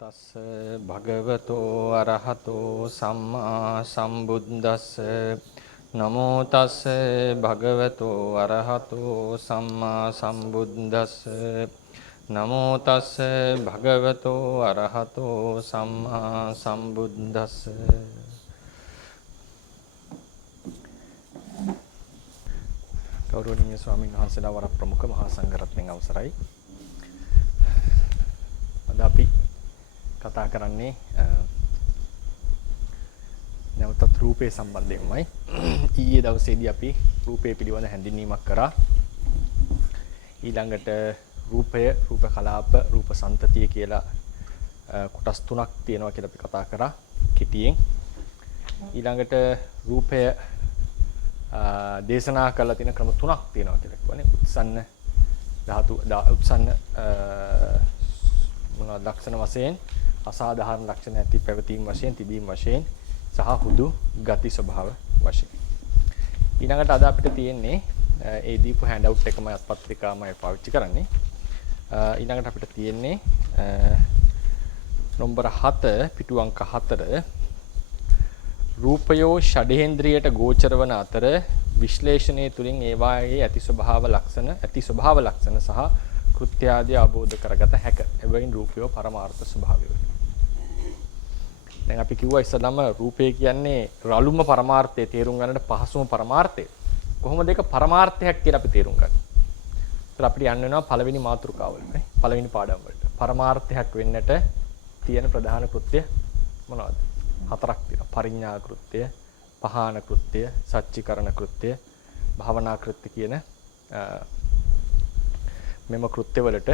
තස්ස භගවතෝ අරහතෝ සම්මා සම්බුද්දස්ස නමෝ තස්ස භගවතෝ අරහතෝ සම්මා සම්බුද්දස්ස නමෝ තස්ස භගවතෝ අරහතෝ සම්මා සම්බුද්දස්ස ගෞරවනීය ස්වාමීන් වහන්සේලා වර ප්‍රමුඛ මහා සංඝරත්නයන් අවසරයි. අද අපි කතා කරන්නේ නැවතත් රූපේ සම්බන්ධයෙන්මයි. ඊයේ දවසේදී අපි රූපේ පිළිබඳ හැඳින්වීමක් කරා. ඊළඟට රූපය, රූප කලාප, රූප සංතතිය කියලා කොටස් තුනක් තියෙනවා කියලා අපි කතා කරා කෙටියෙන්. ඊළඟට රූපය දේශනා කරලා තියෙන ක්‍රම තුනක් තියෙනවා කියලා කිව්වනේ. උත්සන්න ධාතු උත්සන්න මොනවාද ලක්ෂණ වශයෙන්, අසාධාරණ ලක්ෂණ ඇති පැවතීම් වශයෙන්, තිබීම් වශයෙන් සහ හුදු ගති ස්වභාව වශයෙන්. ඊළඟට අද අපිට තියෙන්නේ ඒ දීපු හෑන්ඩ් අවුට් එකම පත්‍රිකාවමයි පාවිච්චි කරන්නේ. ඊළඟට අපිට තියෙන්නේ නම්බර 7 පිටු අංක 4 රූපයෝ ෂඩේන්ද්‍රියට ගෝචර වන අතර විශ්ලේෂණයේ තුලින් ඒවායේ ඇති ස්වභාව ලක්ෂණ සහ කෘත්‍ය ආදී අවබෝධ කරගත හැක. එබැවින් රූපයෝ පරමාර්ථ ස්වභාවය. දැන් අපි කිව්වා ඉස්සලම රූපය කියන්නේ රළුම පරමාර්ථය තේරුම් ගන්නට පහසුම පරමාර්ථය. කොහොමද ඒක පරමාර්ථයක් කියලා අපි තේරුම් ගන්නේ? ඒත් අපිට යන්න වෙනවා පළවෙනි මාතෘකාවලට නේ. පළවෙනි පාඩම වලට. පරමාර්ථයක් වෙන්නට තියෙන ප්‍රධාන කෘත්‍ය මොනවද? 4ක් තියෙනවා. පරිඥා කෘත්‍ය, පහාන කෘත්‍ය, සච්චිකරණ කෘත්‍ය, භාවනා කෘත්‍ය කියන මෙම කෘත්‍යවලට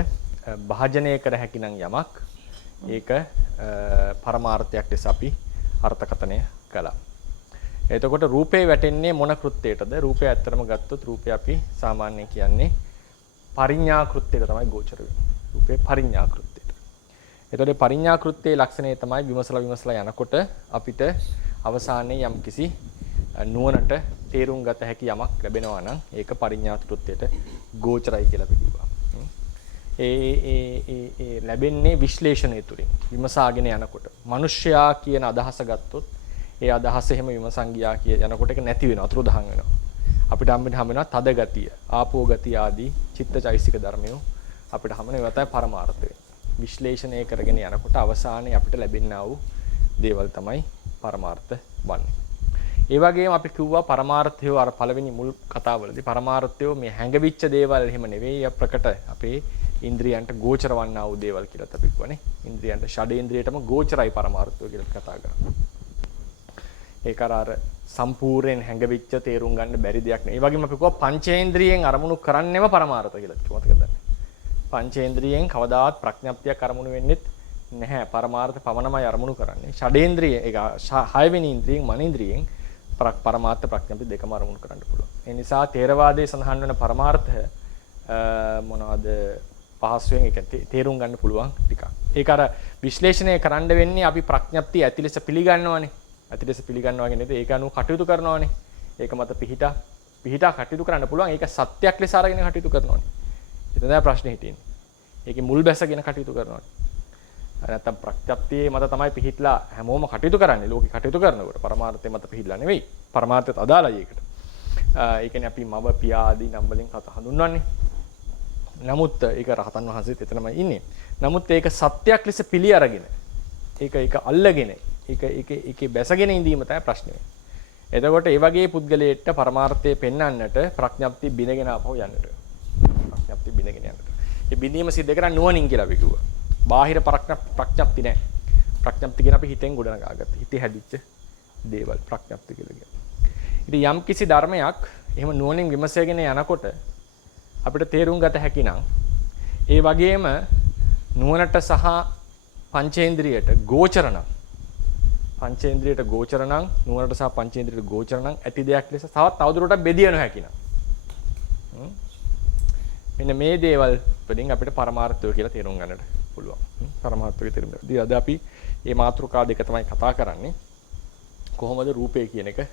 භාජනය කර හැකි නම් යමක් ඒක පරමාර්ථයක් ලෙස අපි අර්ථකථනය කළා. එතකොට රූපේ වැටෙන්නේ මොන කෘත්‍යයටද? රූපය ඇත්තටම ගත්තොත් රූපය අපි සාමාන්‍යයෙන් කියන්නේ පරිඥා කෘත්‍යයට තමයි ගෝචර වෙන්නේ. රූපේ පරිඥා කෘත්‍යයට. එතකොට පරිඥා කෘත්‍යයේ ලක්ෂණය තමයි විමසලා යනකොට අපිට අවසානයේ යම්කිසි නුවණට තේරුම් ගත හැකි යමක් ලැබෙනවා නම් ඒක පරිඥා කෘත්‍යයට ගෝචරයි කියලා අපි කිව්වා. ඒ ලැබෙන්නේ විශ්ලේෂණය තුලින් විමසාගෙන යනකොට. මිනිස්යා කියන අදහස ගත්තොත් ඒ අදහස එහෙම විමසන් ගියා කිය යනකොට ඒක නැති වෙනවා, අතුරුදහන් වෙනවා. අපිට හම් වෙනවා තද ගතිය, ආපෝ ගතිය ආදී චිත්තචෛසික ධර්මයෝ අපිට හම් වෙනවා. ඒවා තමයි පරමාර්ථය. විශ්ලේෂණය කරගෙන යනකොට අවසානයේ අපිට ලැබෙනා වූ දේවල් තමයි පරමාර්ථ වන්නේ. ඒ වගේම අපි කිව්වා පරමාර්ථය අර පළවෙනි මුල් කතාවලදී පරමාර්ථය මේ හැඟවිච්ච දේවල් එහෙම නෙවෙයි ප්‍රකට අපේ ඉන්ද්‍රියන්ට ගෝචර වන්නා වූ දේවල් කියලා අපි කියවනේ. ඉන්ද්‍රියන්ට ෂඩේන්ද්‍රියටම ගෝචරයි පරමාර්ථය කියලා කතා කරනවා. ඒක අර සම්පූර්ණයෙන් හැඟවිච්ච තේරුම් ගන්න බැරි දෙයක් නෙවෙයි. ඒ වගේම අපි කිව්වා පංචේන්ද්‍රියෙන් අරමුණු කරන්නේම පරමාර්ථ කියලා. මතකද? පංචේන්ද්‍රියෙන් කවදාවත් ප්‍රඥප්තියක් අරමුණු වෙන්නේ නැහැ. පරමාර්ථ පමණමයි අරමුණු කරන්නේ. ෂඩේන්ද්‍රිය ඒක 6 වෙනි ඉන්ද්‍රියෙන් මනේන්ද්‍රියෙන් පරමාර්ථ ප්‍රඥප්ති දෙකම අරමුණු කරන්න පුළුවන්. ඒ නිසා තේරවාදයේ සඳහන් වෙන පරමාර්ථය මොනවද පහසුවෙන් ඒක තේරුම් ගන්න පුළුවන් ටිකක්. ඒක අර විශ්ලේෂණය කරන්න වෙන්නේ අපි ප්‍රඥප්ති ඇති ලෙස පිළිගන්නවනේ. ඇති ලෙස පිළිගන්නවා කියන්නේ ඒක අනුව කටයුතු කරනවානේ. ඒක මත පිහිටා කටයුතු කරන්න පුළුවන්. ඒක සත්‍යයක් ලෙස අරගෙන කටයුතු කරනවානේ. එතන තමයි ප්‍රශ්නේ හිටින්නේ. ඒකේ මුල් බැසගෙන කටයුතු කරනවානේ. නැත්තම් ප්‍රඥප්තියේ මත තමයි පිහිටලා හැමෝම කටයුතු කරන්නේ. ලෝකේ කටයුතු කරනකොට පරමාර්ථය මත පිහිටලා නෙවෙයි. පරමාර්ථයත් අදාළයි ඒකට. ඒ කියන්නේ අපි මව පියා ආදී නම් වලින් හඳුන්වන්නේ. නමුත් ඒක රහතන් වහන්සේත් එතනමයි ඉන්නේ. නමුත් ඒක සත්‍යයක් ලෙස පිළි අරගෙන ඒක අල්ලගෙන ඒකේ බැසගෙන ඉඳීම තමයි ප්‍රශ්නේ. එතකොට ඒ වගේ පුද්ගලයෙක්ට පරමාර්ථය පෙන්වන්නට ප්‍රඥප්ති බිනගෙන ආපහු යන්නට. ප්‍රඥප්ති බිනගෙන යන්නට. ඒ බිනීම සිද්ධ කරන්නේ නුවණින් කියලා අපි කිව්වා. බාහිර ප්‍රඥප්ති නෑ. ප්‍රඥප්ති කියන අපි හිතෙන් ගොඩනගාගත්ත. හිතේ හැදිච්ච දේවල් ප්‍රඥප්ති කියලා කියනවා. ඉතින් යම් කිසි ධර්මයක් එහෙම නුවණින් විමසගෙන යනකොට අපිට තේරුම් ගත හැකි නම් ඒ වගේම නුවණට සහ පංචේන්ද්‍රියට ගෝචර නම් නුවණට සහ පංචේන්ද්‍රියට ගෝචර නම් ඇති දෙයක් ලෙස තවත් තවදුරටත් බෙදිය නොහැකි නම් මෙන්න මේ දේවල් වලින් අපිට පරමාර්ථය කියලා තේරුම් ගන්නට පුළුවන්. පරමාර්ථය තේරුම් ගන්න. ඉතින් අද අපි මේ මාතෘකා දෙක තමයි කතා කරන්නේ. කොහොමද රූපය කියන එක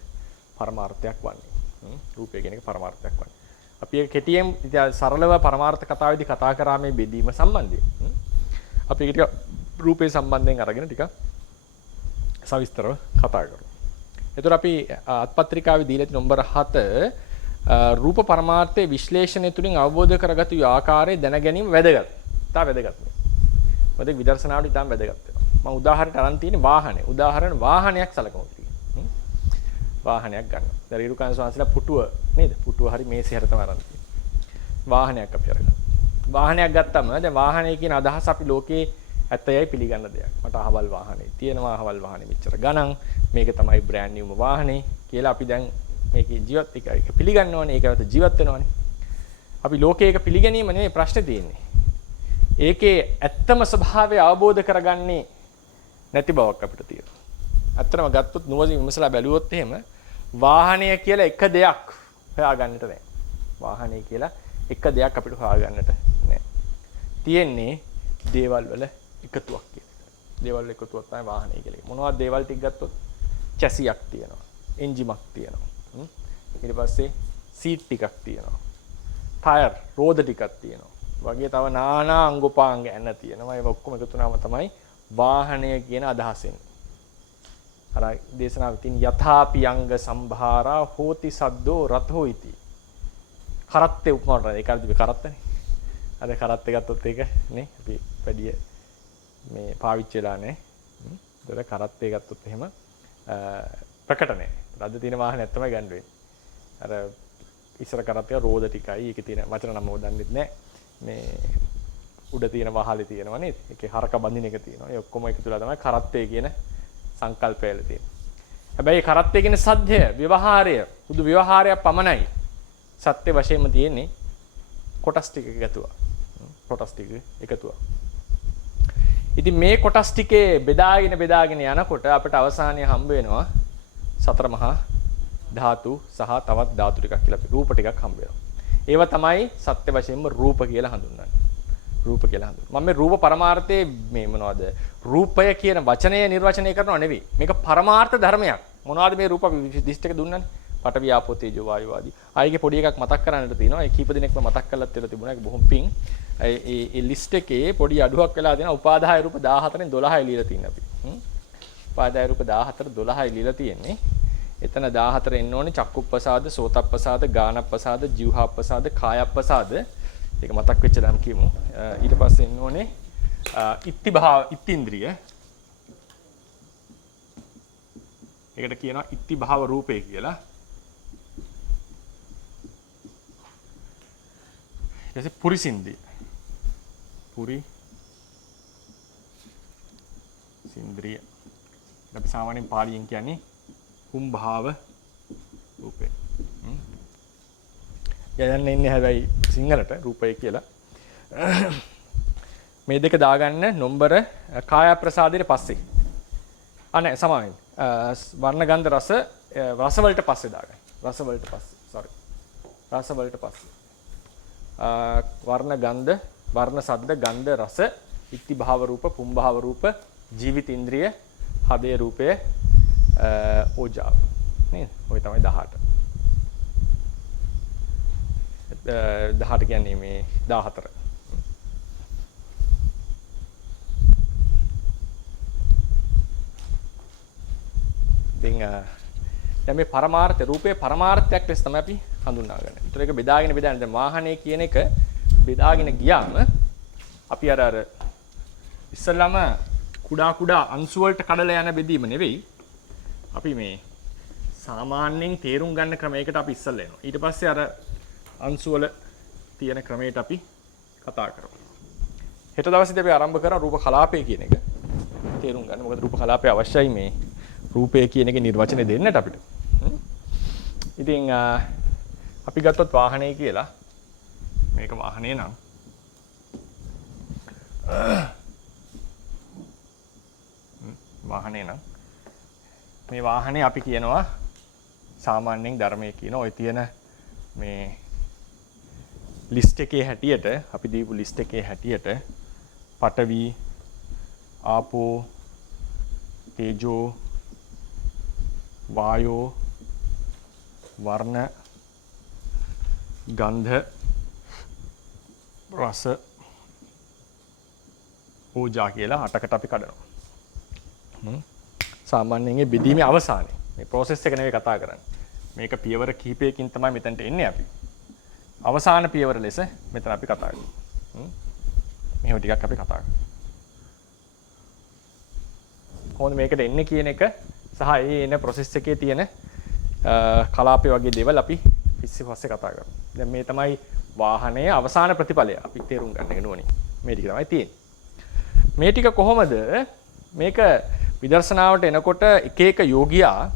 පරමාර්ථයක් වන්නේ? රූපය කියන එක පරමාර්ථයක් වන්නේ. අපි ඒක කෙටියෙන් සරලව පරමාර්ථ කතාවේදී කතා කරා මේ බෙදීම සම්බන්ධයෙන්. අපි ටික රූපේ සම්බන්ධයෙන් අරගෙන ටිකක් සවිස්තරව කතා කරමු. එතකොට අපි අත්පත්‍රිකාවේ දීලා තියෙන නම්බර 7 රූප පරමාර්ථයේ විශ්ලේෂණය තුලින් අවබෝධ කරගත යුතු ආකාරය දැන ගැනීම වැදගත්. තා වැදගත්. මොකද විදර්ශනාවට ඉතාම වැදගත් වෙනවා. මම උදාහරණයක් අරන් තියෙන්නේ වාහනේ. උදාහරණ වාහනයක් සලකමු. වාහනයක් ගන්නවා. දැන් රීරුකාන් ස්වාමීන්සලා පුටුව නේද? පුටුව හරි මේසෙ හැර තමයි අරන් තියෙන්නේ. වාහනයක් අපි අරගන්න. වාහනයක් ගත්තම දැන් වාහනය කියන අදහස අපි ලෝකේ ඇත්තයයි පිළිගන්න දෙයක්. මට අහවල් වාහනේ තියෙනවා, අහවල් වාහනේ මෙච්චර ගණන්. මේක තමයි බ්‍රෑන්ඩ් නිව්ම වාහනේ කියලා අපි දැන් මේකේ ජීවත් එක පිළිගන්න ඕනේ. ඒකවලට ජීවත් වෙනවානේ. අපි ලෝකයක පිළිගැනීම නෙවෙයි ප්‍රශ්නේ තියෙන්නේ. ඒකේ ඇත්තම ස්වභාවය අවබෝධ කරගන්නේ නැති බවක් අපිට තියෙනවා. ඇත්තටම ගත්තොත් නුවණින් විමසලා බැලුවොත් එහෙම වාහනය කියලා එක දෙයක් හොයාගන්නට නැහැ. වාහනය කියලා එක දෙයක් අපිට හොයාගන්නට නැහැ. තියෙන්නේ දේවල් වල එකතුවක් කියලා. දේවල් වල එකතුවක් තමයි වාහනය කියලා. මොනවද දේවල් ටික ගත්තොත් චැසියක් තියෙනවා. එන්ජිමක් තියෙනවා. ඊට පස්සේ සීට් ටිකක් තියෙනවා. ටයර් රෝද ටිකක් තියෙනවා. වගේ තව নানা අංගෝපාංග ඇන තියෙනවා. ඒක ඔක්කොම එකතු වුණාම තමයි වාහනය කියන අදහස එන්නේ. අර දේශනාවේ තියෙන යථාපි අංග සම්භාරා හෝති සද්දෝ රතෝ ඉති. කරත්තේ උපමාවට ඒක අර දිවේ කරත්තනේ. අර කරත්තේ ගත්තොත් ඒක නේ අපි වැඩි මේ පාවිච්චි වෙලා නැහැ. ඒක කරත්තේ ගත්තොත් එහෙම ප්‍රකට නැහැ. රද්ද තියෙන වාහනයක් තමයි ගන්න වෙන්නේ. අර ඉස්සර කරත්තේ රෝද ටිකයි ඒකේ තියෙන වචන නම දන්නෙත් නැහැ. මේ උඩ තියෙන වහලේ තියෙනවා නේද? ඒකේ හරක බඳින එක තියෙනවා. ඒ ඔක්කොම එකතු වෙලා තමයි කරත්තේ කියන සංකල්පය තියෙන්නේ. හැබැයි කරත්තේ කියන සද්දය ව්‍යවහාරය බුදු ව්‍යවහාරයක් පමණයි. සත්‍ය වශයෙන්ම තියෙන්නේ කොටස් ටික එකතුව. කොටස් ටික එකතුව. ඉතින් මේ කොටස් ටිකේ බෙදාගෙන යනකොට අපිට අවසානයේ හම්බ වෙනවා සතර මහා ධාතු සහ තවත් ධාතු ටිකක් කියලා අපි රූප ටිකක් හම්බ වෙනවා. ඒවා තමයි සත්‍ය වශයෙන්ම රූප කියලා හඳුන්වන්නේ. රූප කියලා හඳුන්වනවා. මම මේ රූප පරමාර්ථයේ මේ මොනවද? රූපය කියන වචනය නිර්වචනය කරනව නෙවෙයි. මේක පරමාර්ථ ධර්මයක්. මොනවද මේ රූප දිස්ත්‍රික දුන්නනේ? පඨවි ආපෝ තේජෝ වායෝ ආදී. ආයේ පොඩි එකක් මතක් කරන්නට තියෙනවා. ඒ කීප දිනක්ම මතක් කරලා තියලා තිබුණා. ඒක බොහොම පිං. ඒ ලිස්ට් එකේ පොඩි අඩුවක් වෙලා දෙනවා. උපාදාය රූප 14න් 12යි ලියලා තියෙනවා අපි. උපාදාය රූප 14 12යි ලියලා තියෙන්නේ. එතන 14 එන්න ඕනේ චක්කුප්පසාද, සෝතප්පසාද, ගානප්පසාද, ජීවහාප්පසාද, කායප්පසාද. ඒක මතක් වෙච්ච දම් කියමු. ඊට පස්සේ එන්න ඕනේ ඉත්තිභාව ඒකට කියනවා ඉත්තිභාව රූපේ කියලා. ඊට පුරිසින්දිය. පුරිසින්ද්‍රිය. අපි සාමාන්‍යයෙන් පාලියෙන් කියන්නේ කුම්භාව රූපේ. යන්න ඉන්නේ හැබැයි සිංහලට රූපය කියලා. මේ දෙක දාගන්න නම්බර කාය ප්‍රසාදයේ පස්සේ. අනේ සමාවෙන්න. වර්ණ ගන්ධ රස වලට පස්සේ දාගන්න. රස වලට පස්සේ. sorry. රස වලට පස්සේ. වර්ණ ගන්ධ, වර්ණ සද්ද, ගන්ධ රස, ඉත්ති භාව රූප, පුම්භාව රූප, ජීවිත ඉන්ද්‍රිය, හදේ රූපය, ඕජාව. නේද? ඔය තමයි 18. 18 කියන්නේ මේ 14. දැන් මේ පරමාර්ථ රූපේ පරමාර්ථයක් ලෙස තමයි අපි හඳුන්වාගන්නේ. ඒතර ඒක බෙදාගෙන දැන් වාහනේ කියන එක බෙදාගෙන ගියාම අපි අර ඉස්සල්ලාම කුඩා අංශු වලට කඩලා යන බෙදීම නෙවෙයි. අපි මේ සාමාන්‍යයෙන් තේරුම් ගන්න ක්‍රමයකට අපි ඉස්සල්ලා එනවා. ඊට පස්සේ අර අංශු වල තියෙන ක්‍රමයට අපි කතා කරමු. හෙට දවසේදී අපි ආරම්භ කරා රූප කලාපය කියන එක. තේරුම් ගන්න. මොකද රූප කලාපය අවශ්‍යයි මේ රූපය කියන එකේ නිර්වචනය දෙන්නට අපිට. ඉතින් අපි ගත්තොත් වාහනේ කියලා. මේක වාහනේ නම් මේ වාහනේ අපි කියනවා සාමාන්‍යයෙන් ධර්මයේ කියන ඔය තියෙන මේ ලිස්ට් එකේ හැටියට අපි දීපු ලිස්ට් එකේ හැටියට පඨවි ආපෝ තේජෝ වායෝ වර්ණ ගන්ධ රස ඕජා කියලා 8කට අපි කඩනවා. සාමාන්‍යයෙන් මේ බෙදීමේ අවසානයේ මේ process එක නෙවෙයි කතා කරන්නේ. මේක පියවර කිහිපයකින් තමයි මෙතනට එන්නේ අපි. අවසාන පියවර ලෙස මෙතන අපි කතා කරනවා. මේව ටිකක් අපි කතා කරමු. කොහොමද මේකට එන්නේ කියන එක සහ ඒ එන process එකේ තියෙන කලාපය වගේ දේවල් අපි පස්සේ කතා කරමු. දැන් මේ තමයි වාහනයේ අවසාන ප්‍රතිඵලය. අපි තේරුම් ගන්න එක නුවණින්. මේ ටික තමයි තියෙන්නේ. මේ ටික කොහොමද මේක විදර්ශනාවට එනකොට එක එක යෝගියා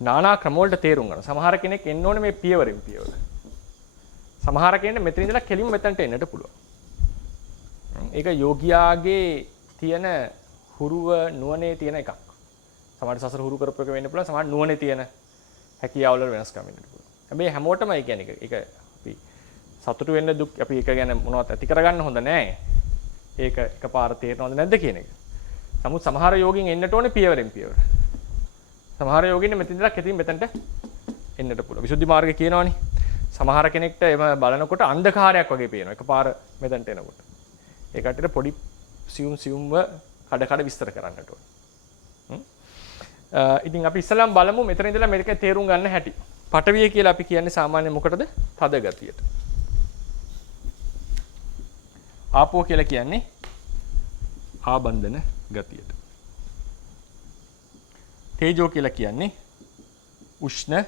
නානා ක්‍රම වලට තේරුම් ගන්න. සමහර කෙනෙක් එන්න ඕනේ මේ පියවරෙන් පියවර. සමහර කෙනෙක් මෙතන ඉඳලා කෙලින්ම මෙතනට එන්නට පුළුවන්. ඒක යෝගියාගේ තියෙන හුරුව නුවණේ තියෙන එකක්. සමහර සසර හුරු කරපු එක වෙන්න පුළුවන්. සමහර නුවණේ තියෙන හැකියාවල වෙනස්කම් වෙන්න පුළුවන්. හැබැයි හැමෝටම ඒ කියන්නේ ඒක අපි සතුටු වෙන්න දුක් අපි ඒක ගැන මොනවත් ඇති කරගන්න හොඳ නෑ. ඒක එකපාර තේරෙනවද නැද්ද කියන එක. නමුත් සමහර යෝගින් එන්නට ඕනේ පියවරෙන් පියවර. සමහර යෝගින් මෙතන ඉඳලා කෙටින් මෙතනට එන්නට පුළුවන්. විසුද්ධි මාර්ගය කියනවනේ. සමහර කෙනෙක්ට එම බලනකොට අන්ධකාරයක් වගේ පේනවා. එකපාර මෙතනට එනකොට. ඒ කටට පොඩි සියුම්ව කඩ විස්තර කරන්නට ඕනේ. ඉතින් අපි ඉස්සලම් බලමු මෙතන ඉඳලා මේක තේරුම් ගන්න හැටි. පටවිය කියලා අපි කියන්නේ සාමාන්‍ය මොකටද? තද ගතියට. ආපෝ කියලා කියන්නේ ආබන්ධන ගතියට. තේජෝ කියලා කියන්නේ උෂ්ණ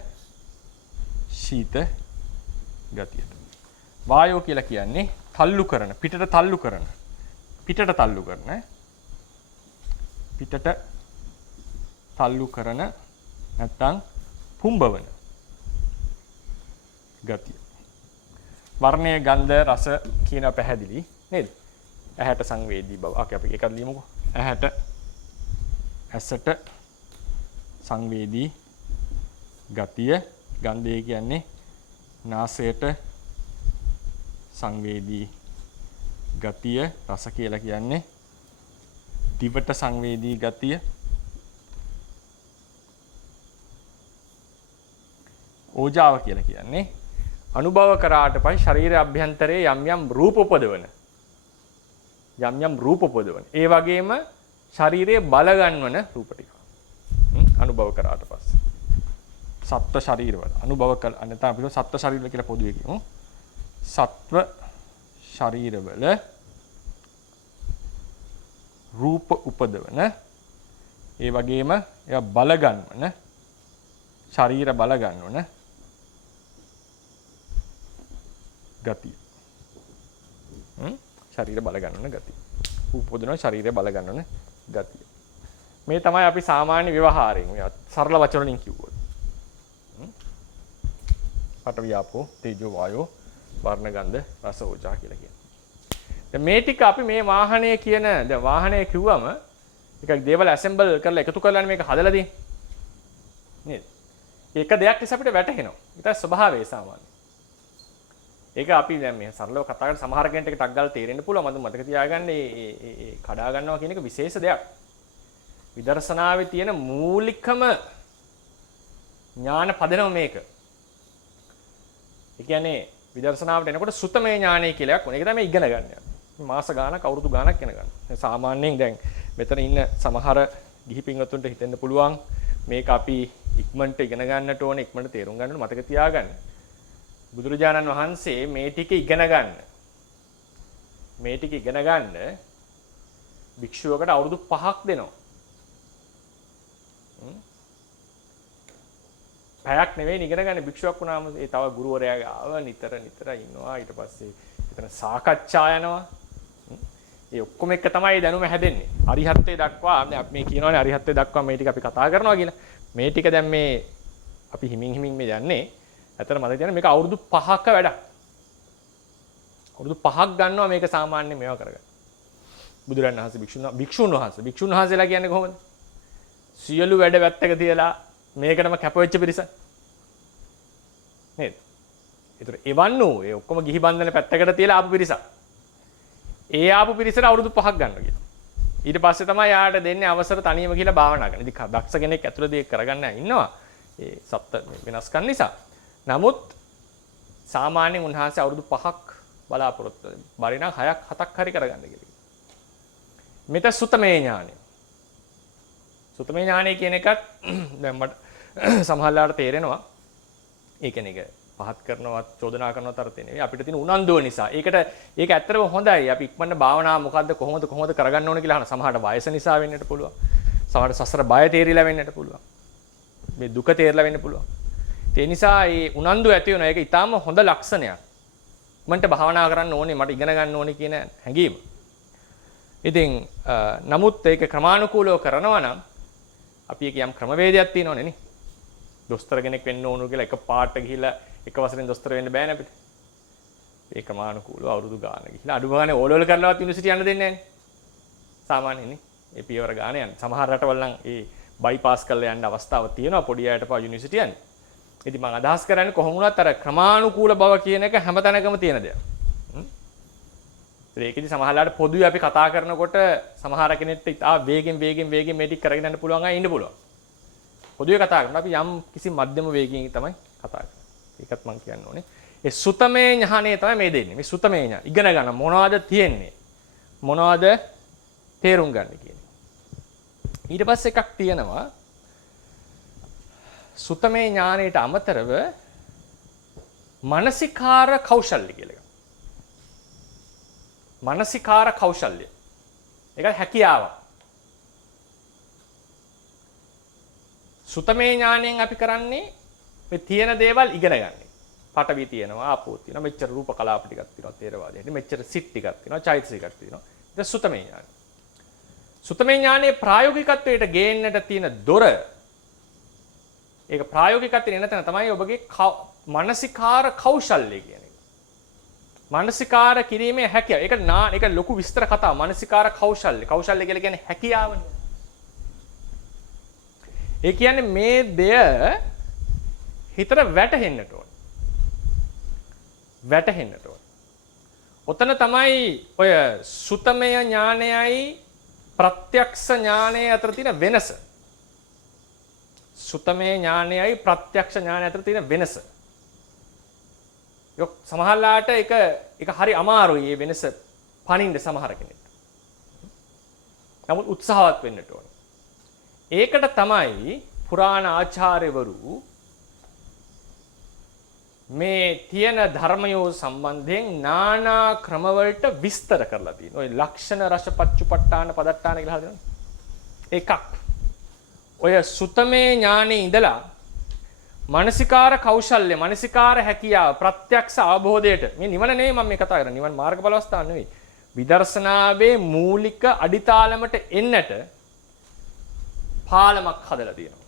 ශීත ගතියට. වායෝ කියලා කියන්නේ තල්ලු කරන, පිටට තල්ලු කරන නැත්නම් පුම්බවන ගතිය. වර්ණය, ගන්ධ, රස කියන පැහැදිලි නේද? ඇහැට සංවේදී බව. අපි එකක් ලියමුකෝ. ඇසට සංවේදී ගතිය. ගන්ධය කියන්නේ නාසයට සංවේදී ගතිය. රස කියලා කියන්නේ දිවට සංවේදී ගතිය. ඕජාව කියලා කියන්නේ අනුභව කරාට පස්සේ ශරීර අභ්‍යන්තරයේ යම් රූප උපදවන. ඒ වගේම ශරීරයේ බල ගන්නවන රූප ටික. අනුභව කරාට පස්සේ. සත්ව ශරීරවල අනුභව කළ නැත්නම් අපිට සත්ව ශරීරවල කියලා පොදුවේ කියමු. සත්ව ශරීරවල රූප උපදවන ඒ වගේම ඒවා බල ගන්නවන ශරීර බල ගන්නවන ගතිය. ශරීර බල ගන්නවන ගතිය. උපදවන ශරීරය බල ගන්නවන ගතිය. මේ තමයි අපි සාමාන්‍ය ව්‍යවහාරයෙන් මේ සරල වචන වලින් කිව්වොත්. පඨවි ආපෝ තේජෝ වායෝ වර්ණ ගන්ධ රස ඕජා කියලා කියනවා. දැන් මේ ටික අපි මේ වාහනය කියන දැන් වාහනය කිව්වම එක දේවල් ඇසෙම්බල් කරලා එකතු කරලානේ මේක හදලා දෙන්නේ. නේද? ඒක දෙයක් නිසා අපිට වැටහෙනවා. ඒක ස්වභාවය සාමාන්‍යයෙන්. ඒක අපි දැන් මේ සරලව කතා කරලා සමහර කෙනෙක්ට ටක් ගාලා තේරෙන්න පුළුවන්. මම මතක තියාගන්න ඒ කඩා ගන්නවා කියන එක විශේෂ දෙයක්. විදර්ශනාවේ තියෙන මූලිකම ඥාන පදනම මේක. ඒ කියන්නේ විදර්ශනාවට එනකොට සුතමේ ඥානය කියලා එකක්. ඒක තමයි ඉගෙන ගන්න යන්නේ. මාස ගාණක් අවුරුදු ගාණක් ඉගෙන ගන්න. සාමාන්‍යයෙන් දැන් මෙතන ඉන්න සමහර ගිහි පින්වතුන්ට හිතෙන්න පුළුවන් මේක අපි ඉක්මනට ඉගෙන ගන්නට ඕනේ, ඉක්මනට තේරුම් ගන්නට මතක තියාගන්න. බුදුරජාණන් වහන්සේ මේ ටික ඉගෙන ගන්න භික්ෂුවකට අවුරුදු 5ක් දෙනවා. පැයක් නෙවෙයි ඉගෙන ගන්න භික්ෂුවක් වුණාම ඒ තව ගුරුවරයා ගාව නිතර ඉන්නවා. ඊට පස්සේ එතන සාකච්ඡා යනවා. ඒ ඔක්කොම එක තමයි දැනුම හැදෙන්නේ. අරිහත්ත්වයට දක්වා අපි මේ කියනවානේ අරිහත්ත්වයට දක්වා මේ ටික අපි කතා කරනවා කියලා. මේ ටික දැන් මේ අපි හිමින් මේ යන්නේ. ඇත්තට මතක තියාගන්න මේක අවුරුදු 5ක වැඩක්. අවුරුදු 5ක් ගන්නවා මේක සාමාන්‍යයෙන් මේවා කරගන්න. බුදුරන් වහන්සේ භික්ෂුන් වහන්සේලා කියන්නේ කොහොමද? සියලු වැඩ වැත්තක තියලා මේකටම කැපවෙච්ච පිරිස. නේද? ඒතර එවන් වූ ඒ ඔක්කොම ගිහි බන්ධන පැත්තකට තියලා ආපු පිරිසක්. ඒ ආපු පිරිසට අවුරුදු 5ක් ගන්නවා කියලා. ඊට පස්සේ තමයි යාට දෙන්නේ අවසර තනියම කියලා භාවනා කරන්න. ඉතින් දක්ෂ කෙනෙක් ඇතුළතදී ඒක කරගන්න ඉන්නවා. ඒ සත්ත්ව වෙනස්කම් නිසා. නමුත් සාමාන්‍යයෙන් උන්වහන්සේ අවුරුදු 5ක් බලාපොරොත්තු වෙනවා. බරිනම් 6ක් 7ක් හරි කරගන්න කියලා. මෙතන සුතමේ ඥානය. සුතමේ ඥානය කියන එකත් දැන් මට සමහරවිට තේරෙනවා. ඒ කියන්නේ පහත් කරනවත් චෝදනා කරනවත් අර්ථය නෙවෙයි අපිට තියෙන උනන්දුව නිසා. ඒක ඇත්තටම හොඳයි. අපි ඉක්මනට භාවනාව මොකද්ද කොහොමද කරගන්න ඕන කියලා අහන සමහරට වයස නිසා වෙන්නට පුළුවන්. සමහරට සසර බය තේරිලා වෙන්නට පුළුවන්. මේ දුක තේරිලා වෙන්න පුළුවන්. ඒ නිසා මේ උනන්දුව ඇති වෙනවා. ඒක ඊටාම හොඳ ලක්ෂණයක්. මන්ට භාවනා කරන්න ඕනේ මට ඉගෙන ගන්න ඕනේ කියන හැඟීම. ඉතින් නමුත් ඒක ක්‍රමානුකූලව කරනවා නම් අපි එක යම් ක්‍රමවේදයක් තියෙනවනේ නේ. දොස්තර කෙනෙක් වෙන්න ඕන කියලා එක පාට ගිහිලා එක වසරෙන් දොස්තර වෙන්න බෑනේ අපිට. ඒ ක්‍රමානුකූලව අවුරුදු ගාන ගිහිලා අඩු ගානේ ඕලෙවල් කරලවත් යුනිවර්සිටි යන්න දෙන්නේ නැහනේ. සාමාන්‍යනේ. ඒ පියවර ගාන යන්නේ. සමහර රටවල් නම් ඒ බයිපාස් කරලා යන්න අවස්ථාවක් තියෙනවා පොඩි අයට පා යුනිවර්සිටි යන්නේ. ඉතින් මම අදහස් කරන්නේ කොහොම වුණත් අර ක්‍රමානුකූල බව කියන එක හැමතැනකම තියෙන දෙයක්. ඒකෙදි සමහරලාට පොදුවේ අපි කතා කරනකොට සමහර කෙනෙක්ට ඉතා වේගෙන් මේ ටික කරගෙන යන්න පුළුවන් අය ඉන්න පුළුවන්. පොදුවේ කතා කරනවා අපි යම් කිසි මධ්‍යම වේගයෙන් තමයි කතා කරන්නේ. ඒකත් මම කියන්න ඕනේ. ඒ සුතමේ ඥානය තමයි මේ දෙන්නේ. මේ සුතමේ ඥාන. ඉගෙන ගන්න මොනවද තියෙන්නේ? මොනවද තේරුම් ගන්න කියන්නේ. ඊට පස්සේ එකක් තියෙනවා සුතමේ ඥානයට අමතරව මානසිකාර කෞශල්‍ය කියලා. මානසිකාර කෞශල්‍ය. ඒක හැකියාව. සුතමේ ඥාණයෙන් අපි කරන්නේ මේ තියෙන දේවල් ඉගෙන ගන්න. පටවි තියෙනවා, ආපෝ තියෙනවා, මෙච්චර රූප කලාප ටිකක් තියෙනවා තේරවාදයට. මෙච්චර සිත් ටිකක් තියෙනවා, චෛතසිකක් තියෙනවා. ඒක සුතමේ ඥානය. සුතමේ ඥානයේ ප්‍රායෝගිකත්වයට ගේන්නට තියෙන දොර ඒක ප්‍රායෝගිකත්වයේ එන තැන තමයි ඔබගේ මානසිකාර කෞශල්‍ය කියන්නේ. මානසිකාර කිරීමේ හැකියාව. ඒක ලොකු විස්තර කතාවක්. මානසිකාර කෞශල්‍ය. කෞශල්‍ය කියලා කියන්නේ හැකියාවනේ. ඒ කියන්නේ මේ දෙය හිතට වැටහෙන්නට ඕන. වැටහෙන්නට ඕන. ඔතන තමයි ඔය සුතමය ඥානයයි ප්‍රත්‍යක්ෂ ඥානය අතර තියෙන වෙනස. සුතමේ ඥානයයි ප්‍රත්‍යක්ෂ ඥානය අතර තියෙන වෙනස. යොක් සමහරලාට ඒක හරි අමාරුයි මේ වෙනස පනින්න සමහර කෙනෙක්ට. නමුත් උත්සාහවත් වෙන්න ඕන. ඒකට තමයි පුරාණ ආචාර්යවරු මේ තියෙන ධර්මයෝ සම්බන්ධයෙන් নানা ක්‍රමවලට විස්තර කරලා තියෙනවා. ඔය ලක්ෂණ රස පච්චුපට්ඨාන පදට්ඨාන කියලා හදනවා. එකක් ඔය සුතමේ ඥානෙ ඉඳලා මානසිකාර කෞශල්‍ය මානසිකාර හැකියාව ප්‍රත්‍යක්ෂ අවබෝධයට මේ නිවන නෙවෙයි මම මේ කතා කරන්නේ. නිවන මාර්ගඵල අවස්ථාවක් නෙවෙයි. විදර්ශනාවේ මූලික අඩිතාලමට එන්නට පාලමක් හදලා තියෙනවා.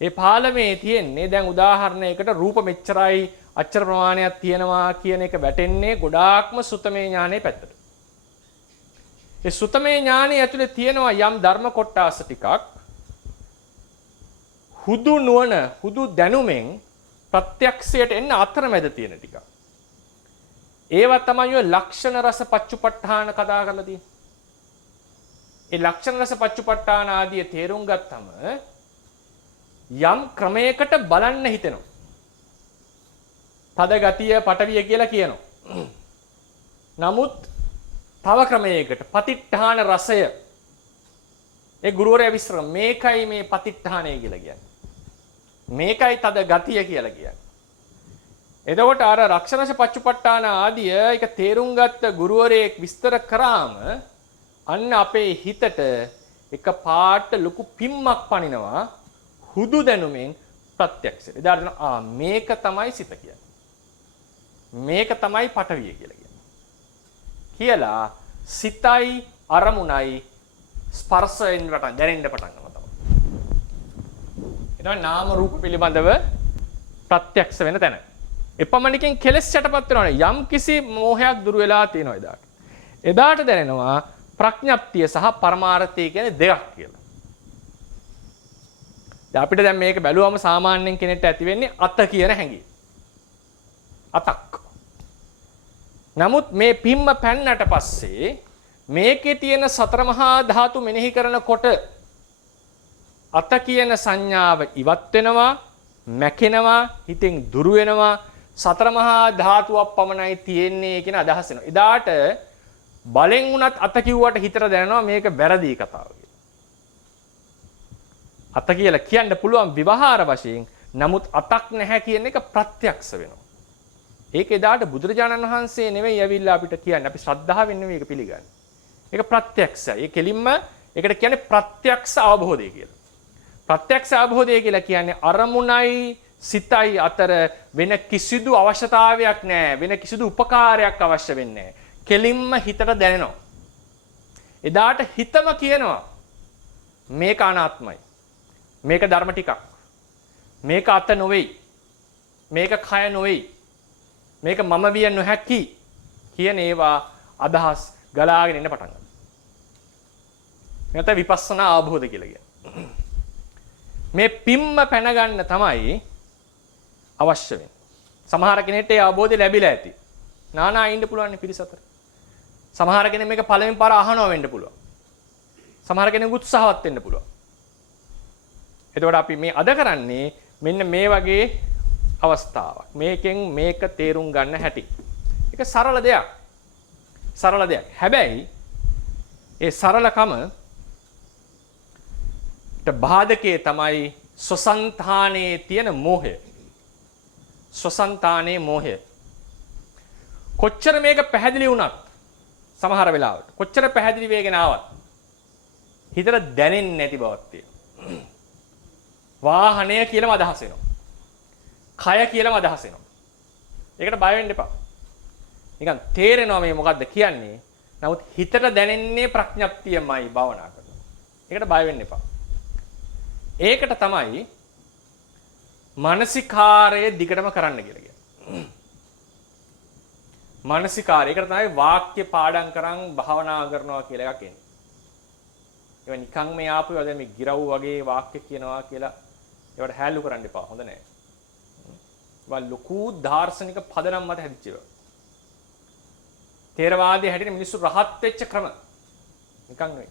ඒ පාලමේ තියෙන්නේ දැන් උදාහරණයකට රූප මෙච්චරයි අච්චර ප්‍රමාණයක් තියෙනවා කියන එක වැටෙන්නේ ගොඩාක්ම සුතමේ ඥානයේ පැත්තට. ඒ සුතමේ ඥානයේ ඇතුලේ තියෙනවා යම් ධර්ම කොටාස ටිකක් හුදු නුවණ හුදු දැනුමෙන් ප්‍රත්‍යක්ෂයට එන්න අතරමැද තියෙන ටික. ඒවා තමයි ඔය ලක්ෂණ රස පච්චුපට්ඨාන කතා කරලා තියෙන්නේ. ඒ ලක්ෂණ රස පච්චුපට්ඨාන ආදී තේරුම් ගත්තම යම් ක්‍රමයකට බලන්න හිතෙනවා. තද ගතිය පටවිය කියලා කියනවා. නමුත් තව ක්‍රමයකට පතිට්ඨාන රසය ඒ ගුරුවරයා විස්තර මේකයි මේ පතිට්ඨානය කියලා කියන්නේ. මේකයි තද ගතිය කියලා කියන්නේ. එතකොට අර රක්ෂණස පච්චුපට්ඨාන ආදිය ඒක තේරුම් ගත්ත ගුරුවරයෙක් විස්තර කරාම අන්න අපේ හිතට එක පාට ලොකු පිම්මක් පනිනවා හුදු දැනුමෙන් ප්‍රත්‍යක්ෂ. එදාට මේක තමයි සිත කියන්නේ. මේක තමයි පටවිය කියලා කියන්නේ. කියලා සිතයි අරමුණයි ස්පර්ශයෙන් වටන් දැනෙන්න පටන් ගන්නවා තමයි. එතකොට නාම රූප පිළිබඳව ප්‍රත්‍යක්ෂ වෙන තැන. එපමණකින් කෙලස් යටපත් වෙනවනේ. යම් කිසි මෝහයක් දුර වෙලා තියෙනවා එදාට. එදාට දැනෙනවා ප්‍රඥප්තිය සහ පරමාර්ථය කියන්නේ දෙකක් කියලා. දැන් අපිට දැන් මේක බැලුවම සාමාන්‍යයෙන් කෙනෙක්ට ඇති වෙන්නේ අත කියන හැඟීම. අතක්. නමුත් මේ පිම්ම පැන්නට පස්සේ මේකේ තියෙන සතර මහා ධාතු මෙනෙහි කරනකොට අත කියන සංඥාව ඉවත් වෙනවා, මැකෙනවා, හිතෙන් දුර වෙනවා, සතර මහා ධාතුවක් පමණයි තියෙන්නේ කියන අදහස එනවා. එදාට බලෙන් උනත් අත කිව්වට හිතට දැනෙනවා මේක වැරදි කතාව කියලා. අත කියලා කියන්න පුළුවන් විවහාර වශයෙන්. නමුත් අතක් නැහැ කියන එක ප්‍රත්‍යක්ෂ වෙනවා. ඒක එදාට බුදුරජාණන් වහන්සේ නෙවෙයි ඇවිල්ලා අපිට කියන්නේ. අපි ශ්‍රද්ධාවෙන් නෙවෙයි ඒක පිළිගන්නේ. ඒක ප්‍රත්‍යක්ෂයි. ඒ කෙලින්ම ඒකට කියන්නේ ප්‍රත්‍යක්ෂ අවබෝධය කියලා. ප්‍රත්‍යක්ෂ අවබෝධය කියලා කියන්නේ අරමුණයි සිතයි අතර වෙන කිසිදු අවශ්‍යතාවයක් නැහැ. වෙන කිසිදු උපකාරයක් අවශ්‍ය වෙන්නේ නැහැ. කෙලින්ම හිතට දැනෙනවා. එදාට හිතම කියනවා මේක අනාත්මයි. මේක ධර්ම ටිකක්. මේක අත නොවේයි. මේක කය නොවේයි. මේක මම විය නොහැකි කියන ඒවා අදහස් ගලාගෙන එන්න පටන් ගන්නවා. මේකට විපස්සනා අවබෝධ කියලා කියනවා. මේ පිම්ම පැන ගන්න තමයි අවශ්‍ය වෙන්නේ. සමහර කෙනෙක්ට ඒ අවබෝධය ලැබිලා ඇති. නානා ඉන්න පුළුවන් පිරිස අතර. සමහර කෙනෙක් මේක පළවෙනි පාර අහනවා වෙන්න පුළුවන්. සමහර කෙනෙක් උත්සාහවත් වෙන්න පුළුවන්. එතකොට අපි මේ අද කරන්නේ මෙන්න මේ වගේ අවස්ථාවක්. මේකෙන් මේක තේරුම් ගන්න හැටි. ඒක සරල දෙයක්. සරල දෙයක්. හැබැයි ඒ සරලකම බාධකයේ තමයි සසන්තානයේ තියෙන මෝහය. සසන්තානයේ මෝහය. කොච්චර මේක පැහැදිලි වුණත් සමහර වෙලාවට කොච්චර පැහැදිලි වෙගෙන ආවත් හිතට දැනෙන්නේ නැති බවක් තියෙනවා. වාහනය කියලාම අදහස් වෙනවා. කය කියලාම අදහස් වෙනවා. ඒකට බය වෙන්න එපා. නිකන් තේරෙනවා මේ මොකද්ද කියන්නේ. නමුත් හිතට දැනෙන්නේ ප්‍රඥප්තියමයි භවනා කරනවා. ඒකට බය වෙන්න එපා. ඒකට තමයි මානසිකාරය දිගටම කරන්න කියලා කියන්නේ. මානසිකාරය. ඒකට තමයි වාක්‍ය පාඩම් කරන් භාවනා කරනවා කියලා එකක් එන්නේ. ඒක නිකන් මේ ආපු වගේ මේ ගිරව් වගේ වාක්‍ය කියනවා කියලා ඒවට හැලු කරන්න එපා. හොඳ නැහැ. වා ලොකු දාර්ශනික පදනම් මත හැදිච්ච ඒවා. තේරවාදයේ හැටියට මිනිස්සු රහත් වෙච්ච ක්‍රම. නිකන් නෙවෙයි.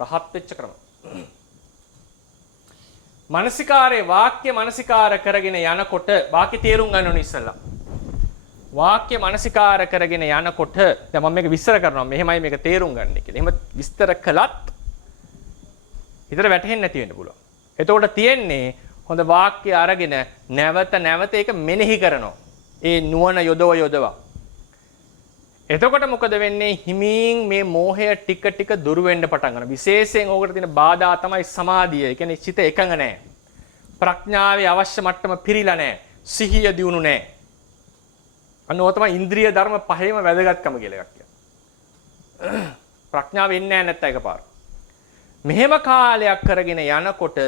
රහත් වෙච්ච ක්‍රම. මානසිකාරේ වාක්‍ය මානසිකාර කරගෙන යනකොට වාක්‍ය තේරුම් ගන්න ඕනේ ඉස්සෙල්ලා. වාක්‍ය මානසිකාර කරගෙන යනකොට දැන් මම මේක විස්තර කරනවා මෙහෙමයි මේක තේරුම් ගන්න කියලා. එහෙම විස්තර කළත් හිතට වැටහෙන්නේ නැති වෙන්න පුළුවන්. එතකොට තියෙන්නේ හොඳ වාක්‍ය අරගෙන නැවත නැවත ඒක මෙනෙහි කරනවා. ඒ නුවණ යොදව. එතකොට මොකද වෙන්නේ? හිමින් මේ මෝහය ටික ටික දුර වෙන්න පටන් ගන්නවා. විශේෂයෙන් ඕකට තියෙන බාධා තමයි සමාධිය. ඒ කියන්නේ චිත එකඟ නැහැ. ප්‍රඥාවේ අවශ්‍ය මට්ටම පිරීලා නැහැ. සිහිය දියුණු නැහැ. අන්න ඕක තමයි ඉන්ද්‍රිය ධර්ම පහේම වැදගත්කම කියලා එකක් කියන්නේ. ප්‍රඥාව එන්නේ නැහැ නැත්නම් එකපාර. මෙහෙම කාලයක් කරගෙන යනකොට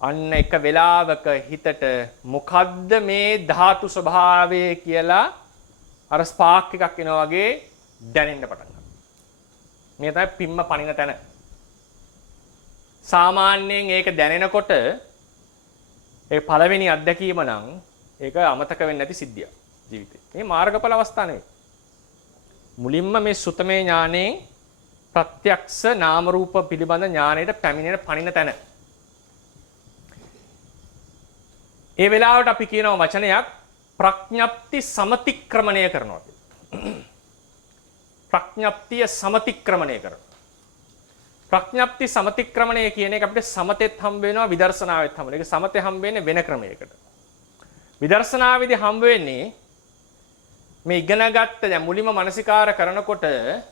අන්න එක වෙලාවක හිතට මොකද්ද මේ ධාතු ස්වභාවය කියලා අර ස්පාක් එකක් එනවා වගේ දැනෙන්න පටන් ගන්නවා. මේ තමයි පිම්ම පණින තැන. සාමාන්‍යයෙන් ඒක දැනෙනකොට ඒ පළවෙනි අත්දැකීම නම් ඒක අමතක වෙන්නේ නැති සිද්ධියක් ජීවිතේ. මේ මාර්ගඵල අවස්ථා නෙවෙයි. මුලින්ම මේ සුතමේ ඥාණයෙන් ප්‍රත්‍යක්ෂ නාම රූප පිළිබඳ ඥාණයට පැමිණෙන පණින තැන. ඒ වෙලාවට අපි කියනවා වචනයක් ප්‍රඥප්ති සමතික්‍රමණය කරනවා කියලා. ප්‍රඥප්තිය සමතික්‍රමණය කරනවා. ප්‍රඥප්ති සමතික්‍රමණය කියන එක අපිට සමතෙත් හම්බ වෙනවා විදර්ශනාවෙත් හම්බ වෙනවා. ඒක සමතේ හම්බ වෙන්නේ වෙන ක්‍රමයකට. විදර්ශනාවේදී හම්බ වෙන්නේ මේ ඉගෙනගත්ත දැන් මුලින්ම මානසිකාර කරනකොට මේ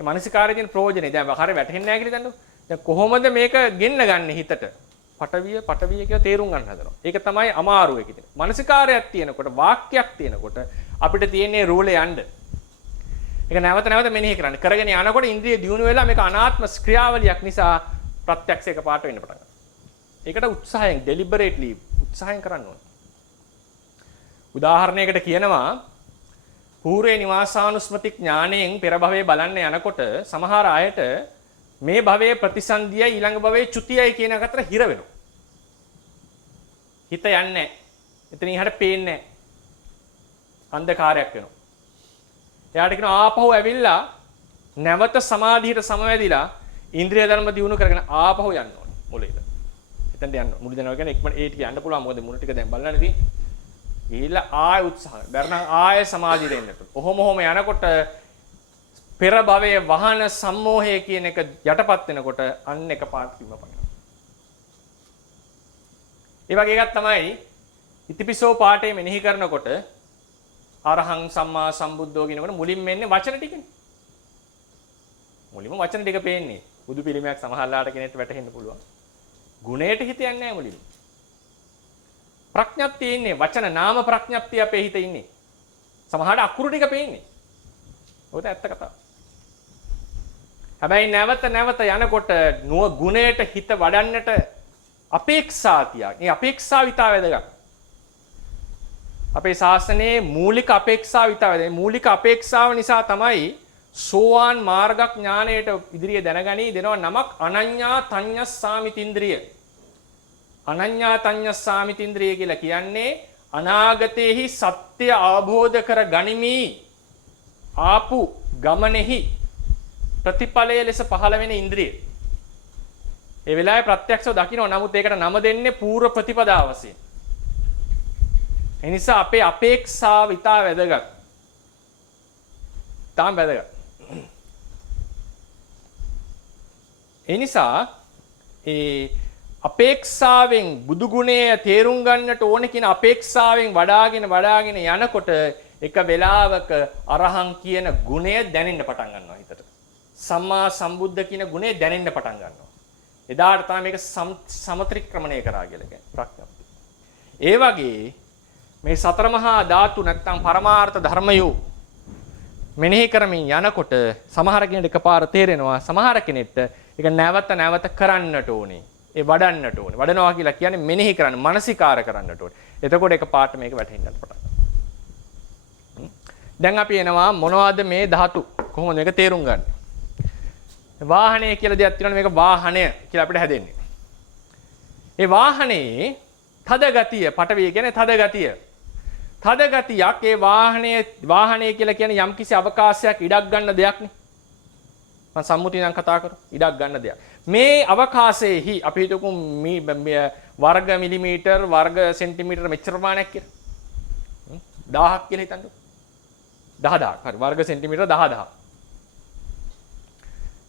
මානසිකාරයේ තියෙන ප්‍රයෝජනේ දැන් හරිය වැටහෙන්නේ නැහැ කියලා දන්නු. දැන් කොහොමද මේක ගෙන්න ගන්න හිතට? පටවිය කියලා තේරුම් ගන්න හදනවා. ඒක තමයි අමාරු එක ඉතින්. මානසිකාරයක් තියෙනකොට වාක්‍යයක් තියෙනකොට අපිට තියෙන්නේ රූලේ යන්න. ඒක නැවත නැවත මෙනෙහි කරන්න. කරගෙන යනකොට ඉන්ද්‍රිය දියුණු වෙලා මේක අනාත්ම ක්‍රියාවලියක් නිසා ප්‍රත්‍යක්ෂයක පාට වෙන්න පටන් ගන්නවා. ඒකට උත්සාහයෙන් deliberately උත්සාහයෙන් කරන්න ඕනේ. උදාහරණයකට කියනවා පූර්වේ නිවාසානුස්මති ඥාණයෙන් පෙර භවයේ බලන්න යනකොට සමහර අයට මේ භවයේ ප්‍රතිසන්දියයි ඊළඟ භවයේ චුතියයි කියන එක අතර හිර වෙනවා. හිත යන්නේ නැහැ. එතන ඉහට පේන්නේ නැහැ. අන්ධකාරයක් වෙනවා. එයාට කියනවා ආපහු ඇවිල්ලා නැවත සමාධියට සමවැදිලා ඉන්ද්‍රිය ධර්ම දියුණු කරගෙන ආපහු යන්න ඕනේ මුලේද. එතනට යන්න. මුල දෙනවා කියන්නේ ඉක්මනට ඒ ටික යන්න පුළුවන්. මොකද මුල ටික දැන් බලන්න තියෙන්නේ. ගිහිල්ලා ආය උත්සාහ. බැරනම් ආය සමාධියට එන්නට. ඔහොම යනකොට පෙර භවයේ වහන සම්මෝහය කියන එක යටපත් වෙනකොට අන්න එක පාට බිම පනිනවා. ඒ වගේ එකක් තමයි ඉතිපිසෝ පාඨය මෙනෙහි කරනකොට අරහං සම්මා සම්බුද්ධෝ කියනකොට මුලින්ම එන්නේ වචන ටිකනේ. මුලින්ම වචන ටික පේන්නේ. බුදු පිළිමයක් සමහරලාට කෙනෙක්ට වැටහෙන්න පුළුවන්. ගුණයට හිත යන්නේ නැහැ මුලින්ම. ප්‍රඥප්තිය ඉන්නේ වචන නාම ප්‍රඥප්තිය අපේ හිතේ ඉන්නේ. සමහරට අකුරු ටික පේන්නේ. ඔක ඇත්ත කතාව. හැබැයි නැවත නැවත යනකොට ගුණයට හිත වඩන්නට අපේක්ෂා තියක්. මේ අපේක්ෂාව විතා වැදගත්. අපේ ශාසනයේ මූලික අපේක්ෂාව විතා වැදගත්. මූලික අපේක්ෂාව නිසා තමයි සෝවාන් මාර්ග ඥානයට ඉදිරියේ දැනගනී දෙනවා නමක් අනඤ්ඤා තඤ්ඤස්සාමිතින්ද්‍රිය. අනඤ්ඤා තඤ්ඤස්සාමිතින්ද්‍රිය කියලා කියන්නේ අනාගතයේහි සත්‍ය අවබෝධ කර ගනිමි ආපු ගමනේහි ප්‍රතිඵලයේ ලෙස පහළ වෙන ඉන්ද්‍රිය. ඒ වෙලාවේ ප්‍රත්‍යක්ෂව දකින්න. නමුත් ඒකට නම දෙන්නේ පූර්ව ප්‍රතිපදාව වශයෙන්. ඒ නිසා අපේ අපේක්ෂාව ඉතා වැදගත්. තාම වැදගත්. ඒ නිසා ඒ අපේක්ෂාවෙන් බුදු ගුණය තේරුම් ගන්නට ඕනේ කියන අපේක්ෂාවෙන් වඩාගෙන යනකොට එක වෙලාවක අරහං කියන ගුණය දැනෙන්න පටන් ගන්නවා හිතට. සම්මා සම්බුද්ධ කියන ගුණය දැනෙන්න පටන් ගන්නවා. එදාට තමයි මේක සමත්‍රික්‍රමණය කරා කියලා කියන්නේ ප්‍රඥප්තිය. ඒ වගේ මේ සතර මහා ධාතු නැත්නම් පරමාර්ථ ධර්මයෝ මෙනෙහි කරමින් යනකොට සමහර කෙනෙකුට එකපාර තේරෙනවා, සමහර කෙනෙක්ට ඒක නැවත කරන්නට ඕනේ. ඒ වඩන්නට ඕනේ. වඩනවා කියලා කියන්නේ මෙනෙහි කරන්න, මානසිකාර කරන්නට ඕනේ. එතකොට එකපාරට මේක වැටහෙන්නත් පටන් ගන්නවා. දැන් අපි එනවා මොනවද මේ ධාතු? කොහොමද මේක තේරුම් ගන්න? වාහනය කියලා දෙයක් තියෙනවනේ, මේක වාහනය කියලා අපිට හැදෙන්නේ. ඒ වාහනේ තද ගතිය, පටවිය කියන්නේ තද ගතිය. තද ගතියක් ඒ වාහනය කියලා කියන්නේ යම්කිසි අවකාශයක් ඉඩක් ගන්න දෙයක් නේ. මම සම්මුතියෙන් කතා කරා. ඉඩක් ගන්න දෙයක්. මේ අවකාශයේහි අපි හිතමු වර්ග මිලිමීටර් වර්ග සෙන්ටිමීටර් මෙච්චර ප්‍රමාණයක් කියලා. 1000ක් කියලා හිතන්නකො. 10000ක්. හරි. වර්ග සෙන්ටිමීටර් 10000.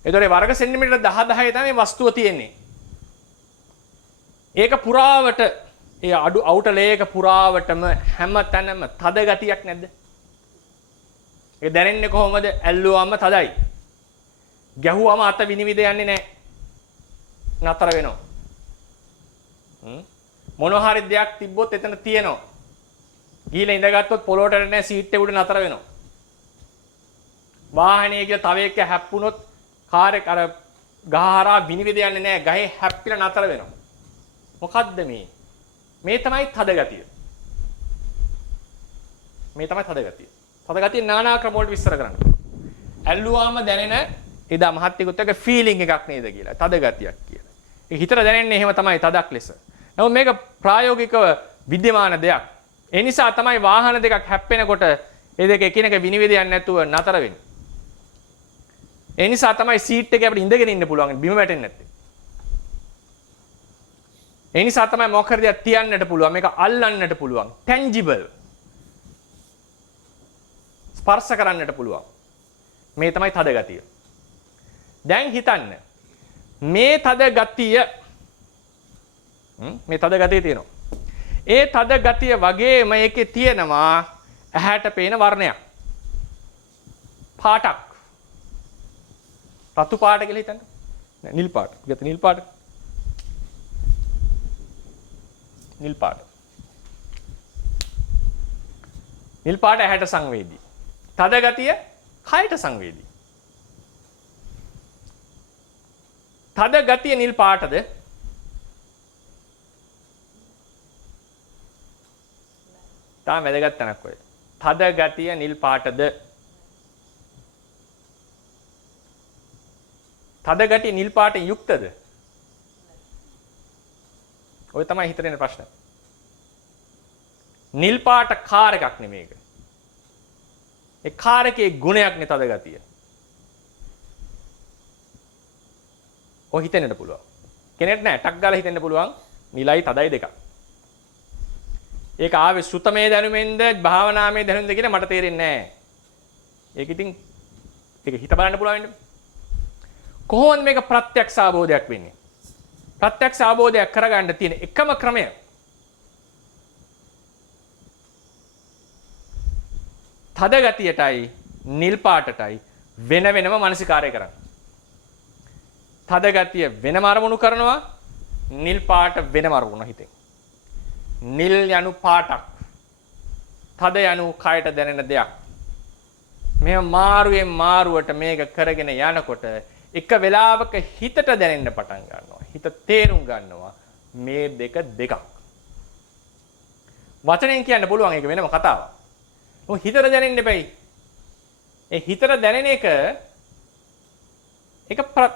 එතකොට වර්ග සෙන්ටිමීටර් 10000 තමයි වස්තුව තියෙන්නේ. ඒක පුරාවට ඒ අවුටර් ලේයර් එක පුරාවටම හැම තැනම තද ගතියක් නැද්ද? ඒක දැනෙන්නේ කොහොමද? ඇල්ලුවාම තදයි. ගැහුවාම අත විනිවිද යන්නේ නැහැ. නතර වෙනවා. මොන හරි දෙයක් තිබ්බොත් එතන තියෙනවා. ගිහලා ඉඳගත්තොත් පොළොවට නැහැ, සීට් එක උඩ නතර වෙනවා. වාහනේ කියලා තව එක හැප්පුණොත් කාර් එක අර ගහහරා විනිවිද යන්නේ නැහැ. ගහේ හැප්පිලා නතර වෙනවා. මොකද්ද මේ? මේ තමයි තද ගතිය. මේ තමයි තද ගතිය. තද ගතිය নানা ක්‍රම වලට විස්තර කරන්න. ඇල්ලුවාම දැනෙන එදා මහත්යෙකුත් එක ෆීලිං එකක් නේද කියලා. තද ගතියක් කියලා. ඒක හිතට දැනෙන්නේ එහෙම තමයි තදක් ලෙස. නමුත් මේක ප්‍රායෝගිකව විද්‍යමාන දෙයක්. ඒ නිසා තමයි වාහන දෙකක් හැප්පෙනකොට ඒ දෙක එකිනෙක විනිවිද යන්නේ නැතුව නතර වෙන්නේ. ඒ නිසා තමයි සීට් එකේ අපිට ඉඳගෙන ඉන්න පුළුවන් බිම වැටෙන්නේ නැත්තේ. ඒ නිසා තමයි මොකක් හරි දෙයක් තියන්නට පුළුවන්. මේක අල්ලන්නට පුළුවන්. tangible. ස්පර්ශ කරන්නට පුළුවන්. මේ තමයි තද ගතිය. දැන් හිතන්න. මේ තද ගතිය මේ තද ගතිය තියෙනවා. ඒ තද ගතිය වගේම ඒකේ තියෙනවා ඇහැට පේන වර්ණයක්. පාටක්. රතු පාට කියලා හිතන්න. නෑ නිල් පාට. ගත නිල් පාට. නිල් පාට. නිල් පාට ඇහැට සංවේදී. තද ගතිය කයට සංවේදී. තද ගතිය නිල් පාටද? තාම වැදගත් තැනක් ඔය. තද ගතිය නිල් පාටද? තද ගතිය නිල් පාටෙන් යුක්තද? ඔය තමයි හිතට එන ප්‍රශ්න. නිල් පාට කාර් එකක් නෙමේක. ඒ කාර් එකේ ගුණයක් නේ තද ගතිය. ඔය හිතෙන්නට පුළුවන්. කෙනෙක් නෑ ටක් ගාලා හිතෙන්න පුළුවන් නිලයි තදයි දෙකක්. ඒක ආවේ සුතමේ දැනුමෙන්ද භාවනාමේ දැනුමෙන්ද කියලා මට තේරෙන්නේ නෑ. ඒක ඉතින් ඒක හිත බලන්න පුළුවන් වෙන්නේ. කොහොමද මේක ප්‍රත්‍යක්ෂ අවබෝධයක් වෙන්නේ? ප්‍රත්‍යක්ෂ අවබෝධයක් කරගන්න තියෙන එකම ක්‍රමය තද ගතියටයි නිල් පාටටයි වෙන වෙනම මානසිකාරය කරන්න. තද ගතිය වෙනම අරමුණු කරනවා, නිල් පාට වෙනම අරමුණ හිතෙන්. නිල් යනු පාටක්, තද යනු කයට දැනෙන දෙයක්. මෙහෙම මාරුවෙන් මාරුවට මේක කරගෙන යනකොට එක වෙලාවක හිතට දැනෙන්න පටන් ගන්නවා. හිත තේරුම් ගන්නවා මේ දෙකක්. වචනෙන් කියන්න පුළුවන් ඒක වෙනම කතාවක්. මොකද හිතට දැනෙන්න එපයි. ඒ හිතට දැනෙන එක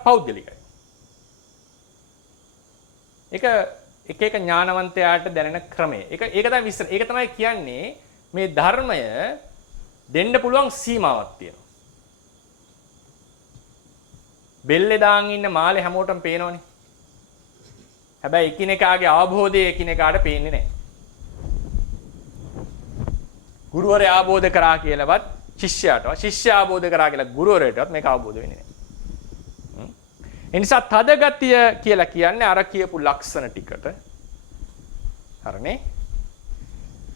පෞද්ගලිකයි. ඒක එක ඥානවන්තයාට දැනෙන ක්‍රමය. ඒක තමයි කියන්නේ මේ ධර්මය දෙන්න පුළුවන් සීමාවක් තියෙනවා. බෙල්ලේ දාන් ඉන්න මාළේ හැමෝටම පේනවනේ. හැබැයි එකිනෙකාගේ අවබෝධය එකිනෙකාට පේන්නේ නැහැ. ගුරුවරයා ආબોධ කරා කියලාවත් ශිෂ්‍යයාටවත්, ශිෂ්‍යයා ආબોධ කරා කියලා ගුරුවරයාටවත් මේක අවබෝධ වෙන්නේ නැහැ. ඒ නිසා තද ගතිය කියලා කියන්නේ අර කියපු ලක්ෂණ ටිකට. හරිනේ?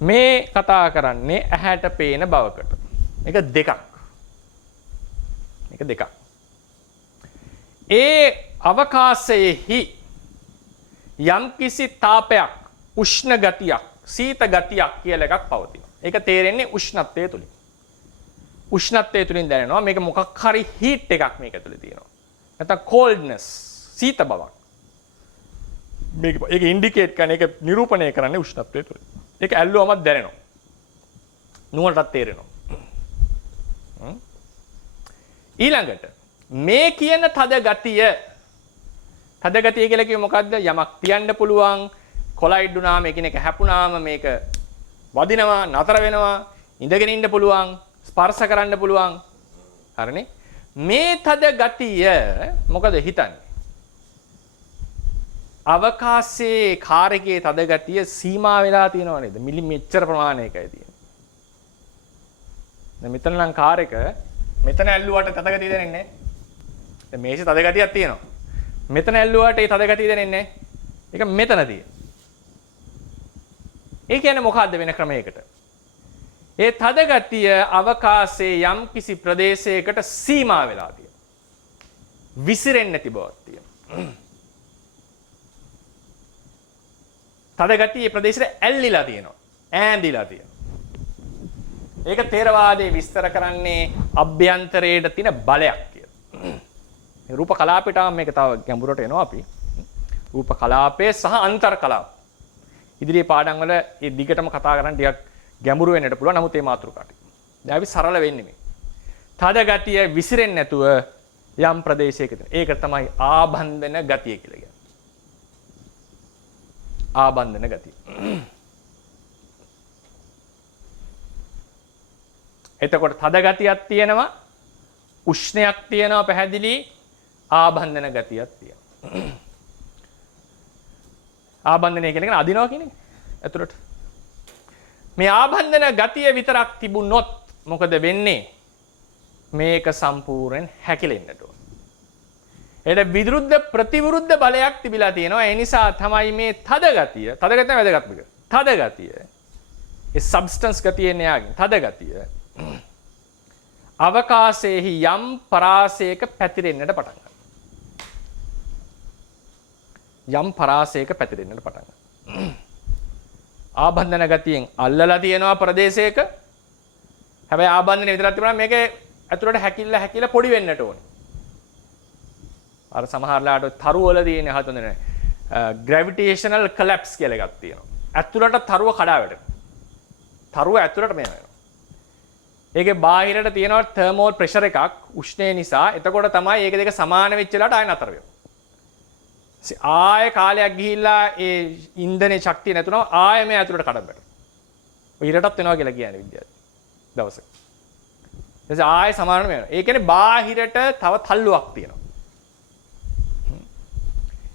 මේ කතා කරන්නේ ඇහැට පේන බවකට. මේක දෙකක්. ඒ අවකාශයේහි යම්කිසි තාපයක්, උෂ්ණ ගතියක්, සීත ගතියක් කියලා එකක් පවතිනවා. ඒක තේරෙන්නේ උෂ්ණත්වයේ තුලින්. උෂ්ණත්වයේ තුලින් දැනෙනවා මේක මොකක් හරි හීට් එකක් මේක තුල තියෙනවා. නැත්නම් coldness, සීත බවක්. මේක ඉන්ඩිකේට් කරන එක නිරූපණය කරන්නේ උෂ්ණත්වයේ තුලින්. ඒක ඇල්ලුවමත් දැනෙනවා. නුවණටත් තේරෙනවා. ඊළඟට මේ කියන තද ගතිය කියලා කිව්වේ මොකද්ද? යමක් තියන්න පුළුවන්, කොලයිඩ් වුණාම එකිනෙක හැපුණාම මේක වදිනවා, නතර වෙනවා, ඉඳගෙන ඉන්න පුළුවන්, ස්පර්ශ කරන්න පුළුවන්. හරිනේ? මේ තද ගතිය මොකද හිතන්නේ? අවකාශයේ කාර්යයේ තද ගතිය සීමා වෙලා තියෙනව නේද? මිලි මෙච්චර ප්‍රමාණයකයි තියෙන්නේ. දැන් මෙතන නම් කාර් එක මෙතන ඇල්ලුවට තද ගතිය දැනෙන්නේ නැහැ. දැන් මේකේ තද ගතියක් තියෙනවා. මෙතන ඇල්ලුවට ඒ තද ගතිය දැනෙන්නේ නැහැ. ඒක මෙතන තියෙන. ඒ කියන්නේ මොකද්ද වෙන ක්‍රමයකට? ඒ තද ගතිය අවකාශයේ යම් කිසි ප්‍රදේශයකට සීමා වෙලා තියෙනවා. විසිරෙන්නේ නැති බවක් තියෙනවා. තද ගතිය ප්‍රදේශයට ඇල්ලිලා තියෙනවා. ඈඳිලා තියෙනවා. ඒක තේරවාදයේ විස්තර කරන්නේ අභ්‍යන්තරයේ තියෙන බලයක් කියලා. රූප කලාපයට මේක තව ගැඹුරට එනවා අපි. රූප කලාපය සහ අන්තර් කලාප. ඉදිරියේ පාඩම් වල මේ දිගටම කතා කරන්න ටිකක් ගැඹුරු වෙන්නට පුළුවන්. නමුත් මේ මාතෘකාට. දැන් අපි සරල වෙන්නේ මේ. තද ගතිය විසිරෙන්නේ නැතුව යම් ප්‍රදේශයක තියෙන. ඒක තමයි ආබන්ධන ගතිය කියලා කියන්නේ. ආබන්ධන ගතිය. එතකොට තද ගතියක් තියෙනවා, උෂ්ණයක් තියෙනවා පැහැදිලි, ආබන්ධන ගතියක් තියෙනවා. ආබන්ධනය කියන්නේ අදිනවා කියන එක. ඇතුළට. මේ ආබන්ධන ගතිය විතරක් තිබුණොත් මොකද වෙන්නේ? මේක සම්පූර්ණයෙන් හැකිලෙන්නට ඕන. ඒකට විරුද්ධ ප්‍රතිවිරුද්ධ බලයක් තිබිලා තියෙනවා. ඒ නිසා තමයි මේ තද ගතිය වැදගත් එක. තද ගතිය. ඒ සබ්ස්ටන්ස් ගතිය නෑගින් තද ගතිය. අවකාශයේහි යම් පරාසයක පැතිරෙන්නට පටන් ගන්නවා. යම් පරාසයක පැතිරෙන්නට පටන් ගන්නවා. ආබන්ධන ගතියෙන් අල්ලලා තියෙනවා ප්‍රදේශයක. හැබැයි ආබන්ධන විතරක් තිබුණා මේකේ ඇතුළට හැකිල්ල පොඩි වෙන්නට ඕනේ. අර සමහරලාට තරුවල තියෙන හතුනේ ග්‍රැවිටේෂනල් කොලැප්ස් කියලා එකක් තියෙනවා. ඇතුළට තරුව කඩා වැටෙනවා. තරුව ඇතුළට මේ වෙනවා. ඒකේ බාහිරට තියෙනවා තර්මෝල් ප්‍රෙෂර් එකක් උෂ්ණය නිසා. එතකොට තමයි ඒක දෙක සමාන වෙච්ච වෙලාවට ආය නතර වෙනවා. ආය කාලයක් ගිහිල්ලා ඒ ඉන්ධනේ ශක්තිය නැතුනම ආය මේ ඇතුළට කඩ වැටෙනවා. ඔය ඉරටත් වෙනවා කියලා කියන්නේ විද්‍යාවේ. දවසක. ඊට ආය සමාන වෙනවා. ඒ කියන්නේ බාහිරට තව තල්ලුවක් තියෙනවා.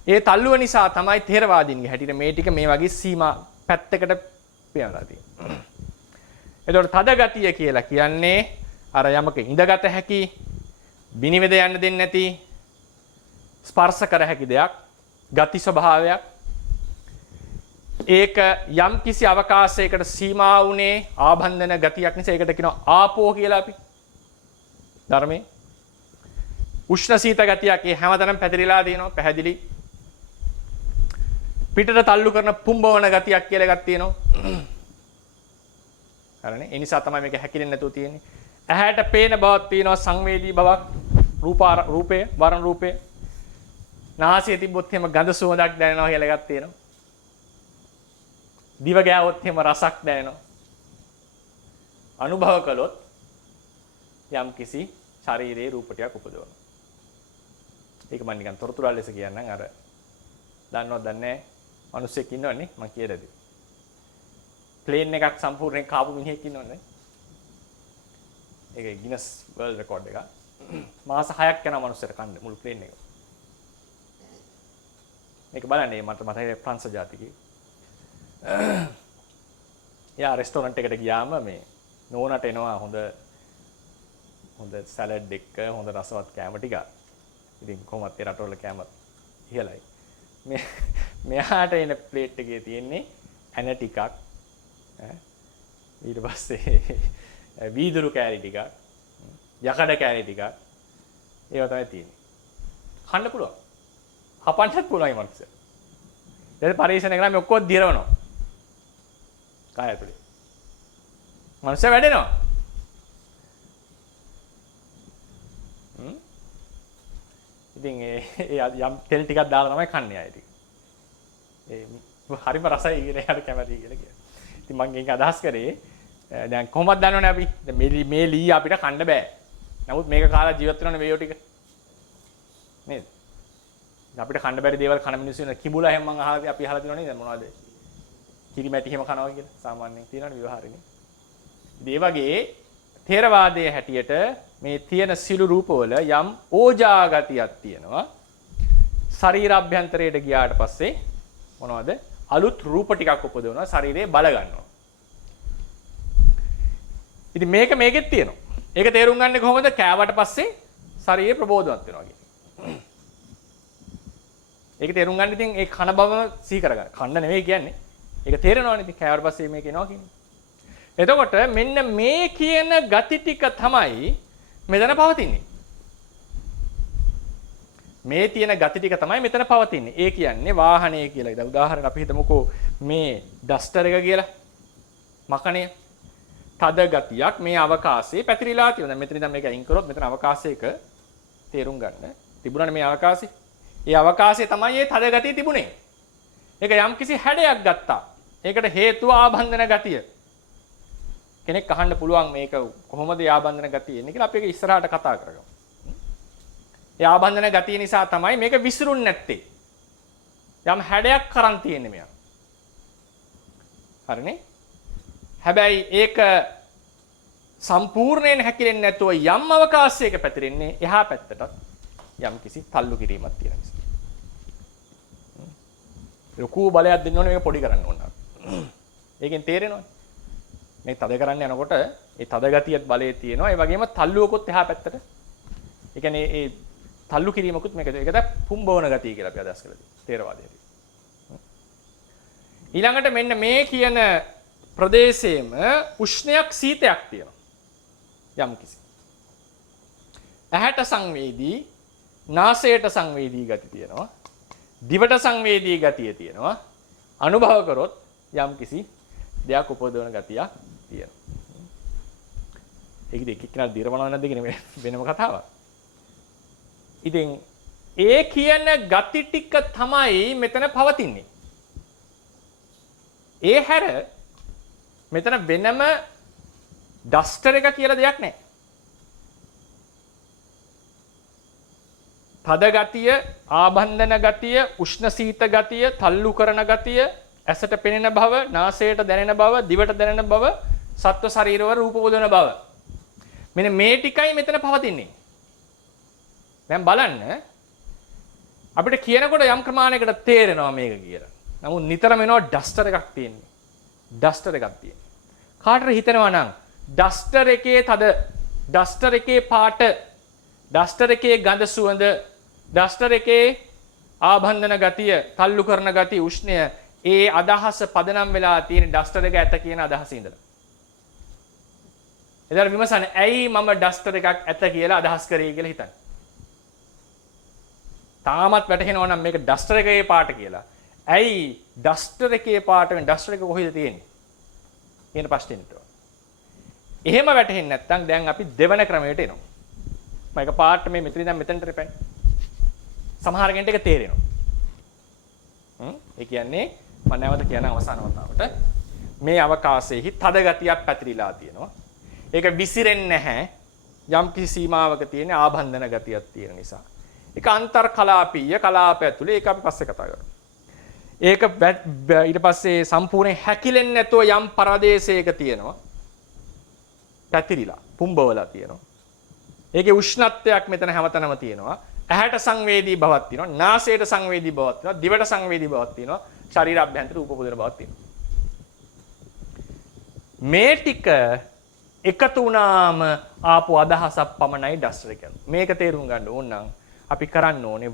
ඒ තල්ලුව නිසා තමයි ථේරවාදීන්ගේ හැටියට මේ ටික මේ වගේ සීමා පැත්තකට පියවලා තියෙන්නේ. එතකොට තද ගතිය කියලා කියන්නේ අර යමක ඉඳගත හැකි විනිවිද යන්න දෙන්නේ නැති ස්පර්ශ කර හැකි දෙයක්, ගති ස්වභාවයක්. ඒක යම් කිසි අවකාශයකට සීමා වුණේ ආබන්ධන ගතියක් නිසා ඒකට කියනවා ආපෝ කියලා අපි. ධර්මයේ උෂ්ණ සීත ගතියක් ඒ හැමතැනම පැතිරිලා තියෙනවා පැහැදිලි. පිටට තල්ලු කරන පුම්බවන ගතියක් කියලා එකක් තියෙනවා. හරිනේ. ඒ නිසා තමයි මේක හැකිලෙන්නේ නැතුව තියෙන්නේ. ඇහැට පේන බවක් තියෙනවා සංවේදී බවක්. රූපේ වර්ණ රූපේ. නාසයේ තිබ්බොත් එහෙම ගඳ සුවඳක් දැනෙනවා කියලා එකක් තියෙනවා. දිව ගෑවොත් එහෙම රසක් දැනෙනවා. අනුභව කළොත් යම් කිසි ශරීරයේ රූප ටිකක් උපදවනවා. ඒක මම නිකන් තොරතුරු ලෙස කියන්නම් අර දන්නවද දන්නේ නැහැ මිනිස්සෙක් ඉන්නවනේ මම කියලා දෙයි. ප්ලේන් එකක් සම්පූර්ණයෙන් කාපු මිනිහෙක් ඉන්නවනේ. ඒක ගිනස් වර්ල්ඩ් රෙකෝඩ් එක. මාස 6ක් යනවා මිනිස්සුන්ට කන්න මුළු ප්ලේන් එක. මේක බලන්නේ මට මතකයි ප්‍රංශ ජාතිකේ. යා රෙස්ටෝරන්ට් එකට ගියාම මේ නෝනට එනවා හොඳ සලාඩ් එක හොඳ රසවත් කෑම ටික. ඉතින් කොහොමද ඒ රටවල කෑම ඉහළයි. මෙයාට එන ප්ලේට් එකේ තියෙන්නේ ඇන ටිකක් ඊට පස්සේ වීදුරු කෑලි ටිකක් යකඩ කෑලි ටිකක් ඒවා තමයි තියෙන්නේ. කන්න පුළුවන්. හපන්නත් පුළුවන් මේ මනුස්සයා. ඊට පරිශන කරලා මේ ඔක්කොම දිරවනවා. කාය ඇතුලේ. මනුස්සයා වැඩෙනවා. ඉතින් ඒ යම් තෙල් ටිකක් දාලා තමයි කන්නේ ආයේ ටික. හරිම රසයි කියලා යාර කැමති කියලා කියනවා. ඉතින් මම ඒක අදහස් කරේ දැන් කොහොමද දන්නවනේ අපි මේ ලී අපිට කන්න බෑ. නමුත් මේක කාලා ජීවත් වෙනවනේ වේයෝ ටික. නේද? අපිට කන්න බැරි දේවල් කන මිනිස්සු වෙන කිඹුලා හැම මම අපි අහලා තියෙනව නේද මොනවද? කිරිමැටි හැම කනවා කියලා සාමාන්‍යයෙන් තියෙනවනේ විවහාරෙනේ. ඉතින් ඒ වගේ ථේරවාදයේ හැටියට මේ තියෙන සිළු රූපවල යම් ඕජා ගතියක් තියෙනවා. ශරීර අභ්‍යන්තරයට ගියාට පස්සේ මොනවද? අලුත් රූප ටිකක් උපදවනවා ශරීරයේ බල ගන්නවා. ඉතින් මේකෙත් තියෙනවා. ඒක තේරුම් ගන්නේ කොහොමද? කෑවට පස්සේ ශරීරය ප්‍රබෝධවත් වෙනවා කියන්නේ. ඒක තේරුම් ගන්න ඉතින් ඒ කන බව සිහි කරගන්න. කන්න නෙවෙයි කියන්නේ. ඒක තේරෙනවනේ ඉතින් කෑවට පස්සේ මේක එනවා කියන්නේ. එතකොට මෙන්න මේ කියන ගති ටික තමයි මෙතන පවතින්නේ. මේ තියෙන ගති ටික තමයි මෙතන පවතින්නේ. ඒ කියන්නේ වාහනය කියලා. දැන් උදාහරණ අපි හිතමුකෝ මේ ඩස්ටර් එක කියලා. මකණය. තද ගතියක් මේ අවකාශයේ පැතිරිලා තියෙනවා. දැන් මෙතන ඉඳන් මේක අයින් කරොත් මෙතන අවකාශයක තේරුම් ගන්න. තිබුණානේ මේ අවකාශය. ඒ අවකාශයේ තමයි මේ තද ගතිය තිබුණේ. ඒක යම්කිසි හැඩයක් ගත්තා. ඒකට හේතුව ආබන්ධන ගතිය. කෙනෙක් අහන්න පුළුවන් මේක කොහොමද ආබන්ධන ගතිය එන්නේ කියලා අපි ඒක ඉස්සරහට කතා කරගමු. ඒ ආබන්ධන ගතිය නිසා තමයි මේක විසිරුන්නේ නැත්තේ. යම් හැඩයක් කරන් තියෙන්නේ මෙයා. හරිනේ? හැබැයි ඒක සම්පූර්ණයෙන් හැකිලෙන්නේ නැතුව යම් අවකාශයක පැතිරෙන්නේ එහා පැත්තට යම් කිසි තල්ලු කිරීමක් තියෙන නිසා. ලොකු බලයක් දෙන්න ඕනේ මේක පොඩි කරන්න ඕන. ඒකෙන් තේරෙනවනේ. මේ තද කරන්න යනකොට ඒ තද ගතියත් බලයේ තියෙනවා. ඒ වගේම තල්ලුවකොත් එහා පැත්තට. ඒ කියන්නේ ඒ තල්ලු කිරීමකුත් මේක. ඒක තමයි පුම්බවන ගතිය කියලා අපි අදහස් කරලා තියෙන්නේ. තේරවාදයේ. ඊළඟට මෙන්න මේ කියන ප්‍රදේශයේම උෂ්ණයක් සීතයක් තියෙනවා. යම් කිසි. ඇහැට සංවේදී, නාසයට සංවේදී ගති තියෙනවා. දිවට සංවේදී ගතිය තියෙනවා. අනුභව කරොත් යම් කිසි දෙයක් උපදවන ගතියක් තියෙනවා. ඒක දෙක එක්කෙනා දිරවනවා නැද්ද කියන වෙනම කතාවක්. ඉතින් ඒ කියන ගති ටික තමයි මෙතන පවතින්නේ. ඒ හැර මෙතන වෙනම ඩස්ටර් එක කියලා දෙයක් නැහැ. තද ගතිය, ආබන්ධන ගතිය, උෂ්ණ සීත ගතිය, තල්ලු කරන ගතිය, ඇසට පෙනෙන බව, නාසයට දැනෙන බව, දිවට දැනෙන බව, සත්ව ශරීරවල රූප උපදවන බව. මෙන්න මේ ටිකයි මෙතන පවතින්නේ. දැන් බලන්න අපිට කියනකොට යම් ප්‍රමාණයකට තේරෙනවා මේක කියලා. නමුත් නිතරම එනවා ඩස්ටර් එකක් තියෙන්නේ. ඩස්ටර් එකක් තියෙන්නේ. කාටද හිතෙනවා නම් ඩස්ටර් එකේ තද ඩස්ටර් එකේ පාට ඩස්ටර් එකේ ගඳ සුවඳ, ඩස්ටර් එකේ ආබන්ධන ගතිය, තල්ලු කරන ගතිය, උෂ්ණය, ඒ අදහස පදනම් වෙලා තියෙන ඩස්ටර් එක ඇත කියන අදහස ඉඳලා. එදාට විමසන්නේ ඇයි මම ඩස්ටර් එකක් ඇත කියලා අදහස් කරේ කියලා හිතන්න. තාමත් වැටහෙනවා නම් මේක ඩස්ටර් එකේ පාට කියලා. ඇයි ඩස්ටර් එකේ පාට වෙන ඩස්ටර් එක කොහෙද තියෙන්නේ? කියන ප්‍රශ්නෙට. එහෙම වැටහෙන්නේ නැත්නම් දැන් අපි දෙවන ක්‍රමයට එනවා. මම එක පාට මේ මෙතන ඉඳන් මෙතනට රෙපයි. සමහර කෙනෙක් ඒක තේරෙනවා. ඒ කියන්නේ මම නැවත කියන අවසාන වතාවට මේ අවකාශයේහි තද ගතියක් පැතිරිලා තියෙනවා. ඒක විසිරෙන්නේ නැහැ. යම් කිසි සීමාවක තියෙන ආබන්ධන ගතියක් තියෙන නිසා. ඒක අන්තර් කලාපීය කලාප ඇතුලේ ඒක අපි පස්සේ කතා කරමු. ඒක ඊට පස්සේ සම්පූර්ණයෙන් හැකිලෙන්නේ නැතුව යම් පරදේශයක තියෙනවා. පැතිරිලා පුම්බවලා තියෙනවා. ඒකේ උෂ්ණත්වයක් මෙතන හැමතැනම තියෙනවා. ඇහැට සංවේදී බවක් තියෙනවා. නාසයට සංවේදී බවක් තියෙනවා. දිවට සංවේදී බවක් තියෙනවා. ශරීර අභ්‍යන්තර උපපොදන බවක් තියෙනවා. මේ ටික එකතු වුණාම ආපු අදහසක් පමණයි ඩස්ටර් එක. මේක තේරුම් ගන්න ඕන නම් අපි කරන්න ඕනේ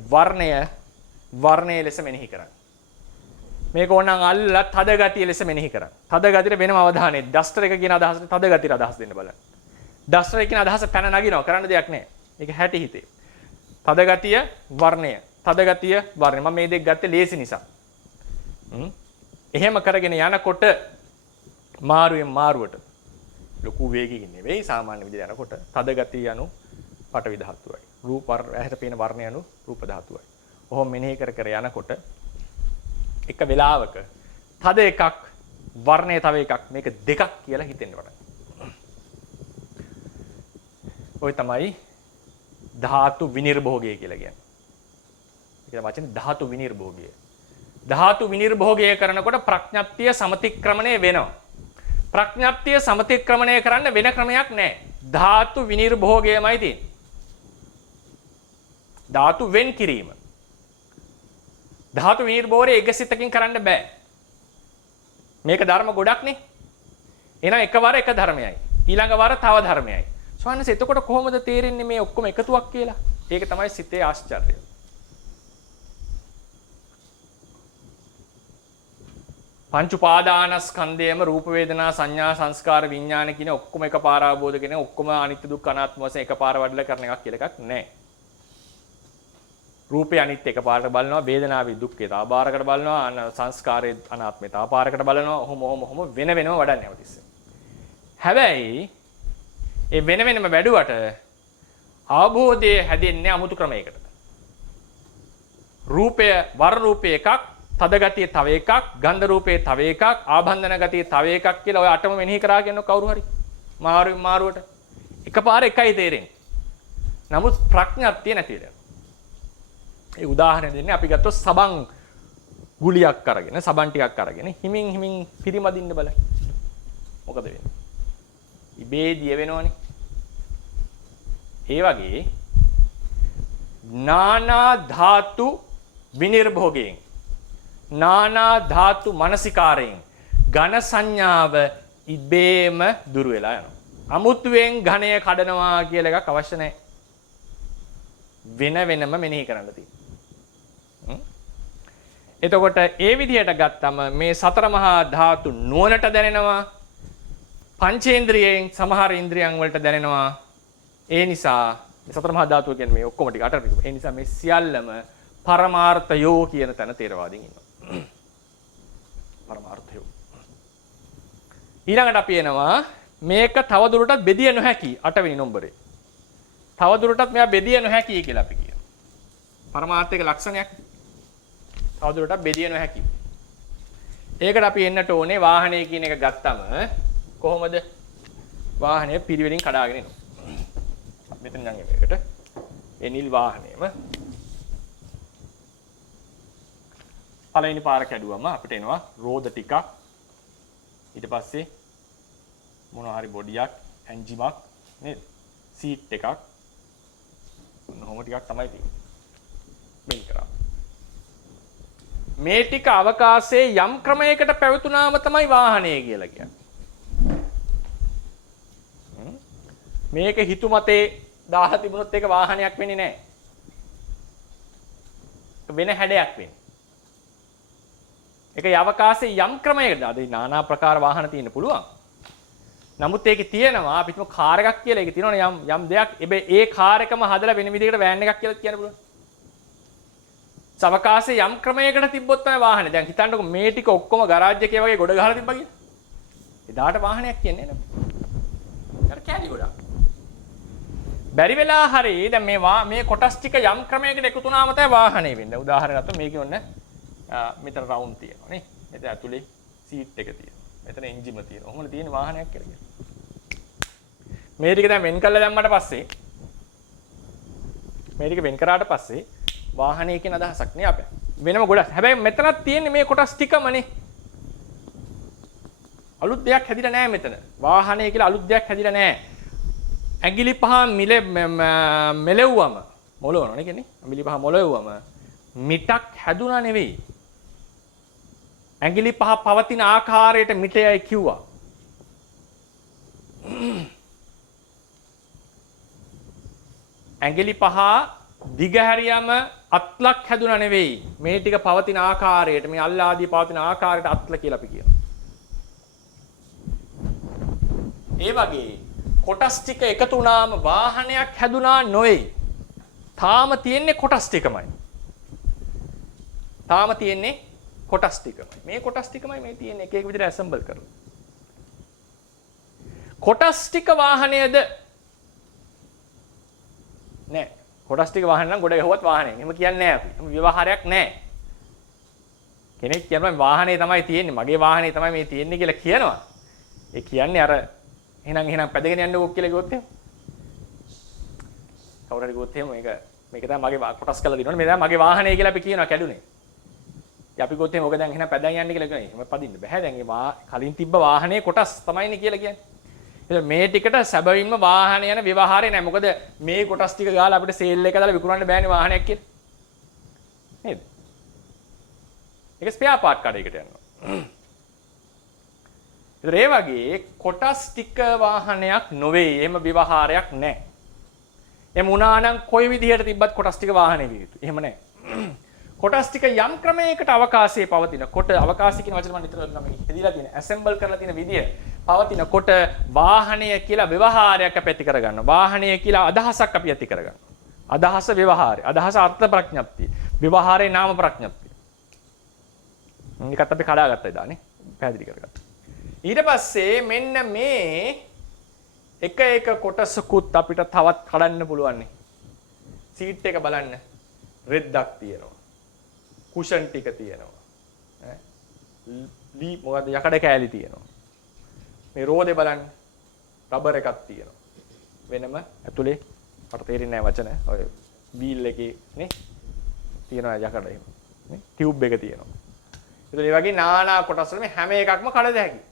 වර්ණය ලෙස මෙනෙහි කරන්න. මේක ඕනනම් අල්ලලා තද ගතිය ලෙස මෙනෙහි කරන්න. තද ගතියට වෙනම අවධානය. ඩස්ටර් එක කියන අදහසට තද ගතියට අදහස් දෙන්න බලන්න. ඩස්ටර් එක කියන අදහස පැන නගිනවා කරන්න දෙයක් නැහැ. ඒක හැටි හිතේ. තද ගතිය වර්ණය. තද ගතිය වර්ණය. මම මේ දෙක ගත්තේ ලේසි නිසා. එහෙම කරගෙන යනකොට මාරුවෙන් මාරුවට ලොකු වේගයකින් නෙවෙයි සාමාන්‍ය විදිහට යනකොට තද ගතිය යනු පටවි ධාතුවයි. රූප ඇහැට පේන වර්ණය යනු රූප ධාතුවයි. ඔහොම මෙනෙහි කර කර යනකොට එක වෙලාවක තද එකක් වර්ණය තව එකක් මේක දෙකක් කියලා හිතෙන්න වඩා. ඔය තමයි ධාතු විනිර්භෝගය කියලා කියන්නේ. ඒක වචනේ ධාතු විනිර්භෝගය. ධාතු විනිර්භෝගය කරනකොට ප්‍රඥප්තිය සමතික්‍රමණය වෙනවා. ප්‍රඥප්තිය සමතික්‍රමණය කරන්න වෙන ක්‍රමයක් නැහැ. ධාතු විනිර්භෝගයමයි තියෙන්නේ. ධාතු වෙන් කිරීම. ධාතු විනිර්භෝගය එකසිතකින් කරන්න බෑ. මේක ධර්ම ගොඩක් නේ. එහෙනම් එකවර එක ධර්මයයි. ඊළඟ වර තව ධර්මයයි. ස්වාමීන් එතකොට කොහොමද තේරෙන්නේ මේ ඔක්කොම එකතුවක් කියලා? ඒක තමයි සිතේ ආශ්චර්යය. පංච උපාදානස්කන්ධයම රූප වේදනා සංඥා සංස්කාර විඥාන කියන ඔක්කොම එකපාර අවබෝධ කරගෙන ඔක්කොම අනිත්‍ය දුක්ඛ අනාත්ම වශයෙන් එකපාර වඩලා කරන එකක් කියලා එකක් නැහැ. රූපේ අනිත්‍ය එකපාරට බලනවා, වේදනාවේ දුක්ඛේ තව පාරකට බලනවා, සංස්කාරයේ අනාත්මේ තව පාරකට බලනවා. ඔහොම වෙන වෙනම වඩන්නේ නැවතිස්සේ. හැබැයි ඒ වෙන වෙනම වැඩුවට අවබෝධය හැදෙන්නේ අමුතු ක්‍රමයකට. රූපය වර රූපේ එකක්, තද ගතිය තව එකක්, ගන්ධ රූපේ තව එකක්, ආබන්ධන ගතිය තව එකක් කියලා ඔය අටම මෙනෙහි කරා කියනකො කවුරු හරි මාරුවට එකපාර එකයි තේරෙන්නේ. නමුත් ප්‍රඥාප්තිය නැති වෙනවා. ඒ උදාහරණ දෙන්නේ අපි ගත්තොත් සබන් ගුලියක් අරගෙන, සබන් ටිකක් අරගෙන හිමින් පිරිමදින්න බලන්න. මොකද වෙන්නේ? ඉබේ දිය වෙනවනේ. ඒ වගේ නානා ධාතු විනිර්භෝගයෙන්, නානා ධාතු මනසිකාරයෙන් ඝන සංඥාව ඉබේම දුර වෙලා යනවා. අමුතුවෙන් ඝණය කඩනවා කියලා එකක් අවශ්‍ය නැහැ. වෙන වෙනම මෙනෙහි කරන්න තියෙනවා. එතකොට ඒ විදිහට ගත්තම මේ සතර මහා ධාතු නුවණට දැනෙනවා. පංචේන්ද්‍රියෙන් සමහර ඉන්ද්‍රියන් වලට දැනෙනවා. ඒ නිසා මේ සතර මහා ධාතුව කියන්නේ මේ ඔක්කොම ටික අටට. ඒ නිසා මේ සියල්ලම පරමාර්ථයෝ කියන තැන තේරවාදීන් ඉන්නවා. පරමාර්ථයෝ. ඊළඟට අපි එනවා මේක තවදුරටත් බෙදිය නොහැකි 8 වෙනි නම්බරේ. තවදුරටත් මෙයා බෙදිය නොහැකි කියලා අපි කියනවා. පරමාර්ථයක ලක්ෂණයක්. තවදුරටත් බෙදිය නොහැකි. ඒකට අපි එන්නට ඕනේ වාහනය කියන එක ගත්තම කොහොමද වාහනය පිරිවෙලින් කඩාගෙන එනවා. මෙතන නම් මේකට ඒ නිල් වාහනයම පළවෙනි පාර කැඩුවම අපිට එනවා රෝද ටිකක්, ඊට පස්සේ මොනවා හරි බොඩියක්, එන්ජිමක් නේද? සීට් එකක්. මොනෝම ටිකක් තමයි තියෙන්නේ. මෙල් කරා. මේ ටික අවකාශයේ යම් ක්‍රමයකට පැවතුනාම තමයි වාහනය කියලා කියන්නේ. මේක හිතුමතේ දාලා තිබුණොත් ඒක වාහනයක් වෙන්නේ නැහැ. වෙන හැඩයක් වෙන්නේ. ඒක යවකාශයේ යම් ක්‍රමයකට අද নানা ප්‍රකාර වාහන තියෙන්න පුළුවන්. නමුත් ඒකේ තියෙනවා අපිටම කාර් එකක් කියලා ඒකේ තියෙනවනේ යම් දෙයක් ඒ කාර් එකම හදලා වෙන විදිහකට වෑන් එකක් කියලා කියන්න පුළුවන්. සවකාශයේ යම් ක්‍රමයකට තිබ්බොත් තමයි වාහනේ. දැන් හිතන්නකො මේ ටික ඔක්කොම ගරාජ් එකේ වගේ ගොඩ ගහලා තිබ්බා කියලා. එදාට වාහනයක් කියන්නේ නෑ. අර කැලි ගොඩක්. බැරි වෙලා හරි දැන් මේ කොටස් ටික යම් ක්‍රමයකට එකතු වුණාම තමයි වාහනේ වෙන්නේ. උදාහරණයක් මේකේ ඔන්න මෙතන රවුන්ඩ් තියෙනවා නේ. මෙතන ඇතුලේ සීට් එක තියෙනවා. මෙතන එන්ජිම තියෙනවා. ඔහොමද තියෙන වාහනයක් කියලා කියන්නේ. මේ ටික දැන් වෙන් කරලා දැම්මට පස්සේ මේ ටික වෙන් කරාට පස්සේ වාහනේ කියන අදහසක් නේ අපේ. වෙනම ගොඩක්. හැබැයි මෙතනක් තියෙන්නේ මේ කොටස් ටිකමනේ. අලුත් දෙයක් හැදිලා නැහැ මෙතන. වාහනේ කියලා අලුත් දෙයක් හැදිලා නැහැ. ඇඟිලි පහ මෙලෙව්වම මොලවනනේ කියන්නේ. ඇඟිලි පහ මොලෙව්වම මිටක් හැදුනා නෙවෙයි. ඇඟිලි පහ පවතින ආකාරයට මිටයයි කිව්වා. ඇඟිලි පහ දිගහැරියම අත්ලක් හැදුනා නෙවෙයි. මේ ටික පවතින ආකාරයට මේ අල්ල ආදී පවතින ආකාරයට අත්ල කියලා අපි කියනවා. ඒ වගේ කොටස් ටික එකතු වුණාම වාහනයක් හැදුනා නොවේ. තාම තියෙන්නේ කොටස් ටිකමයි. තාම තියෙන්නේ කොටස් ටිකමයි. මේ කොටස් ටිකමයි මේ තියෙන්නේ එක එක විදිහට ඇසෙම්බල් කරලා. කොටස් ටික වාහනයේද නෑ. කොටස් ටික වාහන නම් ගොඩ ගැහුවත් වාහනේ. එහෙම කියන්නේ නෑ අපි. එහෙම ව්‍යවහාරයක් නෑ. කෙනෙක් කියනවා වාහනේ තමයි තියෙන්නේ. මගේ වාහනේ තමයි මේ තියෙන්නේ කියලා කියනවා. ඒ කියන්නේ අර එහෙනම් පැදගෙන යන්නකෝ කියලා කිව්වොත් එහෙම. කවුරු හරි කිව්වොත් එහෙම මේක තමයි මගේ කොටස් කරලා දිනවනේ. මේ තමයි මගේ වාහනේ කියලා අපි කියනවා කැඩුනේ. අපි කිව්වොත් එහෙම ඔක දැන් එහෙනම් පැදන් යන්න කියලා කියනවා. එහෙම පදින්න බෑ. දැන් කලින් තිබ්බ වාහනේ කොටස් තමයිනේ කියලා කියන්නේ. එහෙනම් මේ ටිකට සැබවින්ම වාහන යන ව්‍යවහාරය නැහැ. මොකද මේ කොටස් ටික ගාලා අපිට සේල් එක දාලා විකුණන්න බෑනේ වාහනයක් කියලා. නේද? ඒක ස්පෙයා පාර්ට් කඩේකට යනවා. ඒ වගේ කොටස් ටික වාහනයක් නොවේ. එහෙම ව්‍යවහාරයක් නැහැ. එම් වුණා නම් කොයි විදිහට තිබ්බත් කොටස් ටික වාහනේ විය යුතුයි. එහෙම නැහැ. කොටස් ටික යම් ක්‍රමයකට අවකාශයේ පවතින කොට අවකාශය කියන වචන මම නිතර නම් ඉදීලා තියෙන ඇසෙම්බල් කරලා තියෙන විදිය පවතින කොට වාහනය කියලා ව්‍යවහාරයක් අපි ඇති කරගන්නවා. වාහනය කියලා අදහසක් අපි ඇති කරගන්නවා. අදහස ව්‍යවහාරය. අදහස අර්ථ ප්‍රඥප්තිය. ව්‍යවහාරේ නාම ප්‍රඥප්තිය. මේකත් අපි කඩාගත්තා ඉදානේ. පැහැදිලි කරගත්තා. ඊට පස්සේ මෙන්න මේ එක එක කොටසකුත් අපිට තවත් කඩන්න පුළුවන් නේ. සීට් එක බලන්න. රෙද්දක් තියෙනවා. කුෂන් ටික තියෙනවා. ලී මොකද යකඩ කෑලි තියෙනවා. මේ රෝදේ බලන්න. රබර් එකක් තියෙනවා. වෙනම ඇතුලේ මට තේරෙන්නේ නැහැ වචන. ඔය වීල් එකේ නේ තියෙනවා යකඩ එහෙම. නේ ටියුබ් එක තියෙනවා. ඒතකොට මේ වගේ නානා කොටස් වල මේ හැම එකක්ම කඩද හැකියි.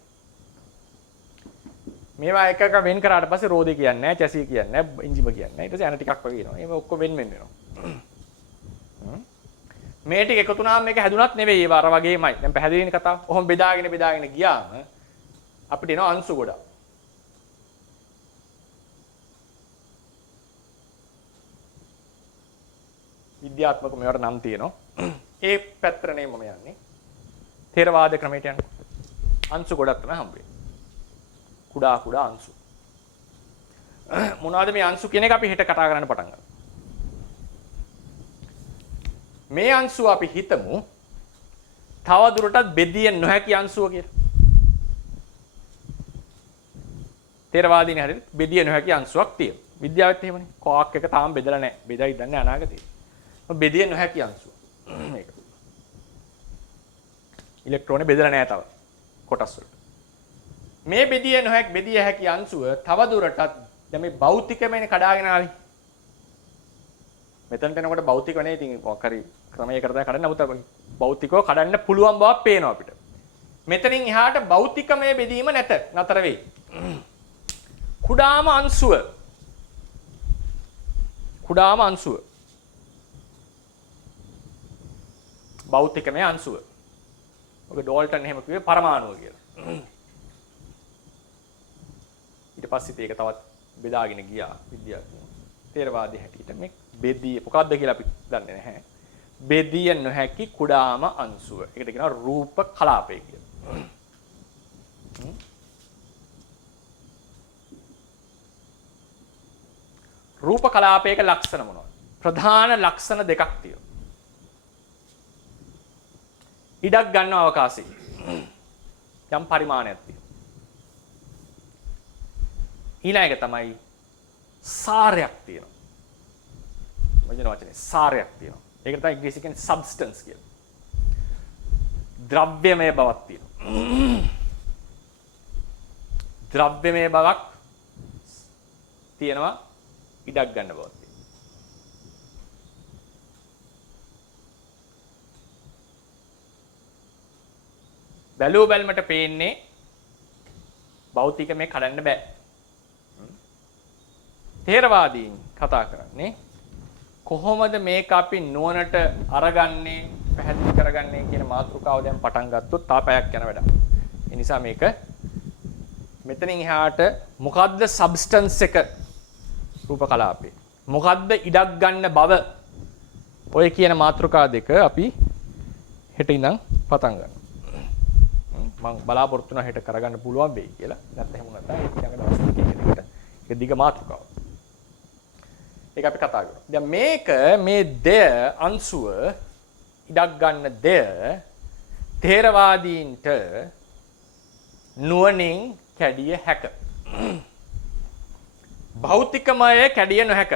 මේවා එක එක වෙන් කරාට පස්සේ රෝදේ කියන්නේ නැහැ, චැසි කියන්නේ නැහැ, එන්ජිම කියන්නේ නැහැ. ඊට පස්සේ අන ටිකක් වගේ එනවා. මේවා ඔක්කොම වෙන වෙනවා. මේ ටික එකතු වුණාම මේක හැදුනත් නෙවෙයි ඒවා අර වගේමයි. දැන් පැහැදිලිනේ කතාව. ඔහොම බෙදාගෙන ගියාම අපිට එනවා අංශු ගොඩක්. විද්‍යාත්මක මේවට නම් තියෙනවා. ඒ පැත්තට නේ මම යන්නේ. ථේරවාද ක්‍රමයට යන්නේ. අංශු ගොඩක් තමයි හම්බ වෙන්නේ. කුඩා අංශු. මොනවද මේ අංශු කියන එක අපි හෙට කතා කරන්න පටන් ගන්නවා. මේ අංශුව අපි හිතමු තව දුරටත් බෙදිය නොහැකි අංශුව කියලා. ථේරවාදීන් හරියට බෙදිය නොහැකි අංශුවක් තියෙනවා. විද්‍යාවෙත් එහෙමනේ. කෝක් එක තාම බෙදලා නැහැ. බෙදයි දන්නේ අනාගතේ. බෙදිය නොහැකි අංශුව. මේක. ඉලෙක්ට්‍රෝනේ බෙදලා නැහැ තව. කොටස් වලට. මේ බෙදිය හැකි අංශුව තව දුරටත් දැන් මේ භෞතිකමනේ කඩාගෙන ආවේ. මෙතනට එනකොට භෞතික නේ ඉතින් මොකක් හරි ක්‍රමයකට තමයි කඩන්න. නමුත් භෞතිකව කඩන්න පුළුවන් බවක් පේනවා අපිට. මෙතනින් එහාට භෞතිකමය බෙදීම නතර වෙයි. කුඩාම අංශුව භෞතිකමය අංශුව. ඔක ඩෝල්ටන් එහෙම කිව්වේ පරමාණුව කියලා. ඊට පස්සේ ඒක තවත් බෙදාගෙන ගියා විද්‍යාඥයෝ. තේරවාදී හැටියට මේ බෙදී මොකක්ද කියලා අපි දන්නේ නැහැ. බෙදිය නොහැකි කුඩාම අංශුව. ඒකට කියනවා රූප කලාපය කියලා. රූප කලාපයක ලක්ෂණ මොනවද? ප්‍රධාන ලක්ෂණ දෙකක් තියෙනවා. ඉඩක් ගන්න අවකාශය. යම් පරිමාණයක් තියෙනවා. ඊළඟ එක තමයි සාරයක් තියෙනවා. වචන වචනේ සාරයක් තියෙනවා. ඒකට තමයි ඉංග්‍රීසි කියන්නේ substance කියලා. ද්‍රව්‍යමය බවක් තියෙනවා. ද්‍රව්‍යමය බවක් තියෙනවා. ඉඩක් ගන්න බවක් තියෙනවා. බැලුව බැලමට පේන්නේ භෞතික මේ කඩන්න බෑ. තේරවාදීන් කතා කරන්නේ කොහොමද මේක අපි නුවණට අරගන්නේ පැහැදිලි කරගන්නේ කියන මාතෘකාව දැන් පටන් ගත්තොත් තාපයක් යන වැඩක්. ඒ නිසා මේක මෙතනින් එහාට මොකද්ද සබ්ස්ටන්ස් එක රූප කලාපේ. මොකද්ද ඉඩක් ගන්න බව ඔය කියන මාතෘකා දෙක අපි හෙට ඉඳන් පටන් ගන්නවා. මම බලාපොරොත්තු වෙනවා හෙට කරගන්න පුළුවන් වෙයි කියලා. නැත්නම් එහෙම නැත්නම් ඊළඟ දවස් දෙකකට ඒක දිග මාතෘකාවක්. ඒක අපි කතා කරමු. දැන් මේක මේ දෙය අංශුව ඉඩක් ගන්න දෙය තේරවාදීන්ට නුවණින් කැඩිය හැක. භෞතිකමය කැඩිය නොහැක.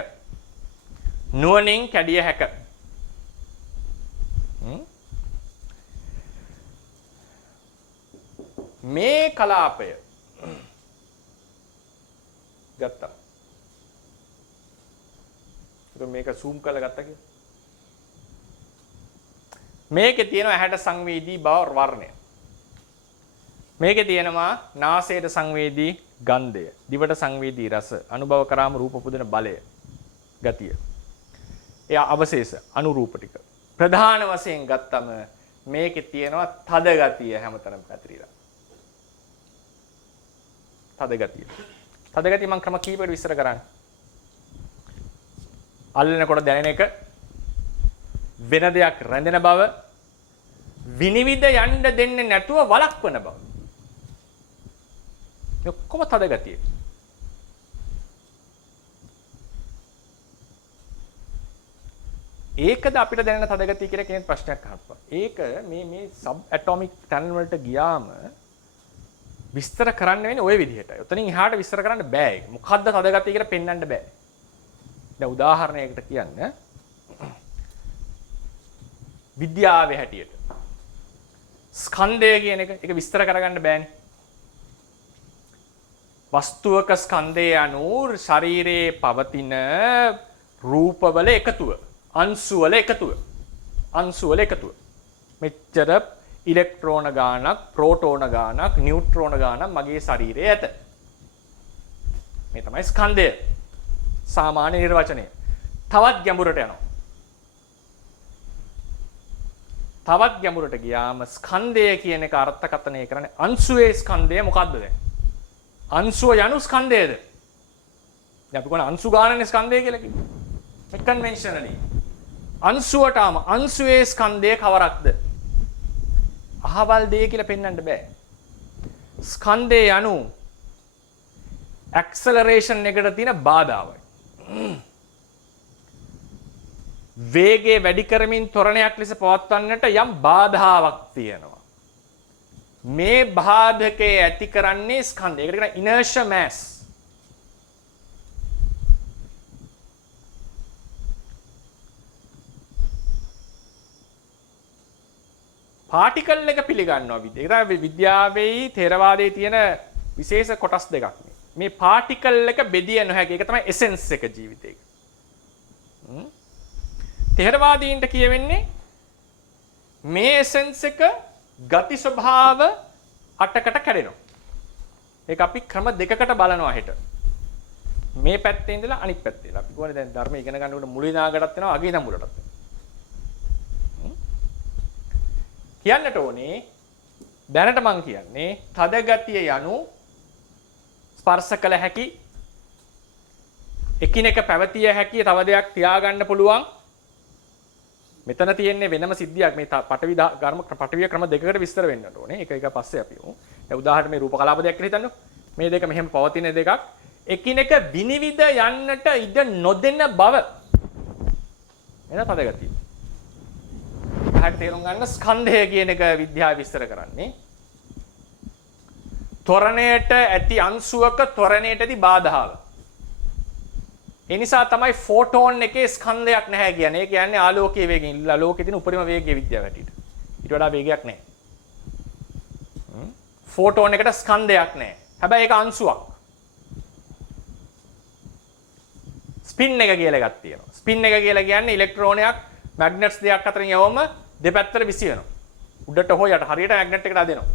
නුවණින් කැඩිය හැක. මේ කලාපය ගත්තා. මේක zoom කරලා ගත්තා කියලා. මේකේ තියෙනවා ඇහැට සංවේදී බව වර්ණය. මේකේ තියෙනවා නාසයට සංවේදී ගන්ධය, දිවට සංවේදී රස, අනුභව කරාම රූප පුදන බලය, ගතිය. එයා අවශේෂ අනුරූප ටික. ප්‍රධාන වශයෙන් ගත්තම මේකේ තියෙනවා තද ගතිය හැමතැනම පැතිරිලා. තද ගතිය. තද ගතිය මම ක්‍රම කීපයකට විස්තර කරන්නේ. අල්ලනකොට දැනෙන එක, වෙන දෙයක් රැඳෙන බව, විනිවිද යන්න දෙන්නේ නැතුව වළක්වන බව. මේ ඔක්කොම තද ගතිය. ඒකද අපිට දැනෙන තද ගතිය කියලා කෙනෙක් ප්‍රශ්නයක් අහපුවා. ඒක මේ සබ් ඇටොමික් ටනල් වලට ගියාම විස්තර කරන්න වෙන්නේ ওই විදිහටයි. උතනින් එහාට විස්තර කරන්න බෑ ඒක. මොකද්ද තද ගතිය කියලා පෙන්වන්න බෑ. දැන් උදාහරණයකට කියන්න විද්‍යාවේ හැටියට ස්කන්ධය කියන එක ඒක විස්තර කරගන්න බෑනේ. වස්තුවක ස්කන්ධය අනුව ශරීරයේ පවතින රූපවල එකතුව, අංශුවල එකතුව. මෙච්චර ඉලෙක්ට්‍රෝන ගානක්, ප්‍රෝටෝන ගානක්, නියුට්‍රෝන ගානක් මගේ ශරීරයේ ඇත. මේ තමයි ස්කන්ධය. සාමාන්‍ය නිර්වචනය. තවත් ගැඹුරට යනවා. තවත් ගැඹුරට ගියාම ස්කන්ධය කියන එක අර්ථකථනය කරන්නේ අංශුවේ ස්කන්ධය මොකද්ද දැන්? අංශුව යනු ස්කන්ධයද? දැන් අපි කියනවා අංශු ගානනේ ස්කන්ධය කියලා කිව්වේ. මේ කන්වෙන්ෂනලි. අංශුවටම අංශුවේ ස්කන්ධය කවරක්ද? අහවල් දෙය කියලා පෙන්වන්න බෑ. ස්කන්ධය යනු ඇක්සලරේෂන් එකට තියෙන බාධාවයි. වේගය වැඩි කරමින් ත්වරණයක් ලෙස පවත්වන්නට යම් බාධාවක් තියෙනවා. මේ බාධකේ ඇති කරන්නේ ස්කන්ධය. ඒකට කියන inertia mass. පාටිකල් එක පිළිගන්නවා විදිහ. ඒක තමයි විද්‍යාවේ ථේරවාදයේ තියෙන විශේෂ කොටස් දෙකක්. මේ පාටිකල් එක බෙදිය නොහැකි. ඒක තමයි එසෙන්ස් එක ජීවිතේක. ථේරවාදීන්ට කියවෙන්නේ මේ එසෙන්ස් එක ගති ස්වභාව 8කට කැඩෙනවා. ඒක අපි ක්‍රම දෙකකට බලනවා හෙට. මේ පැත්තේ ඉඳලා අනිත් පැත්තේ. අපි කියන්නේ දැන් ධර්ම ඉගෙන ගන්නකොට මුලින් නාගටත් වෙනවා අගේ ඉඳන් මුලටත් වෙනවා. කියන්නට ඕනේ දැනට මං කියන්නේ තද ගතිය යනු ස්පර්ශ කළ හැකි එකිනෙක පැවතිය හැකි තව දෙයක් තියාගන්න පුළුවන්. මෙතන තියෙන්නේ වෙනම සිද්ධියක්. මේ පටවිය ක්‍රම දෙකකට විස්තර වෙන්න ඕනේ. එක පස්සේ අපි යමු. දැන් උදාහරණයක් මේ රූප කලාප දෙයක් කියලා හිතන්නකො. මේ දෙක මෙහෙම පවතින දෙකක්. එකිනෙක විනිවිද යන්නට ඉඩ නොදෙන බව. එන පදගතිය. හරියට තේරුම් ගන්න ස්කන්ධය කියන එක විද්‍යාව විස්තර කරන්නේ. ත්වරණයට ඇති අංශුවක ත්වරණයට ඇති බාධාව. ඒ නිසා තමයි ෆෝටෝන් එකේ ස්කන්ධයක් නැහැ කියන්නේ. ඒ කියන්නේ ආලෝකයේ වේගයෙන් ආලෝකයේ තියෙන උපරිම වේගයේ විද්‍යාව හැටියට. ඊට වඩා වේගයක් නැහැ. ෆෝටෝන් එකට ස්කන්ධයක් නැහැ. හැබැයි ඒක අංශුවක්. ස්පින් එක කියලා එකක් තියෙනවා. ස්පින් එක කියලා කියන්නේ ඉලෙක්ට්‍රෝනයක් මැග්නට්ස් දෙකක් අතරින් යවම දෙපැත්තට විසි වෙනවා. උඩට හෝ යට හරියට මැග්නට් එකට අදිනවා.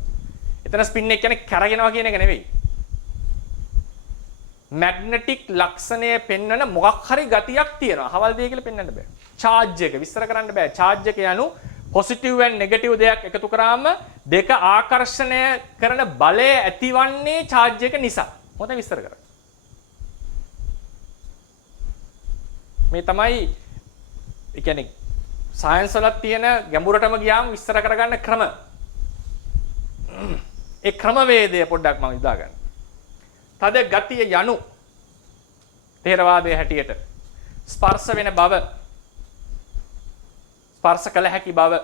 එතන ස්පින් එක කියන්නේ කැරගෙනවා කියන එක නෙවෙයි. මැග්නටික් ලක්ෂණය පෙන්වන මොකක් හරි ගතියක් තියෙනවා. හවල් දෙය කියලා පෙන්වන්න බෑ. charge එක විස්තර කරන්න බෑ. charge එක යනු positive and negative දෙයක් එකතු කරාම දෙක ආකර්ෂණය කරන බලය ඇතිවන්නේ charge එක නිසා. මොකද විස්තර කරන්නේ. මේ තමයි ඒ කියන්නේ සයන්ස් වල තියෙන ගැඹුරටම ගියාම විස්තර කරගන්න ක්‍රම. ඒ ක්‍රමවේදය පොඩ්ඩක් මම ඉදා ගන්න. තද ගතිය යනු තේරවාදයේ හැටියට ස්පර්ශ වෙන බව ස්පර්ශ කළ හැකි බව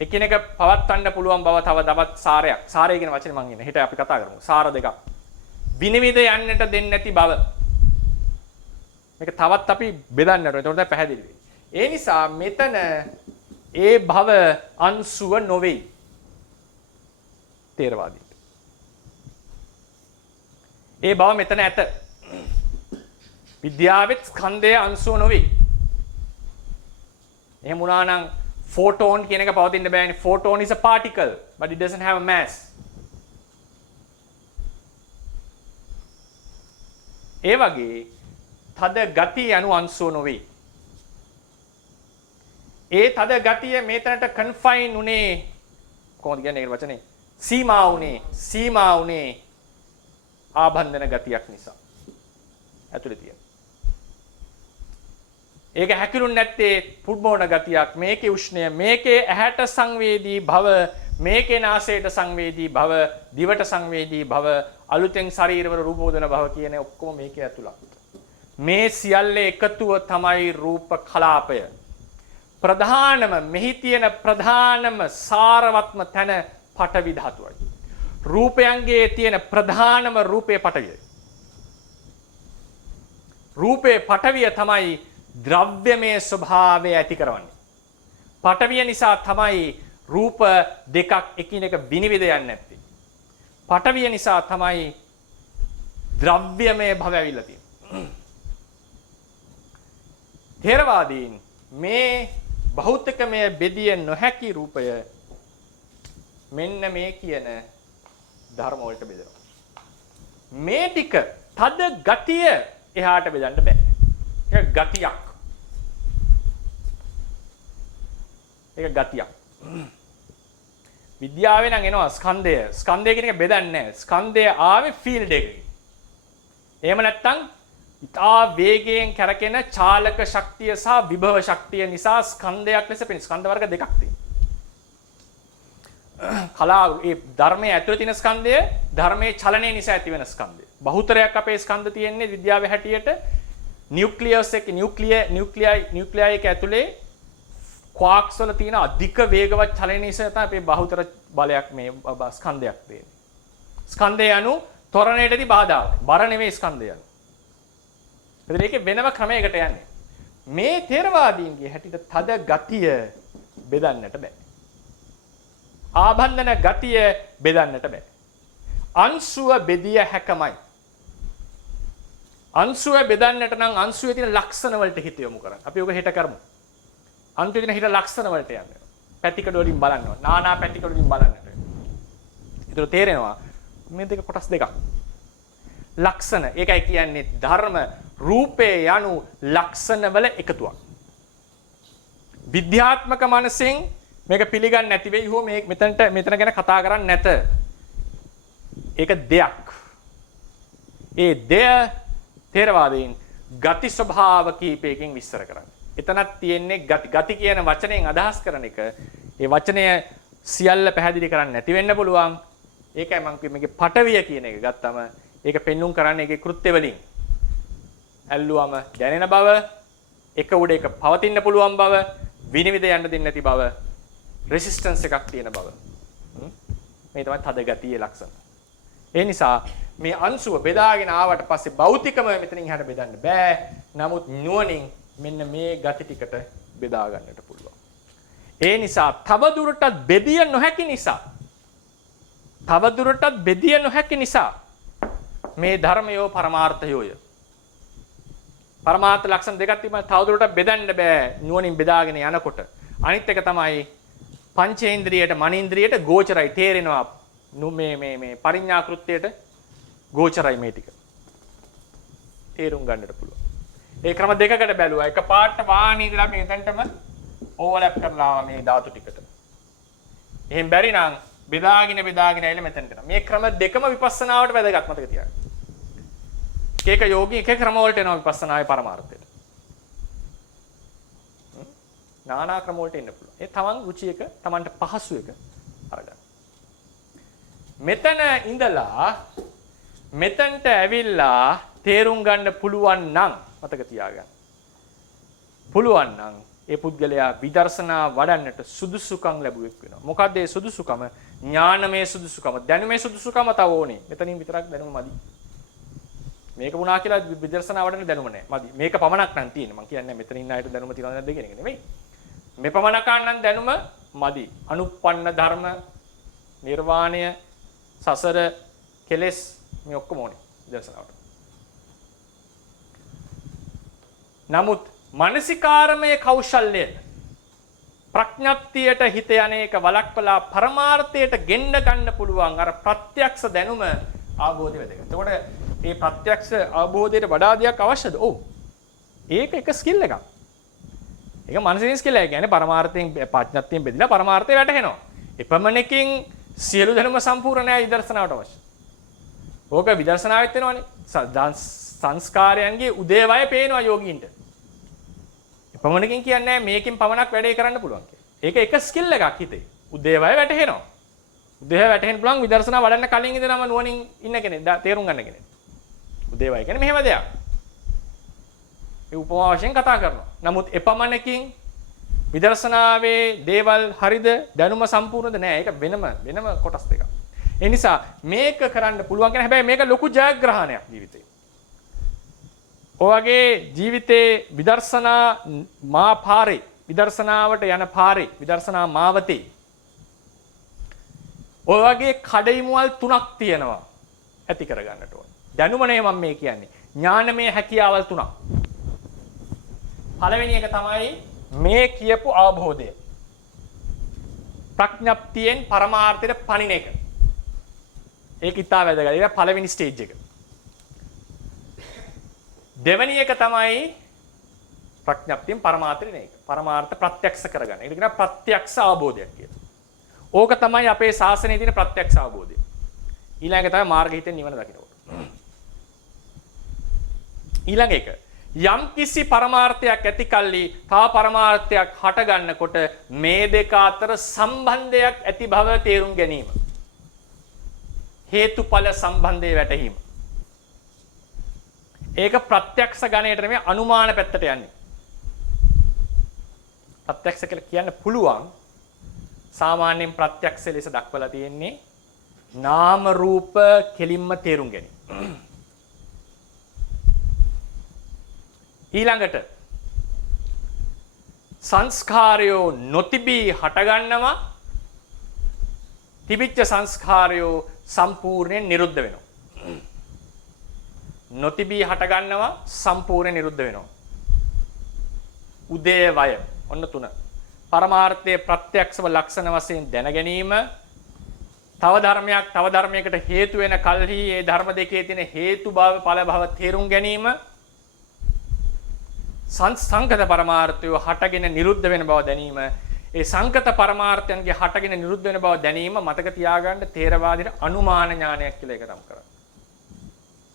එකිනෙක පවත්වන්න පුළුවන් බව තවත් සාරයක් සාරය කියන වචනේ මම ඉන්නේ. හෙට අපි කතා කරමු. සාර දෙකක්. විනිවිද යන්නට දෙන්නේ නැති බව. මේක තවත් අපි බෙදන්නට ඕනේ. එතකොට පැහැදිලි වෙයි. ඒ නිසා මෙතන ඒ භව අංශුව නොවේ. තේරවාදී. ඒ බව මෙතන ඇත. විද්‍යාවෙත් ස්කන්ධයේ අංශුව නොවේ. එහෙම වුණා නම් ෆෝටෝන් කියන එක පවතින්න බෑනේ. Photon is a particle but it doesn't have a mass. ඒ වගේ තද ගතිය යනු අංශුව නොවේ. ඒ තද ගතිය මේතනට කන්ෆයින් උනේ කොහොමද කියන්නේ ඒ වචනේ? සීමා උනේ ආබන්ධන ගතියක් නිසා. ඇතුලේ තියෙන. ඒක හැකිලුන්නේ නැත්තේ පුඩ්මෝණ ගතියක්. මේකේ උෂ්ණය, මේකේ ඇහැට සංවේදී භව, මේකේ නාසයට සංවේදී භව, දිවට සංවේදී භව, අලුතෙන් ශරීරවල රූපෝදන භව කියන ඔක්කොම මේකේ ඇතුළත්. මේ සියල්ල එකතුව තමයි රූප කලාපය. ප්‍රධානම මෙහි තියෙන ප්‍රධානම සාරවත්ම තැන පඨවි ධාතුවයි. රූපයන්ගේ තියෙන ප්‍රධානම රූපේ පඨවියයි. රූපේ පඨවිය තමයි ද්‍රව්‍යමය ස්වභාවය ඇති කරවන්නේ. පඨවිය නිසා තමයි රූප දෙකක් එකිනෙක විනිවිද යන්නේ නැත්තේ. පඨවිය නිසා තමයි ද්‍රව්‍යමය භව ඇවිල්ලා තියෙන්නේ. ථේරවාදීන් මේ භෞතිකමය බෙදිය නොහැකි රූපය මෙන්න මේ කියන ධර්ම වලට බෙදනවා. මේ ටික තද ගතිය එහාට බෙදන්න බෑ. ඒක ගතියක්. ඒක ගතියක්. විද්‍යාවේ නම් එනවා ස්කන්ධය. ස්කන්ධය කියන එක බෙදන්නේ නැහැ. ස්කන්ධය ආවේ ෆීල්ඩ් එකකින්. එහෙම නැත්නම් ඉතා වේගයෙන් කැරකෙන චාලක ශක්තිය සහ විභව ශක්තිය නිසා ස්කන්ධයක් ලෙස පෙනෙන ස්කන්ධ වර්ග දෙකක් තියෙනවා. කලාව ඒ ධර්මයේ ඇතුළේ තියෙන ස්කන්ධය ධර්මයේ චලනය නිසා ඇති වෙන ස්කන්ධය. බහුතරයක් අපේ ස්කන්ධ තියෙන්නේ විද්‍යාවේ හැටියට නියුක්ලියස් එක නියුක්ලියයි එක ඇතුලේ ක්වාක්ස් වල තියෙන අධික වේගවත් චලනය නිසා තමයි අපේ බහුතර බලයක් මේ ස්කන්ධයක් තියෙන්නේ. ස්කන්ධය anu ත්වරණයටදී බාධාව. බර නෙවෙයි ස්කන්ධය anu. ඒකේ වෙනම ක්‍රමයකට යන්නේ. මේ ථේරවාදීන්ගේ හැටියට තද ගතිය බෙදන්නට බෑ. ආබන්ධන ගතිය බෙදන්නට බෑ. අංශුව බෙදිය හැකමයි. අංශුව බෙදන්නට නම් අංශුවේ තියෙන ලක්ෂණ වලට හිත යොමු කරන්න. අපි ඔක හෙට කරමු. අංශුවේ තියෙන හිත ලක්ෂණ වලට යන්න. පැතිකඩ වලින් බලන්න ඕන. නානා පැතිකඩ වලින් බලන්නට. ඒතර තේරෙනවා මේ දෙක කොටස් දෙකක්. ලක්ෂණ ඒකයි කියන්නේ ධර්ම රූපේ යනු ලක්ෂණ වල එකතුවක්. විද්‍යාත්මක මනසෙන් මේක පිළිගන්නේ නැති වෙයි හෝ මේ මෙතන ගැන කතා කරන්නේ නැත. ඒක දෙයක්. ඒ දෙය තේරවාදීන් ගති ස්වභාව කීපයකින් විස්තර කරන්නේ. එතනක් තියෙන්නේ ගති කියන වචනයෙන් අදහස් කරන එක. ඒ වචනය සියල්ල පැහැදිලි කරන්න නැති වෙන්න පුළුවන්. ඒකයි මම කිව්වේ මේකේ පටවිය කියන එක ගත්තම ඒක පෙන්눔 කරන්නේ ඒකේ කෘත්‍ය වලින්. ඇල්ලුවම දැනෙන බව, එක උඩ එක පවතින්න පුළුවන් බව, විනිවිද යන්න දෙන්නේ නැති බව, රෙසිස්ටන්ස් එකක් තියෙන බව. මේ තමයි තද ගතියේ ලක්ෂණ. ඒ නිසා මේ අංශුව බෙදාගෙන ආවට පස්සේ භෞතිකම මෙතනින් එහාට බෙදන්න බෑ. නමුත් නුවණින් මෙන්න මේ ගති ටිකට බෙදා ගන්නට පුළුවන්. ඒ නිසා තවදුරටත් බෙදිය නොහැකි නිසා මේ ධර්මයෝ පරමාර්ථයෝය. පරමාර්ථ ලක්ෂණ දෙකක් තිබෙනවා. තවදුරටත් බෙදන්න බෑ නුවණින් බෙදාගෙන යනකොට. අනිත් එක තමයි පංචේන්ද්‍රියට මනේන්ද්‍රියට ගෝචරයි තේරෙනවා. මේ පරිඥා කෘත්‍යයට ගෝචරයි මේ ටික. තේරුම් ගන්නට පුළුවන්. ඒ ක්‍රම දෙකකට බැලුවා. එක පාට වාහනේ ඉඳලා මේ තැනටම ඕවර්ලැප් කරලා මේ ධාතු ටිකට. එහෙන් බැරි නම් බෙදාගෙන ඇවිල්ලා මෙතනට එනවා. මේ ක්‍රම දෙකම විපස්සනාවට වැදගත් මතක තියාගන්න. එක යෝගී එක ක්‍රම වලට එනවා විපස්සනාවේ පරමාර්ථයට. නානා ක්‍රම වලට එන්න පුළුවන්. ඒ තමන් රුචි එක, තමන්ට පහසු එක අරගන්න. මෙතන ඉඳලා මෙතනට ඇවිල්ලා තේරුම් ගන්න පුළුවන් නම් මතක තියාගන්න. පුළුවන් නම් ඒ පුද්ගලයා විදර්ශනා වඩන්නට සුදුසුකම් ලැබුවෙක් වෙනවා. මොකද ඒ සුදුසුකම ඥානමය සුදුසුකම, දැනුමේ සුදුසුකම තව ඕනේ. මෙතනින් විතරක් දැනුම මදි. මේක වුණා කියලා විදර්ශනා වඩන්න දැනුම නැහැ. මදි. මේක පමණක් නම් තියෙන්නේ. මම කියන්නේ මෙතන ඉන්න අයට දැනුම තියනවද නැද්ද කියන එක නෙමෙයි. මේ පමණක් නම් දැනුම මදි. අනුප්පන්න ධර්ම, නිර්වාණය, සසර, කෙලෙස් මේ ඔක්කොම ඕනේ විදර්ශනාවට. නමුත් මානසිකාරමය කෞශල්‍ය ප්‍රඥප්තියට හිත යන්නේක වලක්වලා පරමාර්ථයට ගෙන්න ගන්න පුළුවන් අර ප්‍රත්‍යක්ෂ දැනුම ආબોධය වැදගත්. එතකොට මේ ප්‍රත්‍යක්ෂ අවබෝධයට වඩා දෙයක් අවශ්‍යද? ඔව්. ඒක එක ස්කිල් එකක්. ඒක මානසික ස්කිල් එකක්. කියන්නේ පරමාර්ථයෙන් ප්‍රඥප්තියෙන් බෙදලා පරමාර්ථය වැටහෙනවා. එපමණකින් සියලු දැනුම සම්පූර්ණ නැහැ විදර්ශනාවට අවශ්‍ය. ඕක විදර්ශනාවෙත් වෙනවනේ. සංස්කාරයන්ගේ උදේවය පේනවා යෝගීන්ට. එපමණකින් කියන්නේ මේකෙන් පමණක් වැඩේ කරන්න පුළුවන් කියලා. ඒක එක ස්කිල් එකක් හිතේ. උදේවය වැටහෙනවා. උදේවය වැටහෙන්න පුළුවන් විදර්ශනා වඩන්න කලින් ඉඳනම නුවණින් ඉන්න කෙනෙක් තේරුම් ගන්න කෙනෙක්. උදේවය කියන්නේ මෙහෙම දෙයක්. ඒ උපමා වශයෙන් කතා කරනවා. නමුත් එපමණකින් විදර්ශනාවේ දේවල් හරිද දැනුම සම්පූර්ණද නෑ. ඒක වෙනම කොටස් දෙකක්. ඒ නිසා මේක කරන්න පුළුවන් කියන හැබැයි මේක ලොකු ජයග්‍රහණයක් ජීවිතේ. ඔයගේ ජීවිතේ විදර්ශනා පාරේ විදර්ශනාවට යන පාරේ විදර්ශනා මාවතේ ඔයගේ කඩයිමුවල් තුනක් තියෙනවා ඇති කර ගන්නට ඕන. දැනුම නේ මම මේ කියන්නේ. ඥානමය හැකියාවල් තුනක්. පළවෙනි එක තමයි මේ කියපු අවබෝධය. ප්‍රඥප්තියෙන් පරමාර්ථයට පණින එක. ඒක ඉතා වැදගත්. ඒක පළවෙනි ස්ටේජ් එක. දෙවෙනි එක තමයි ප්‍රඥප්තියෙන් පරමාර්ථයට නේ. පරමාර්ථ ප්‍රත්‍යක්ෂ කරගන්න. ඒක කියනවා ප්‍රත්‍යක්ෂ අවබෝධයක් කියලා. ඕක තමයි අපේ ශාසනයේ තියෙන ප්‍රත්‍යක්ෂ අවබෝධය. ඊළඟ එක තමයි මාර්ග හිතෙන් නිවන දකින්නකොට. ඊළඟ එක යම් කිසි පරමාර්ථයක් ඇති කල්ලි තා පරමාර්ථයක් හට ගන්නකොට මේ දෙක අතර සම්බන්ධයක් ඇති බව තේරුම් ගැනීම. හේතුඵල සම්බන්ධය වැටහීම. ඒක ප්‍රත්‍යක්ෂ ගණයට නෙමෙයි අනුමාන පැත්තට යන්නේ. ප්‍රත්‍යක්ෂ කියලා කියන්න පුළුවන්. සාමාන්‍යයෙන් ප්‍රත්‍යක්ෂ ලෙස දක්වලා තියෙන්නේ නාම රූප කෙලින්ම තේරුම් ගැනීම. ඊළඟට සංස්කාරයෝ නොතිබී හටගන්නවා. තිබිච්ච සංස්කාරයෝ සම්පූර්ණයෙන් නිරුද්ධ වෙනවා. නොතිබී හටගන්නවා සම්පූර්ණයෙන් නිරුද්ධ වෙනවා. උදේවය ඔන්න තුන. පරමාර්ථයේ ප්‍රත්‍යක්ෂව ලක්ෂණ වශයෙන් දැන ගැනීම. තව ධර්මයකට හේතු වෙන කල්හි ඒ ධර්ම දෙකේ තියෙන හේතු භව ඵල භව තේරුම් ගැනීම. සංකත පරමාර්ථය හටගෙන නිරුද්ධ වෙන බව දැනීම. ඒ සංකත පරමාර්ථයන්ගේ හටගෙන නිරුද්ධ වෙන බව දැනීම මතක තියාගන්න තේරවාදීට අනුමාන ඥානයක් කියලා එක නම් කරා.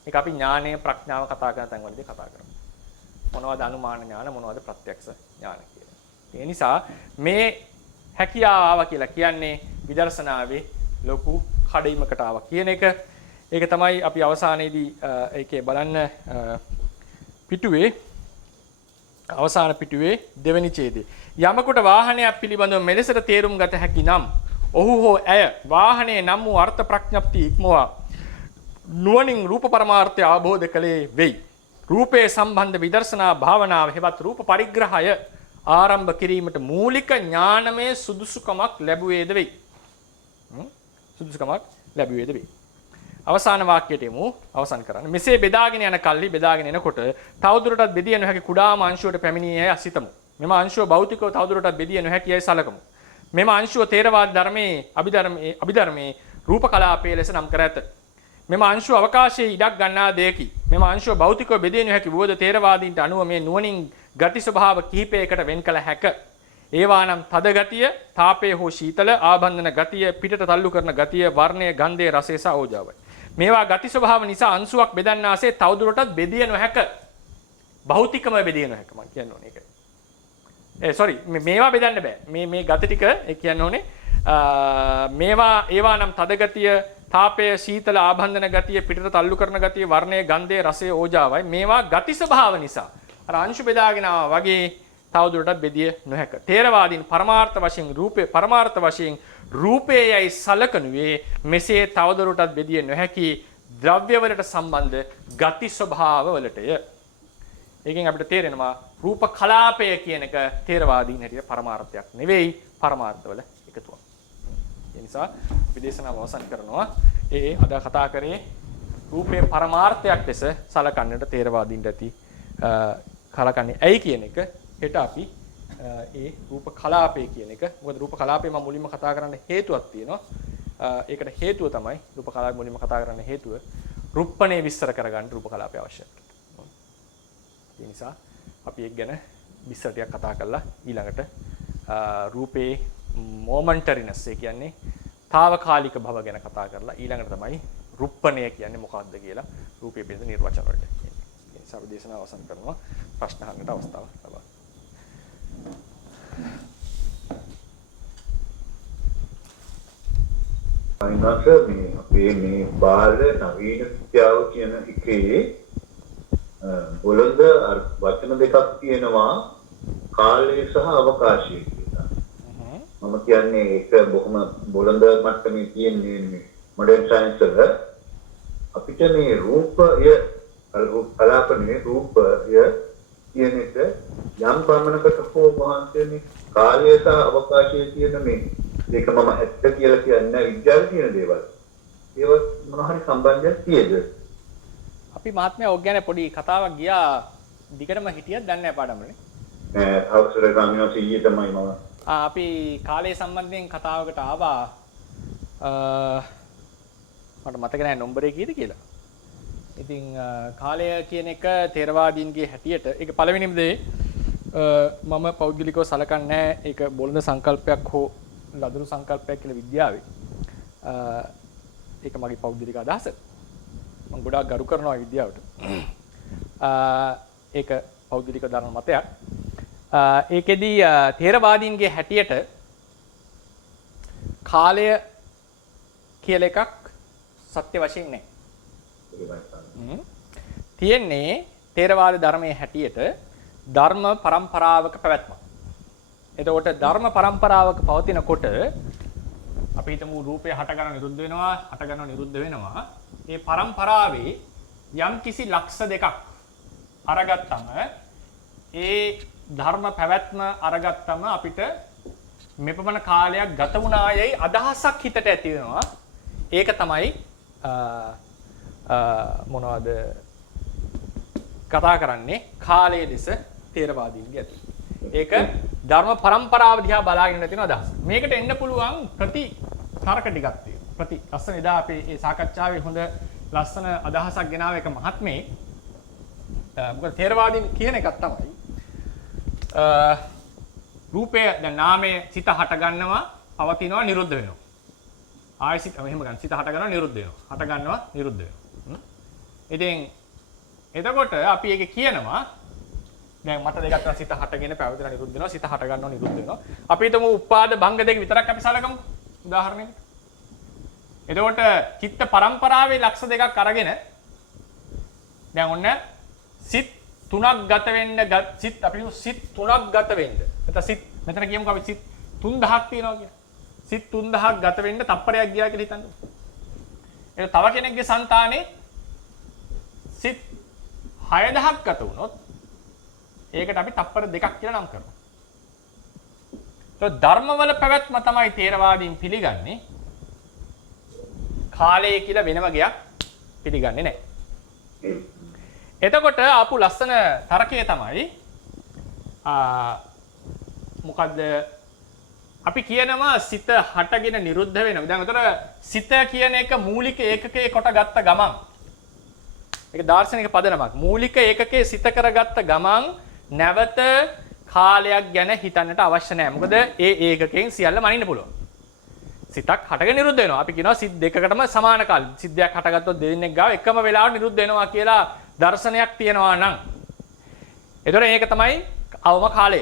මේක අපි ඥානය ප්‍රඥාව කතා කරන තැන් වලදී කතා කරමු. මොනවද අනුමාන ඥාන මොනවද ප්‍රත්‍යක්ෂ ඥාන කියලා. ඒ නිසා මේ හැකියාව කියලා කියන්නේ විදර්ශනාවේ ලොකු කඩයිමකට ආවා කියන එක. ඒක තමයි අපි අවසානයේදී ඒකේ බලන්න පිටුවේ අවසාන පිටුවේ දෙවෙනි ඡේදයේ යමකට වාහනයක් පිළිබඳව මෙලෙසට තේරුම් ගත හැකි නම් ඔහු හෝ ඇය වාහනේ නම් වූ අර්ථ ප්‍රඥප්ති ඉක්මවා නුවණින් රූප පරමාර්ථය අවබෝධ කළේ වෙයි. රූපේ සම්බන්ධ විදර්ශනා භාවනාව හෙවත් රූප පරිග්‍රහය ආරම්භ කිරීමට මූලික ඥානමය සුදුසුකමක් ලැබුවේද වෙයි. සුදුසුකමක් ලැබුවේද වෙයි. අවසාන වාක්‍යයට එමු අවසන් කරන්න. මෙසේ බෙදාගෙන යන කල්හි බෙදාගෙන එනකොට තවදුරටත් බෙදිය නොහැකි කුඩාම අංශුවට පැමිණියේ අසිතමු. මෙම අංශුව භෞතිකව තවදුරටත් බෙදිය නොහැකියයි සලකමු. මෙම අංශුව ථේරවාද ධර්මයේ අභිධර්මයේ රූප කලාපයේ ලෙස නම් කර ඇත. මෙම අංශුව අවකාශයේ ඉඩක් ගන්නා දෙයකි. මෙම අංශුව භෞතිකව බෙදිය නොහැකි වූද ථේරවාදීන්ට අනුව මේ නුවණින් ගති ස්වභාව කිහිපයකට වෙන් කළ හැක. ඒවා නම් තද ගතිය, තාපය හෝ ශීතල, ආබන්ධන ගතිය, පිටට තල්ලු කරන ගතිය, වර්ණය, ගන්ධය, රසය සහ ඕජාවයි. මේවා ගති ස්වභාව නිසා අංශුවක් බෙදන්නාසේ තවදුරටත් බෙදිය නොහැක. භෞතිකම බෙදිය නොහැක මම කියන්න ඕනේ ඒක. මේවා බෙදන්න බෑ. මේ ගති ටික ඒ කියන්න ඕනේ ඒවා නම් තද ගතිය, තාපය, ශීතල, ආබන්ධන ගතිය, පිටට තල්ලු කරන ගතිය, වර්ණය, ගන්ධය, රසය, ඕජාවයි. මේවා ගති ස්වභාව නිසා අර අංශු බෙදාගෙන වගේ තවදුරටත් බෙදිය නොහැක. ථේරවාදීන් පරමාර්ථ වශයෙන් රූපයයි සලකනුවේ මෙසේ තවදුරටත් බෙදිය නොහැකි ද්‍රව්‍යවලට සම්බන්ධ ගති ස්වභාව වලටය. ඒකෙන් අපිට තේරෙනවා රූප කලාපය කියන එක ථේරවාදීන් හැටියට පරමාර්ථයක් නෙවෙයි පරමාර්ථවල එකතුවක්. ඒ නිසා විදේශනාව අවසන් කරනවා අද කතා කරේ රූපේ පරමාර්ථයක් ලෙස සලකන්නට ථේරවාදීන්ට ඇති කලකන්නේ ඇයි කියන එක හෙට අපි ඒ රූප කලාපය කියන එක මොකද රූප කලාපය මම මුලින්ම කතා කරන්න හේතුවක් තියෙනවා. ඒකට හේතුව තමයි රූප කලාපය මුලින්ම කතා කරන්න හේතුව රුප්පණේ විස්තර කරගන්න රූප කලාපය අවශ්‍යයි. ඒ නිසා අපි ඒක ගැන විස්තර ටිකක් කතා කරලා ඊළඟට රූපේ මොමන්ටරිනස් ඒ කියන්නේ తాවකාලික භව ගැන කතා කරලා ඊළඟට තමයි රුප්පණය කියන්නේ මොකක්ද කියලා රූපයේ පිළිබඳ නිර්වචන වලට කියන්නේ. ඒ නිසා අපි දේශනාව අවසන් කරනවා ප්‍රශ්න අහන්නට අවස්ථාව ලබා. අනිවාර්ය මේ අපේ මේ බාල නවීන විද්‍යාව කියන එකේ බොළඳ වචන දෙකක් තියෙනවා කාලය සහ අවකාශය කියලා. මම කියන්නේ ඒක බොහොම බොළඳ මට්ටමේ තියෙන්නේ මේ මොඩර්න් සයන්ස් වල අපිට මේ රූපය කලාපනේ රූපය කියන එක යම් පමණකට හෝ මහන්සියනේ කාලය සහ අවකාශය කියන මේ ඒක මම ඇත්ත කියලා කියන්නේ විද්‍යාවේ තියෙන දේවල්. ඒවත් මොන හරි සම්බන්ධයක් තියෙද? අපි මාත්මය ඔක් ගැන පොඩි කතාවක් ගියා දිගටම හිටියත් දන්නේ නැහැ පාඩම්වලනේ. නෑ අවසර ගාමිනෝ සීයේ තමයි මම. අපි කාලය සම්බන්ධයෙන් කතාවකට ආවා. මට මතක නැහැ නම්බරේ කීයද කියලා. ඉතින් කාලය කියන එක ථේරවාදීන්ගේ හැටියට ඒක පළවෙනිම දේ මම පෞද්ගලිකව සලකන්නේ නැහැ. ඒක බොළඳ සංකල්පයක් හෝ ලදරු සංකල්පයක් කියලා විද්‍යාවේ. ඒක මගේ පෞද්ගලික අදහස. මම ගොඩාක් ගරු කරනවා විද්‍යාවට. ඒක පෞද්ගලික ධර්ම මතයක්. ඒකෙදී ථේරවාදීන්ගේ හැටියට කාලය කියලා එකක් සත්‍ය වශයෙන් නැහැ. තියෙන්නේ ථේරවාද ධර්මයේ හැටියට ධර්ම પરම්පරාවක පැවැත්ම. එතකොට ධර්ම પરම්පරාවක පවතිනකොට අපි හිතමු රූපය හට ගන්න නිරුද්ධ වෙනවා, හට ගන්නව නිරුද්ධ වෙනවා. මේ પરම්පරාවේ යම් කිසි ලක්ෂ දෙකක් අරගත්තම ඒ ධර්ම පැවැත්ම අරගත්තම අපිට මෙපමණ කාලයක් ගත වුණායයි අදහසක් හිතට ඇති වෙනවා. ඒක තමයි මොනවද කතා කරන්නේ කාලයේ දෙස ථේරවාදීන්ගේ ඇති. ඒක ධර්ම પરම්පරාව දිහා බලාගෙන තියෙන අදහස. මේකට එන්න පුළුවන් තර්ක ටිකක් තියෙනවා. ලස්සන එදා අපේ මේ සාකච්ඡාවේ හොඳ ලස්සන අදහසක් ගෙනාව එක මහත්මේ. මොකද ථේරවාදීන් කියන එකක් තමයි රූපය දැන් නාමයේ සිත හට ගන්නවා, පවතිනවා, නිරුද්ධ වෙනවා. ආයෙ සිත එහෙම ගන්න. සිත හට ගන්නවා, නිරුද්ධ වෙනවා. හට ගන්නවා, නිරුද්ධ වෙනවා. ඉතින් එතකොට අපි ඒක කියනවා දැන් මට දෙකක් තමයි සිත හටගෙන පැවතෙන නිරුද්ධ වෙනවා සිත හට ගන්නව නිරුද්ධ වෙනවා. අපි හිතමු උපාද භංග දෙක විතරක් අපි සලකමු උදාහරණයකට. එතකොට චිත්ත පරම්පරාවේ ලක්ෂ දෙකක් අරගෙන දැන් ඔන්න සිත් තුනක් ගත වෙන්න සිත් අපි සිත් තුනක් ගත වෙන්න. නැත්නම් සිත් මෙතන කියමුකෝ අපි සිත් 3000ක් තියෙනවා කියලා. සිත් 3000ක් ගත වෙන්න තප්පරයක් ගියා කියලා හිතන්න. ඒක තව කෙනෙක්ගේ సంతානේ සිත් 6000ක් ගත වුණොත් ඒකට අපි තප්පර දෙකක් කියලා නම් කරනවා. તો ධර්මවල පැවැත්ම තමයි තේරවාදීන් පිළිගන්නේ. කාලය කියලා වෙනම ගයක් පිළිගන්නේ නැහැ. එතකොට ආපු ලස්සන තරකය තමයි මොකද්ද අපි කියනවා සිත හටගෙන නිරුද්ධ වෙනවා. දැන් උතර සිත කියන එක මූලික ඒකකයේ කොට ගත්ත ගමන් ඒක දාර්ශනික පදනමක්. මූලික ඒකකයේ සිත කරගත්ත ගමන් නැවත කාලයක් ගැන හිතන්නට අවශ්‍ය නැහැ. මොකද ඒ ඒකකයෙන් සියල්ල මනින්න පුළුවන්. සිතක් හටගෙන නිරුද්ධ වෙනවා. අපි කියනවා සිත් දෙකකටම සමාන කාලෙ. සිත් දෙකක් හටගත්තොත් දෙන්නෙක් ගාව එකම වෙලාවට නිරුද්ධ වෙනවා කියලා දර්ශනයක් තියෙනවා නම් එතකොට ඒක තමයි අවම කාලය.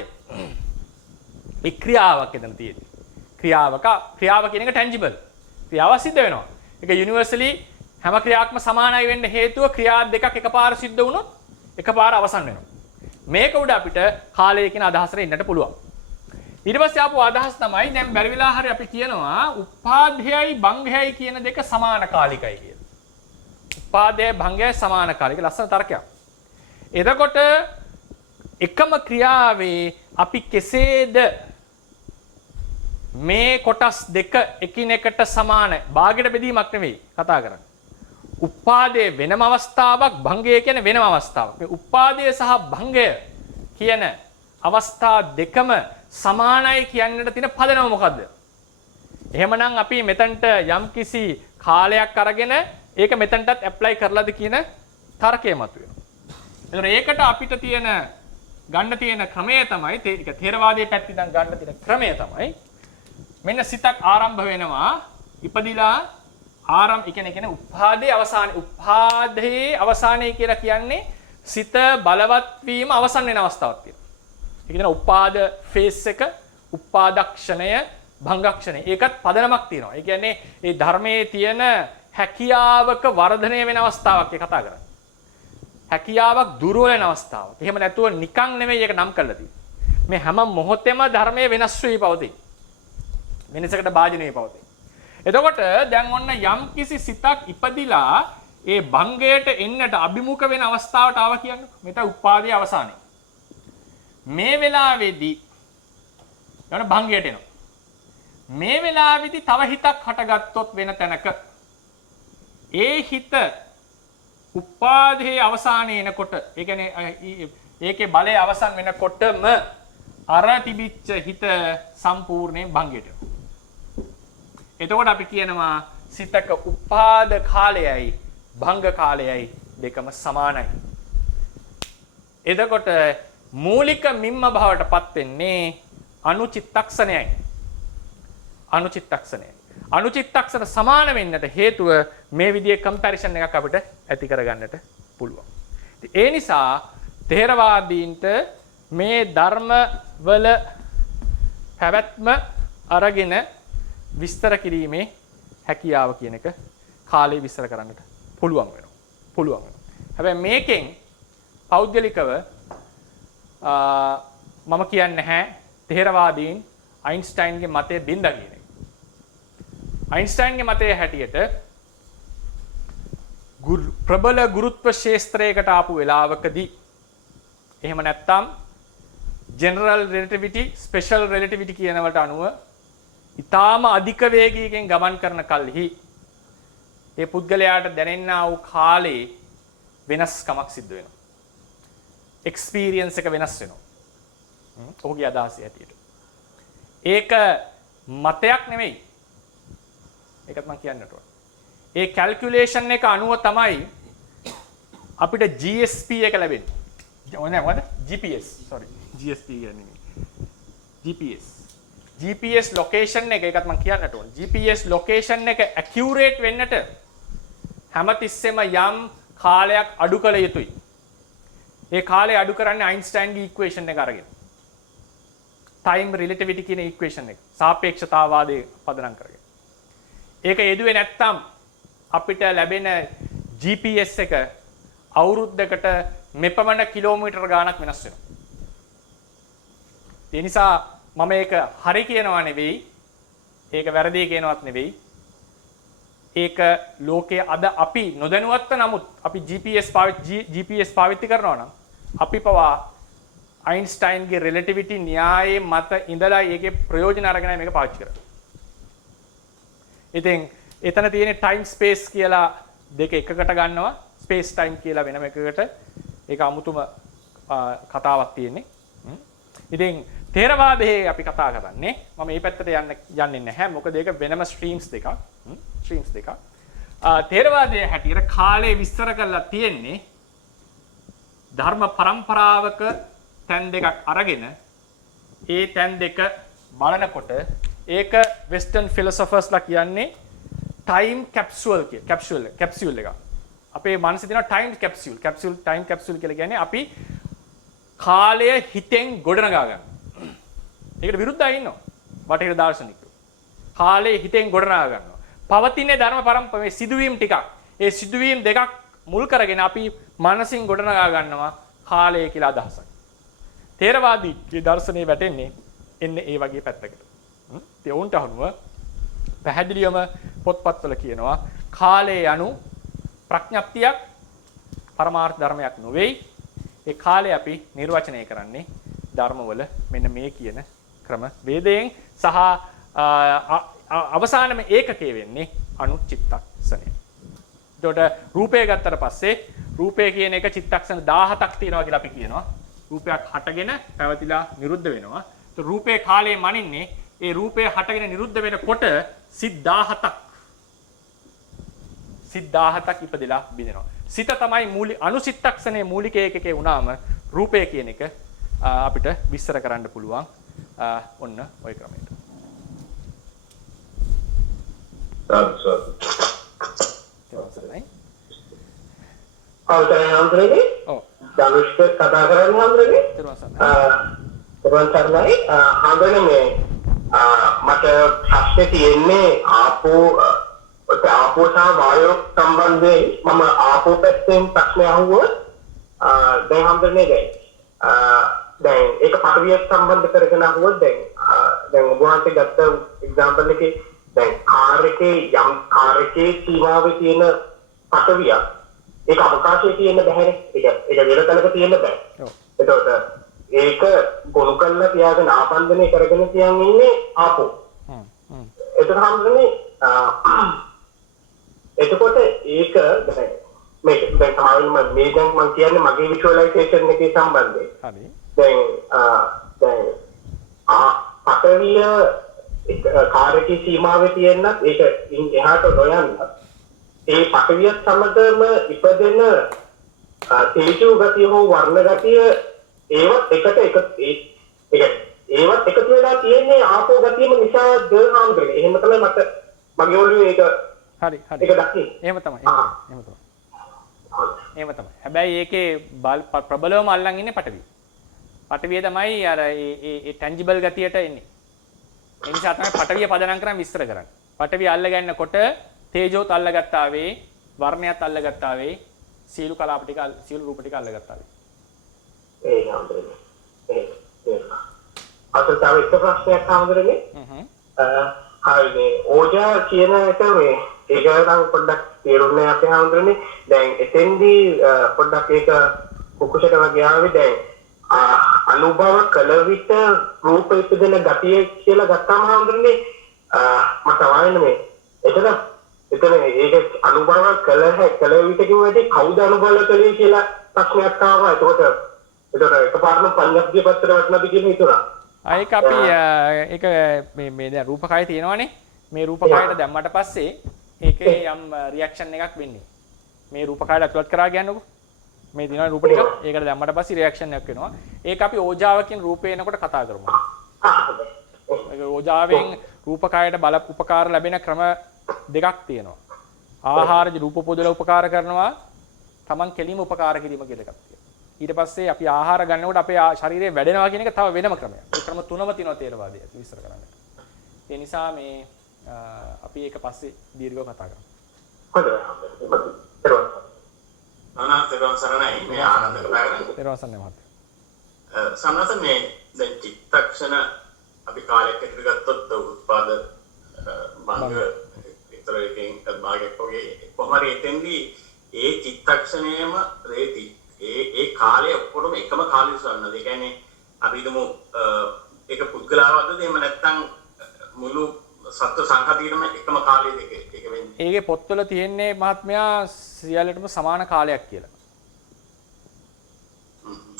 ඒ ක්‍රියාවක් එතන තියෙන්නේ. ක්‍රියාව කියන එක ටැන්ජිබල්. ක්‍රියාව සිද්ධ වෙනවා. ඒක යුනිවර්සලි හැම ක්‍රියාවක්ම සමානයි වෙන්න හේතුව ක්‍රියා දෙකක් එකපාර සිද්ධ වුණොත් එකපාර අවසන් වෙනවා. මේක උඩ අපිට කාලය කියන අදහසට එන්නට පුළුවන්. ඊට පස්සේ ආපු අදහස් තමයි දැන් බැරි වෙලා හරි අපි කියනවා උපාධ්‍යයයි භංගයයි කියන දෙක සමාන කාලිකයි කියලා. උපාදේ භංගය සමාන කාලික ලස්සන තර්කයක්. එතකොට එකම ක්‍රියාවේ අපි කෙසේද මේ කොටස් දෙක එකිනෙකට සමාන භාගයට බෙදීමක් නෙවෙයි කතා කරන්නේ. උපාදේ වෙනම අවස්ථාවක් භංගය කියන්නේ වෙනම අවස්ථාවක්. මේ උපාදේ සහ භංගය කියන අවස්ථා දෙකම සමානයි කියන්නට තියෙන පදනම මොකද්ද? එහෙමනම් අපි මෙතනට යම්කිසි කාලයක් අරගෙන ඒක මෙතනටත් ඇප්ලයි කරලාද කියන තර්කය මතුවෙනවා. එතකොට ඒකට අපිට තියෙන ගන්න තියෙන ක්‍රමය තමයි ඒක ථේරවාදයේ පැත්තෙන් ගන්න තියෙන ක්‍රමය තමයි මෙන්න සිතක් ආරම්භ වෙනවා ඉපදිලා ඒ කියන්නේ උපාදේ අවසානයේ කියලා කියන්නේ සිත බලවත් වීම අවසන් වෙන අවස්ථාවක් තියෙනවා. ඒ කියන්නේ උපාද ෆේස් එක උපාදක්ෂණය භංගක්ෂණය ඒකත් පදනමක් තියෙනවා. ඒ කියන්නේ ඒ ධර්මයේ තියෙන හැකියාවක වර්ධනය වෙන අවස්ථාවක් කතා කරන්නේ. හැකියාවක් දුර්වල වෙන අවස්ථාවක්. එහෙම නැතුව නිකන් නෙමෙයි ඒක නම් කරලා තියෙන්නේ. මේ හැම මොහොතෙම ධර්මයේ වෙනස් වී පවතී. වෙනසකට භාජනය වෙයි පවතී. එතකොට දැන් ඔන්න යම් කිසි සිතක් ඉපදිලා ඒ භංගයට එන්නට අභිමුඛ වෙන අවස්ථාවට ආවා කියන්නේ. මේක උපාදී අවසානයේ. මේ වෙලාවේදී යන භංගයට එනවා. මේ වෙලාවේදී තව හිතක් හටගත්තොත් වෙන තැනක ඒ හිත උපාදේ අවසානයේ එනකොට ඒ කියන්නේ ඒකේ බලය අවසන් වෙනකොටම අර තිබිච්ච හිත සම්පූර්ණයෙන් භංගයට එනවා. එතකොට අපි කියනවා සිතක උපාද කාලයයි භංග කාලයයි දෙකම සමානයි. එතකොට මූලික මිම්ම භාවයට පත් වෙන්නේ අනුචිත්තක්ෂණයයි. අනුචිත්තක්ෂණ සමාන වෙන්නට හේතුව මේ විදිහේ කම්පැරිසන් එකක් අපිට ඇති කරගන්නට පුළුවන්. ඒ නිසා ථේරවාදීන්ට මේ ධර්ම වල පැවැත්ම අරගෙන විස්තර කිරීමේ හැකියාව කියන එක කාලේ විස්තර කරන්නට පුළුවන් වෙනවා. හැබැයි මේකෙන් පෞද්ගලිකව මම කියන්නේ නැහැ ථේරවාදීන් අයින්ස්ටයින්ගේ මතය බින්දා කියන එක. අයින්ස්ටයින්ගේ මතයේ හැටියට ප්‍රබල ගුරුත්ව ක්ෂේත්‍රයකට ආපු වෙලාවකදී එහෙම නැත්නම් ජෙනරල් රිලටිවිටි ස්පෙෂල් රිලටිවිටි කියනවට අනුව ඊටාම අධික වේගයකින් ගමන් කරන කල්හි ඒ පුද්ගලයාට දැනෙන්නා වූ කාලේ වෙනස්කමක් සිද්ධ වෙනවා. එක්ස්පීරියන්ස් එක වෙනස් වෙනවා. ඔහුගේ අදහස ඇටියට. ඒක මතයක් නෙමෙයි. ඒකත් මම කියන්නට ඕන. ඒ කැල්කියුලේෂන් එක අනුව තමයි අපිට GSP එක ලැබෙන්නේ. ඕනේ මොකද? GPS. sorry. GSP කියන්නේ GPS ලොකේෂන් එක ඒකත් මම කියන්නට ඕන. GPS ලොකේෂන් එක ඇකියුරේට් වෙන්නට හැමතිස්සෙම යම් කාලයක් අඩු කළ යුතුයි. ඒ කාලය අඩු කරන්නේ අයින්ස්ටයින්ගේ ඉක්වේෂන් එක අරගෙන. time relativity කියන ඉක්වේෂන් එක. සාපේක්ෂතාවාදය පදනම් කරගෙන. ඒක යෙදුවේ නැත්තම් අපිට ලැබෙන GPS එක අවුරුද්දකට මෙපමණ කිලෝමීටර ගාණක් වෙනස් වෙනවා. ඒ නිසා මම ඒක හරි කියනවා නෙවෙයි. ඒක වැරදි කියනවත් නෙවෙයි. ඒක ලෝකයේ අද අපි නොදැනුවත්ව නමුත් අපි GPS පාවිච්චි කරනවා නම් අපි පවා අයින්ස්ටයින්ගේ රිලටිවිටි න්‍යායයේ මත ඉඳලා ඒකේ ප්‍රයෝජන අරගෙන මේක පාවිච්චි කරනවා. ඉතින් එතන තියෙන ටයිම් ස්පේස් කියලා දෙක එකකට ගන්නවා. ස්පේස් ටයිම් කියලා වෙනම එකකට. ඒක අමුතුම කතාවක් තියෙන්නේ. ඉතින් තේරවාදයේ අපි කතා කරන්නේ මම මේ පැත්තට යන්නේ නැහැ. මොකද ඒක වෙනම ස්ට්‍රීම්ස් දෙකක්. තේරවාදයේ හැටියට කාලය විස්තර කරලා තියෙන්නේ ධර්ම પરම්පරාවක තැන් දෙකක් අරගෙන ඒ තැන් දෙක බලනකොට ඒක වෙස්ටර්න් ෆිලොසොෆර්ස්ලා කියන්නේ ටයිම් කැප්සියුල් එක. අපේ මනසේ තියෙන ටයිම් කැප්සියුල් කියලා කියන්නේ අපි කාලය හිතෙන් ගොඩනගා ගන්න. ඒකට විරුද්ධයි ඉන්නවා. බටහිර දාර්ශනිකයෝ. කාලය හිතෙන් ගොඩනගා ගන්නවා. පවතින ධර්ම પરම්පරාවේ සිදුවීම් ටිකක්. ඒ සිදුවීම් දෙකක් මුල් කරගෙන අපි මනසින් ගොඩනගා ගන්නවා කාලය කියලා අදහසක්. තේරවාදීගේ දර්ශනයේ වැටෙන්නේ එන්නේ ඒ වගේ පැත්තකට. ඒ උන්ට අනුව පැහැදිලිවම පොත්පත්වල කියනවා කාලය යනු ප්‍රඥප්තියක් පරමාර්ථ ධර්මයක් නොවේයි. ඒ කාලය අපි නිර්වචනය කරන්නේ ධර්මවල මෙන්න මේ කියන ක්‍රම වේදයෙන් සහ අවසානම ඒකකයේ වෙන්නේ අනුචිත්තක්ෂණය. එතකොට රූපය ගත්තට පස්සේ රූපය කියන එක චිත්තක්ෂණ 17ක් තියෙනවා කියලා අපි කියනවා. රූපයක් හටගෙන පැවතිලා නිරුද්ධ වෙනවා. ඒත් රූපේ කාලයේ මනින්නේ ඒ රූපය හටගෙන නිරුද්ධ වෙනකොට සිත් 17ක් ඉපදෙලා බිඳෙනවා. සිත තමයි මූලික අනුචිත්තක්ෂණයේ මූලික ඒකකේ වුණාම රූපය කියන එක අපිට විස්තර කරන්න පුළුවන් ඔන්න ওই ක්‍රමයට. අවසරයි හම්බුනේ. ඔව්. ධනුෂ්ක කතා කරන්නේ හම්බුනේ. හම්බුනේ මේ මට ප්‍රශ්නේ තියෙන්නේ ආපෝ සහ වායෝ සම්බන්ධයෙන් මම ආපෝ පැත්තෙන් ප්‍රශ්න අහුවොත් දැන් හම්බුනේ දැන් ඒක පටවියක් සම්බන්ධ කරගෙන අහුවොත් දැන් ඔබ වහන්සේ ගත්ත එක්සැම්පල් එකේ දැන් කාර් එකේ සීමාවේ තියෙන පටවියක් ඒක අවකාශයේ තියෙන බෑනේ. ඒක වෙනතනක තියෙන බෑ. ඔව්. එතකොට ඒක ගොනු කරලා තියාගෙන ආපන්දනය කරගෙන තියන් ඉන්නේ ආපෝ. එතකොට හම්බුනේ එතකොට ඒක මේ දැන් තමයි මම කියන්නේ මගේ විෂුවලයිසේෂන් එකේ සම්බන්ධයෙන්. හරි. දැන් පටවිය කාර් එකේ සීමාවේ තියෙනත් ඒක එහාට නොයන්නත් ඒ පටවිය සමගම ඉපදෙන තේජෝ ගතිය හෝ වර්ණ ගතිය ඒවත් එකතු වෙලා තියෙන්නේ ආපෝ ගතියම නිසාද හම්බෙන්නේ. එහෙම තමයි මගේ ඔළුවේ ඒක හරි ඒක දකින්නේ. එහෙම තමයි. හැබැයි ඒකේ ප්‍රබලවම අල්ලන් ඉන්නේ පටවිය. පටවිය තමයි අර ඒ ටැන්ජිබල් ගතියට එන්නේ. ඒ නිසා තමයි පටවිය පදනම් කරන් විස්තර කරන්නේ. පටවිය අල්ල ගන්නකොට තේජෝත් අල්ලගත්තා වේ, වර්ණයත් අල්ලගත්තා වේ, සීළු කලාප ටික සීළු රූප ටික අල්ලගත්තා වේ. ඒ හම්බුනේ. අතතාව එක ප්‍රශ්නයක් හම්බුනේ. හරිනේ. ඕජා කියන එක මේ ඒක නම් පොඩ්ඩක් තේරුන්නේ අපේ හම්බුනේ. දැන් එතෙන්දී පොඩ්ඩක් ඒක කුකුසට වගේ ආවේ දැන් අනුභව කළ විට රූප ඉපදෙන ගතිය කියලා ගත්තාම හම්බුනේ මට වයින් මේ එතන ඒක අනුභව කළ විට කිව්වදී කවුද අනුභව කළේ කියලා ප්‍රශ්නයක් ආවා. ඒකට එකපාරම පඤ්ඤප්තිය පත්‍ර වටනද කියන හිතුණා. ඒක අපි ඒක මේ දැන් රූපකය තියෙනවානේ. මේ රූපකයට දැම්මට පස්සේ ඒකේ යම් රියැක්ෂන් එකක් වෙන්නේ. මේ රූපකයට ඇතුළත් කරා කියන්නකො. මේ දිනවා රූප ටික ඒකට දැම්මට පස්සේ රියැක්ෂන් එකක් වෙනවා. ඒක අපි ඕජාව කියන රූපේ එනකොට කතා කරමු. ඒක ඕජාවෙන් රූපකයට බල උපකාර ලැබෙන ක්‍රම දෙකක් තියෙනවා. ආහාරජ රූප පොදල උපකාර කරනවා. තමන් කෙලින්ම උපකාර කිරීම කියලා එකක් තියෙනවා. ඊට පස්සේ අපි ආහාර ගන්නකොට අපේ ශරීරය වැඩෙනවා කියන එක තව වෙනම ක්‍රමයක්. ඒ ක්‍රම තුනම තියෙනවා තේරවාදයේ විස්තර කරන්න. ඒ නිසා මේ අපි ඒක පස්සේ දීර්ඝව කතා කරමු. හොඳයි. අනාතකම් සරණයි මේ ආනන්ද කතා කරන්නේ. පෙරවසන්නේ මහත්තයා. සමහරවිට මේ දැන් චිත්තක්ෂණ අපි කාලයක් ඇතුළත ගත්තොත් උත්පාද භංග විතර එකෙන් භාගයක් වගේ කොහොමද එතෙන්දී ඒ චිත්තක්ෂණයම රේති ඒ කාලය ඔක්කොම එකම කාලෙ සරණද. ඒ කියන්නේ අපි හිතමු ඒක පුද්ගලවද්ද එහෙම නැත්නම් මුළු සත්ත්ව සංහතියෙම එකම කාලය දෙක ඒක වෙන්නේ. ඒකේ පොත්වල තියෙන්නේ මහත්මයා සියල්ලටම සමාන කාලයක් කියලා.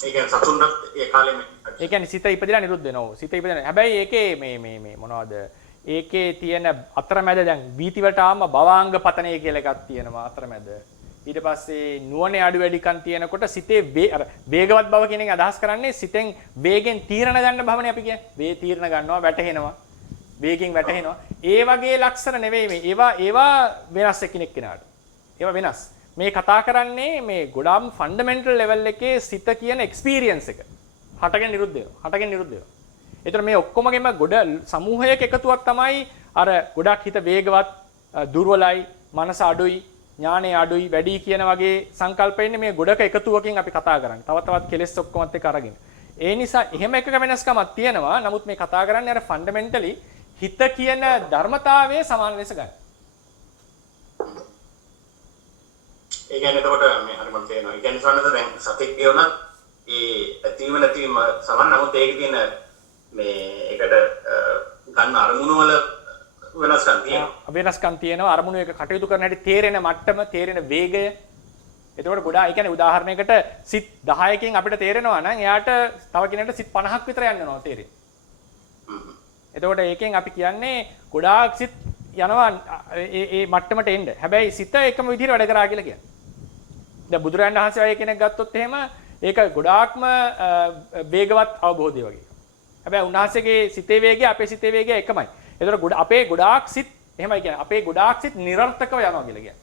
ඒ කියන්නේ සතුන්ට ඒ කාලෙම ඒ කියන්නේ සිත ඉපදිලා නිරුද්ධ වෙනවා. සිත ඉපදින. හැබැයි ඒකේ මේ මොනවද? ඒකේ තියෙන අතරමැද දැන් වීති වලට ආම භවාංග පතනය කියලා එකක් තියෙනවා අතරමැද. ඊට පස්සේ නුවණේ අඩු වැඩිකම් තියෙනකොට සිතේ වේගවත් බව කියන එක අදහස් කරන්නේ සිතෙන් වේගෙන් තීරණ ගන්න බවනේ අපි කියන්නේ. වේ තීරණ ගන්නවා වැටහෙනවා. වේගෙන් වැටහෙනවා. ඒ වගේ ලක්ෂණ නෙවෙයි මේ. ඒවා වෙනස් එකිනෙක කෙනාට. ඒවා වෙනස්. මේ කතා කරන්නේ මේ ගොඩාක් ෆන්ඩමෙන්ටල් ලෙවල් එකේ සිත කියන එක්ස්පීරියන්ස් එක. හටගෙන නිරුද්ධ වෙනවා. හටගෙන නිරුද්ධ වෙනවා. ඒතර මේ ඔක්කොමගෙම ගොඩ සමූහයක එකතුවක් තමයි අර ගොඩක් හිත වේගවත්, දුර්වලයි, මනස අඩුයි, ඥානය අඩුයි, වැඩි කියන වගේ සංකල්පෙන්නේ මේ ගොඩක එකතුවකින් අපි කතා කරන්නේ. තවත් කෙලෙස් ඔක්කොමත් එක්ක අරගෙන. ඒ නිසා එහෙම එකක වෙනස්කමක් තියෙනවා. නමුත් මේ කතා කරන්නේ අර ෆන්ඩමෙන්ටලි හිත කියන ධර්මතාවයේ සමාන ලෙස ගන්න. ඒ කියන්නේ එතකොට මේ හරි මම තේරෙනවා. ඒ කියන්නේ සවන්නද දැන් සතෙක් කියවන ඒ ඇතිවීම නැතිවීම සමන් නමුත් ඒකේ තියෙන මේ ඒකට ගන්න අරමුණු වල වෙනස්කම් තියෙනවා. වෙනස්කම් තියෙනවා. අරමුණු එක කටයුතු කරන හැටි තේරෙන මට්ටම, තේරෙන වේගය. එතකොට ගොඩාක් ඒ කියන්නේ උදාහරණයකට සිත් 10කින් අපිට තේරෙනවා නම් එයාට තව කෙනෙකුට සිත් 50ක් විතර යන්න වෙනවා තේරෙන්නේ. එතකොට ඒකෙන් අපි කියන්නේ ගොඩාක් සිත් යනවා ඒ මට්ටමට එන්න. හැබැයි සිත එකම විදිහට වැඩ කරා කියලා කියන්නේ. දැන් බුදුරජාණන් වහන්සේ වගේ කෙනෙක් ගත්තොත් එහෙම ඒක ගොඩාක්ම වේගවත් අවබෝධය වගේ. හැබැයි උන්වහන්සේගේ සිතේ වේගය අපේ සිතේ වේගය එකමයි. එතකොට අපේ ගොඩාක් සිත් එහෙමයි කියන්නේ. අපේ ගොඩාක් සිත් නිර්ර්ථකව යනවා කියලා කියන්නේ.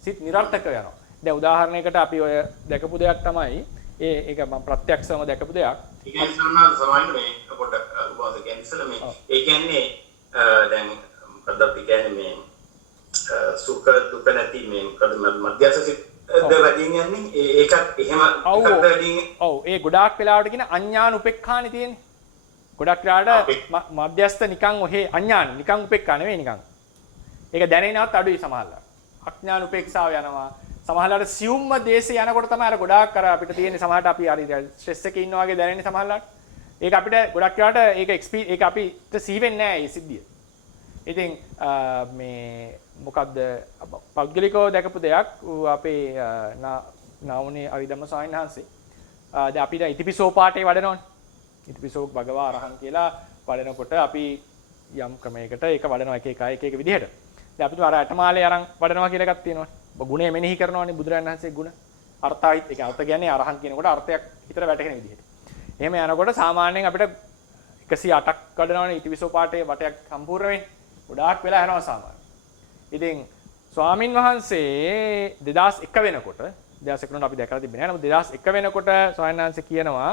සිත් නිර්ර්ථකව යනවා. දැන් උදාහරණයකට අපි ඔය දැකපු දෙයක් තමයි ඒක මම ප්‍රත්‍යක්ෂවම දැකපු දෙයක්. ඒ කියන්නේ සමහරවිට මේ පොඩ්ඩක් උපවාස කියන්නේ ඉස්සෙල්ලා මේ ඒ කියන්නේ දැන් මොකද අපි කියන්නේ මේ සුඛ දුක නැති මේ මොකද මධ්‍යස්ථ සිත් දෙවදින් යන්නේ ඒකත් එහෙම එකක් දෙවදින් ඔව් ඒ ගොඩාක් වෙලාවට කියන අඥාන උපේක්ඛානේ තියෙන්නේ. ගොඩක් වෙලාවට මධ්‍යස්ථ නිකන් ඔහේ අඥාන නිකන් උපේක්ඛා නෙවෙයි නිකන්. ඒක දැනෙනවත් අඩුයි සමහරවල්. අඥාන උපේක්ෂාව යනවා. සමහරවල් සියුම්ම දේශේ යනකොට තමයි අර ගොඩාක් අර අපිට තියෙන්නේ සමහරට අපි හරි ස්ට්‍රෙස් එකේ ඉන්නා වගේ දැනෙන්නේ සමහරවල්. ඒක අපිට ගොඩක් වෙලාවට ඒක අපිට සී වෙන්නේ නැහැ මේ සිද්ධිය. ඉතින් මේ මොකද්ද පෞද්ගලිකව දැකපු දෙයක් අපේ නාවනේ අරිදම්ම ස්වාමීන් වහන්සේ දැන් අපි දැන් ඉතිපිසෝ පාඨේ වඩනවනේ. ඉතිපිසෝ භගවා අරහං කියලා වඩනකොට අපි යම් ක්‍රමයකට ඒක වඩනවා එක එක විදිහට. දැන් අපි අර අටමාලේ අරන් වඩනවා කියලා එකක් තියෙනවනේ. ගුණය මෙනෙහි කරනවානේ බුදුරජාණන් වහන්සේගේ ගුණ. අර්ථයිත් ඒක අර්ථ කියන්නේ අරහං කියනකොට අර්ථයක් හිතට වැටහෙන විදිහට. එහෙම යනකොට සාමාන්‍යයෙන් අපිට 108ක් වඩනවනේ ඉතිපිසෝ පාඨයේ වටයක් සම්පූර්ණ වෙන්නේ. ගොඩාක් වෙලා යනවා සාමාන්‍යයෙන්. ඉතින් ස්වාමින් වහන්සේ 2001 වෙනකොට 2001 වෙනකොට අපි දැකලා තිබෙන්නේ නැහැ. නමුත් 2001 වෙනකොට ස්වාමීන් වහන්සේ කියනවා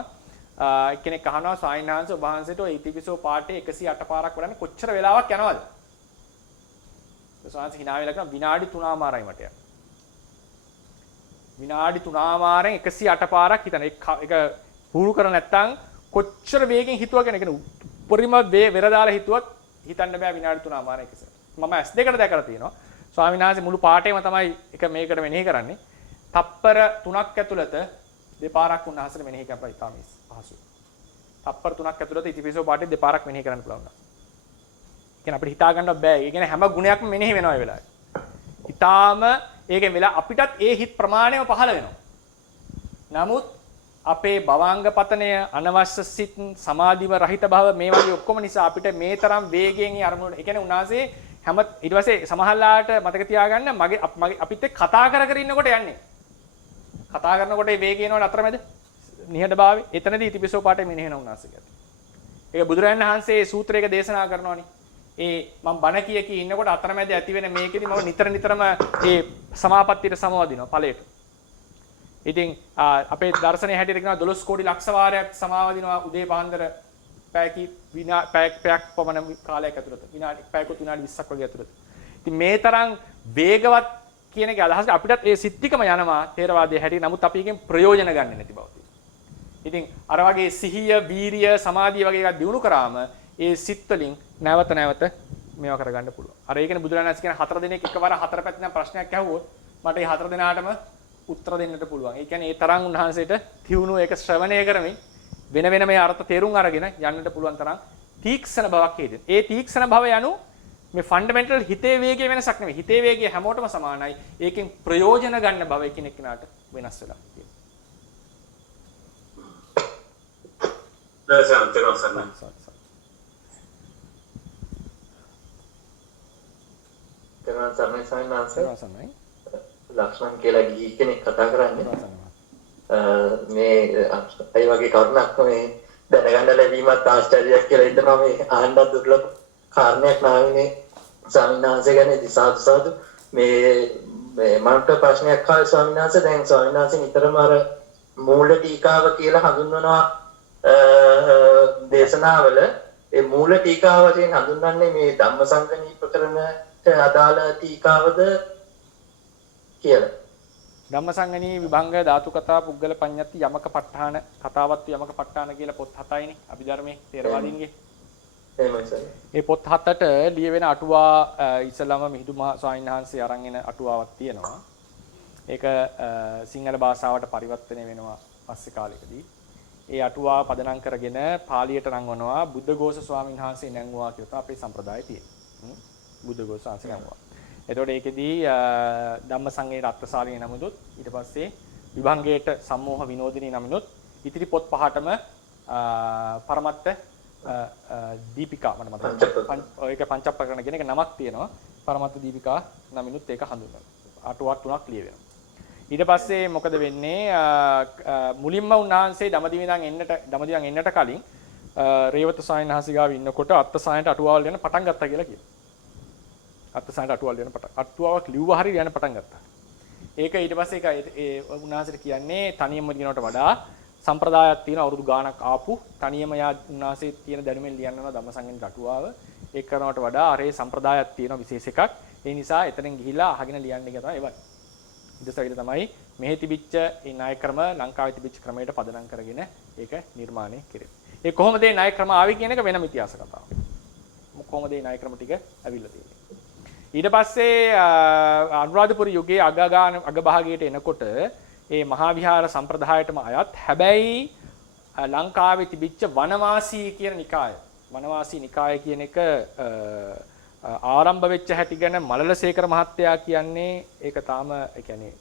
කෙනෙක් අහනවා ස්වාමීන් වහන්සේ ඔබ වහන්සේට ඔය ඉතිපිසෝ පාඨයේ 108 පාරක් වඩන්න කොච්චර වෙලාවක් යනවද? ස්වාමීන් වහන්සේ hina වෙලා කියනවා විනාඩි 3මාරයි මට යනවා. විනාඩි 3මාරෙන් 108 පාරක් හිතන. ඒක පුරු කර නැත්නම් කොච්චර වේගෙන් හිතුවගෙන කියන උපරිම වෙර දාලා හිතුවත් හිතන්න බෑ විනාඩි 3මාරක් ඉස්සර. මම S2කට දැකලා තියෙනවා. ස්වාමීන් වහන්සේ මුළු පාඩේම තමයි එක මේකට මෙනෙහි කරන්නේ. තප්පර 3ක් ඇතුළත දෙපාරක් උන්වහන්සේට මෙනෙහි කරලා ඉතාම පහසුයි. තප්පර 3ක් ඇතුළත ඉතිපිසෝ පාඩේ දෙපාරක් මෙනෙහි කරන්න පුළුවන්. කියන්නේ අපිට හිතා ගන්න බෑ. ඒ කියන්නේ හැම ගුණයක්ම මෙනෙහි වෙනවා ඒ වෙලාවේ. ඉතාම ඒකෙන් වෙලා අපිටත් ඒ හිත් ප්‍රමාණයම පහළ වෙනවා. නමුත් අපේ භවාංග පතනය අනවශ්‍ය සිත් සමාධිව රහිත භව මේ වගේ ඔක්කොම නිසා අපිට මේ තරම් වේගයෙන් අරමුණු ඒ කියන්නේ උන්වහන්සේ හැම ඊට පස්සේ සමහරලාට මතක තියාගන්න මගේ අපිත් එක්ක කතා කර ඉන්නකොට යන්නේ. කතා කරනකොට ඒ වේගය එනවට අතරමැද නිහඬභාවය. එතනදී ඉතිපිසෝ පාඨය මෙනෙහින උන්වහන්සේ ගැත. ඒක බුදුරජාණන් වහන්සේ සූත්‍රයක දේශනා කරනවානේ. ඒ මම බණ කිය ඉන්නකොට අතරමැද ඇති වෙන මේකෙදි මම නිතරම ඒ සමාපත්තියට සමවදිනවා ඵලයට. ඉතින් අපේ දර්ශනයේ හැටියට කියනවා 12 කෝටි ලක්ෂ වාරයක් සමාවදිනවා උදේ පාන්දර පැයක් පමණ කාලයක් ඇතුළත. පැයකට විනාඩි 20ක් වගේ ඇතුළත. ඉතින් මේ තරම් වේගවත් කියන එක අදහස අපිටත් ඒ සිත්තිකම යනවා ථේරවාදයේ හැටියට. නමුත් අපි එකෙන් ප්‍රයෝජන ගන්න නැති බව තියෙනවා. ඉතින් අර වගේ සිහිය, වීරිය, සමාධිය වගේ එකක් දිනු කරාම ඒ සිත් වලින් නැවත මේවා කරගන්න පුළුවන්. අර ඒකනේ බුදුරජාණන් වහන්සේ කියන 4 දිනක් එකවර 4 පැත්තෙන් ප්‍රශ්නයක් ඇහුවොත් මට මේ 4 දිනාටම උත්තර දෙන්නට පුළුවන්. ඒ කියන්නේ ඒ තරම් උන්වහන්සේට තියුණු ඒක ශ්‍රවණය කරමින් වෙන මේ අර්ථ තේරුම් අරගෙන යන්නට පුළුවන් තරම් තීක්ෂණ බවක් හේදෙන. ඒ තීක්ෂණ භව යනු මේ ෆන්ඩමෙන්ටල් හිතේ වේගයේ වෙනසක් නෙමෙයි. හිතේ වේගය හැමෝටම සමානයි. ඒකෙන් ප්‍රයෝජන ගන්න බව එකිනෙක කෙනාට වෙනස් වෙලා තියෙනවා. දැන් සර්ණයි සායනාංශ ලක්ෂ්මන් කියලා ගිහි කෙනෙක් කතා කරන්නේ මේ ඒ වගේ කරුණක් මේ දැනගන්න ලැබීමත් ආශ්චර්යයක් කියලා හිතනවා මේ ආනන්ද දුර්ලභ කාරණයක් නාවිනේ ස්වාමීන් වහන්සේ ගැන සාදු මේ මන්ට ප්‍රශ්නයක් ආවා ස්වාමීන් වහන්සේ දැන් ස්වාමීන් වහන්සේ නිතරම අර මූල ටීකාව කියලා හඳුන්වනවා දේශනාවල ඒ මූල ටීකාව වශයෙන් හඳුන්වන්නේ මේ ධම්මසංගණී ප්‍රකරණට අදාළ ටීකාවද කියලා. ධම්මසංගණී විභංග ධාතු කතා පුද්ගල පඤ්ඤත්ති යමක ප ဋ ාණ කතාවත් යමක ප ဋ ාණ කියලා පොත් 7යිනේ අභිධර්මයේ තේරවාදීන්ගේ. එහෙමයි සර්. මේ පොත් 7ට ලියවෙන අටුවා ඉස්සලම මිහිඳු මහ ස්වාමීන් වහන්සේ අරන් එන අටුවාවක් තියෙනවා. ඒක සිංහල භාෂාවට පරිවර්තනය වෙනවා පස්සේ කාලෙකදී. ඒ අටුවා පදනම් කරගෙන පාලියට නංවනවා බුද්ධඝෝෂ ස්වාමීන් වහන්සේ නැංගුවා කියලා අපේ සම්ප්‍රදායේ තියෙනවා. බුද්ධඝෝෂ ආංශ නැංගුවා. එතකොට ඒකෙදී ධම්මසංගයේ රත්නශාලී නමුදුත් ඊට පස්සේ විභංගයට සම්මෝහ විනෝදිනී නමිනුත් ඉතිරි පොත් පහටම පරමත්ත දීපිකා මට මතකයි. ඒක පංචප්‍රකරණ කියන එක නමක් තියෙනවා. පරමත්ත දීපිකා නමිනුත් ඒක හඳුන්වනවා. අටුවක් තුනක් ලියවෙනවා. ඊට පස්සේ මොකද වෙන්නේ මුලින්ම උන්වහන්සේ දඹදිවින් එන්නට කලින් රේවත ස්වාමීන් වහන්සේ ගාව ඉන්නකොට අත්තසායනට අටුවාවල් ලියන්න පටන් ගත්තා කියලා කියනවා. අත්තසායනට අටුවාවල් ලියන්න අටුවාවක් ලිව්වා හරිය ලියන්න පටන් ගත්තා. ඒක ඊට පස්සේ ඒ උන්වහන්සේට කියන්නේ තනියම ලියනවට වඩා සම්ප්‍රදායක් තියෙන අවුරුදු ගාණක් ආපු තනියම යා උන්වහන්සේ තියෙන දැනුමෙන් ලියන්නවා ධම්මසංගණී අටුවාව. ඒක කරනවට වඩා අරේ සම්ප්‍රදායක් තියෙන විශේෂ එකක්. ඒ නිසා එතනින් ගිහිලා අහගෙන ලියන්න එක තමයි ඒවත්. ඉතින් තමයි මෙහි තිබිච්ච ඒ ණය ක්‍රම ලංකාවේ තිබිච්ච ක්‍රමයට පදනම් කරගෙන ඒක නිර්මාණය කෙරේ. ඒ කොහොමද මේ ණය ක්‍රම ආවේ කියන එක වෙනම ඉතිහාස කතාවක්. කොහොමද මේ ණය ක්‍රම ටික ඇවිල්ලා තියෙන්නේ. ඊට පස්සේ අනුරාධපුර යුගයේ අගභාගයට එනකොට ඒ මහා විහාර සම්ප්‍රදායටම අයත් හැබැයි ලංකාවේ තිබිච්ච වනවාසී කියන නිකාය. වනවාසී නිකාය කියන එක ආරම්භ වෙච්ච හැටි ගැන මලලසේකර මහත්තයා කියන්නේ ඒක තාම ඒ කියන්නේ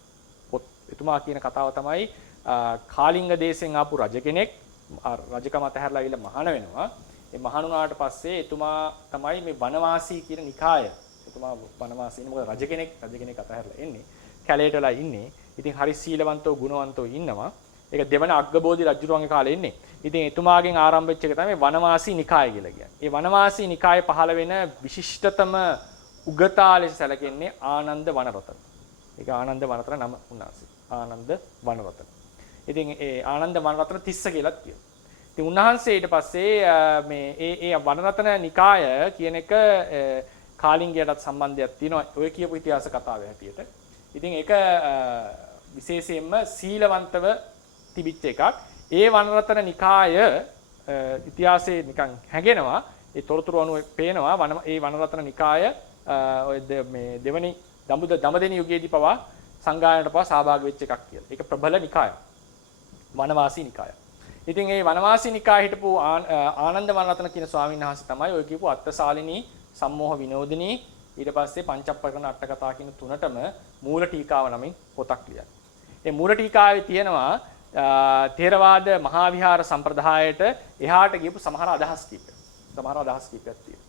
එතුමා කියන කතාව තමයි කාලිංග දේශෙන් ආපු රජ කෙනෙක් රජකම අතහැරලා ගිහලා මහාන වෙනවා. ඒ මහාන වුණාට පස්සේ එතුමා තමයි මේ වනවාසී කියන නිකාය. එතුමා වනවාසී නේ මොකද රජ කෙනෙක් අතහැරලා එන්නේ. කැලේටලා ඉන්නේ. ඉතින් හරි සීලවන්තව ගුණවන්තව ඉන්නවා. ඒක දෙවන අග්ගබෝධි රජුරුවන්ගේ කාලේ ඉන්නේ. ඉතින් එතුමාගෙන් ආරම්භ වෙච්ච එක තමයි වනවාසී නිකාය කියලා කියන්නේ. ඒ වනවාසී නිකායේ පහළ වෙන විශිෂ්ටතම උගතා ලෙස සැලකෙන්නේ ආනන්ද වනරතන. ඒක ආනන්ද වනරතන නම උන්වහන්සේ. ආනන්ද වනරතන. ඉතින් ඒ ආනන්ද වනරතන තිස්ස කියලා කියනවා. ඉතින් උන්වහන්සේ ඊට පස්සේ මේ ඒ වනරතන නිකාය කියන එක කාලිංගයටත් සම්බන්ධයක් තියෙනවා. ඔය කියපු ඉතිහාස කතාවේ හැටියට. ඉතින් ඒක විශේෂයෙන්ම සීලවන්තව තිබිච්ච එකක්. ඒ වනරතන නිකාය ඉතිහාසයේ නිකන් හැගෙනවා. ඒ තොරතුරු අනුව පේනවා ඒ වනරතන නිකාය ඔය මේ දෙවනි දඹදෙණි යුගයේදී පවා සංගායනට පවා සහභාගී වෙච්ච එකක් කියලා. ඒක ප්‍රබල නිකායක්. වනවාසී නිකාය. ඉතින් මේ වනවාසී නිකායේ හිටපු ආනන්ද වනරතන කියන ස්වාමීන් වහන්සේ තමයි ඔය කියපු අත්තසාලිනී සම්මෝහ විනෝදිනී ඊට පස්සේ පංචප්‍රකරණ අට කතා කියන තුනටම මූල ටීකාව නමින් පොතක් ලියන්නේ. මේ මූල ටීකාවේ තියෙනවා ථේරවාද මහා විහාර සම්ප්‍රදායට එහාට ගියපු සමහර අදහස් කීපයක්. තියෙනවා.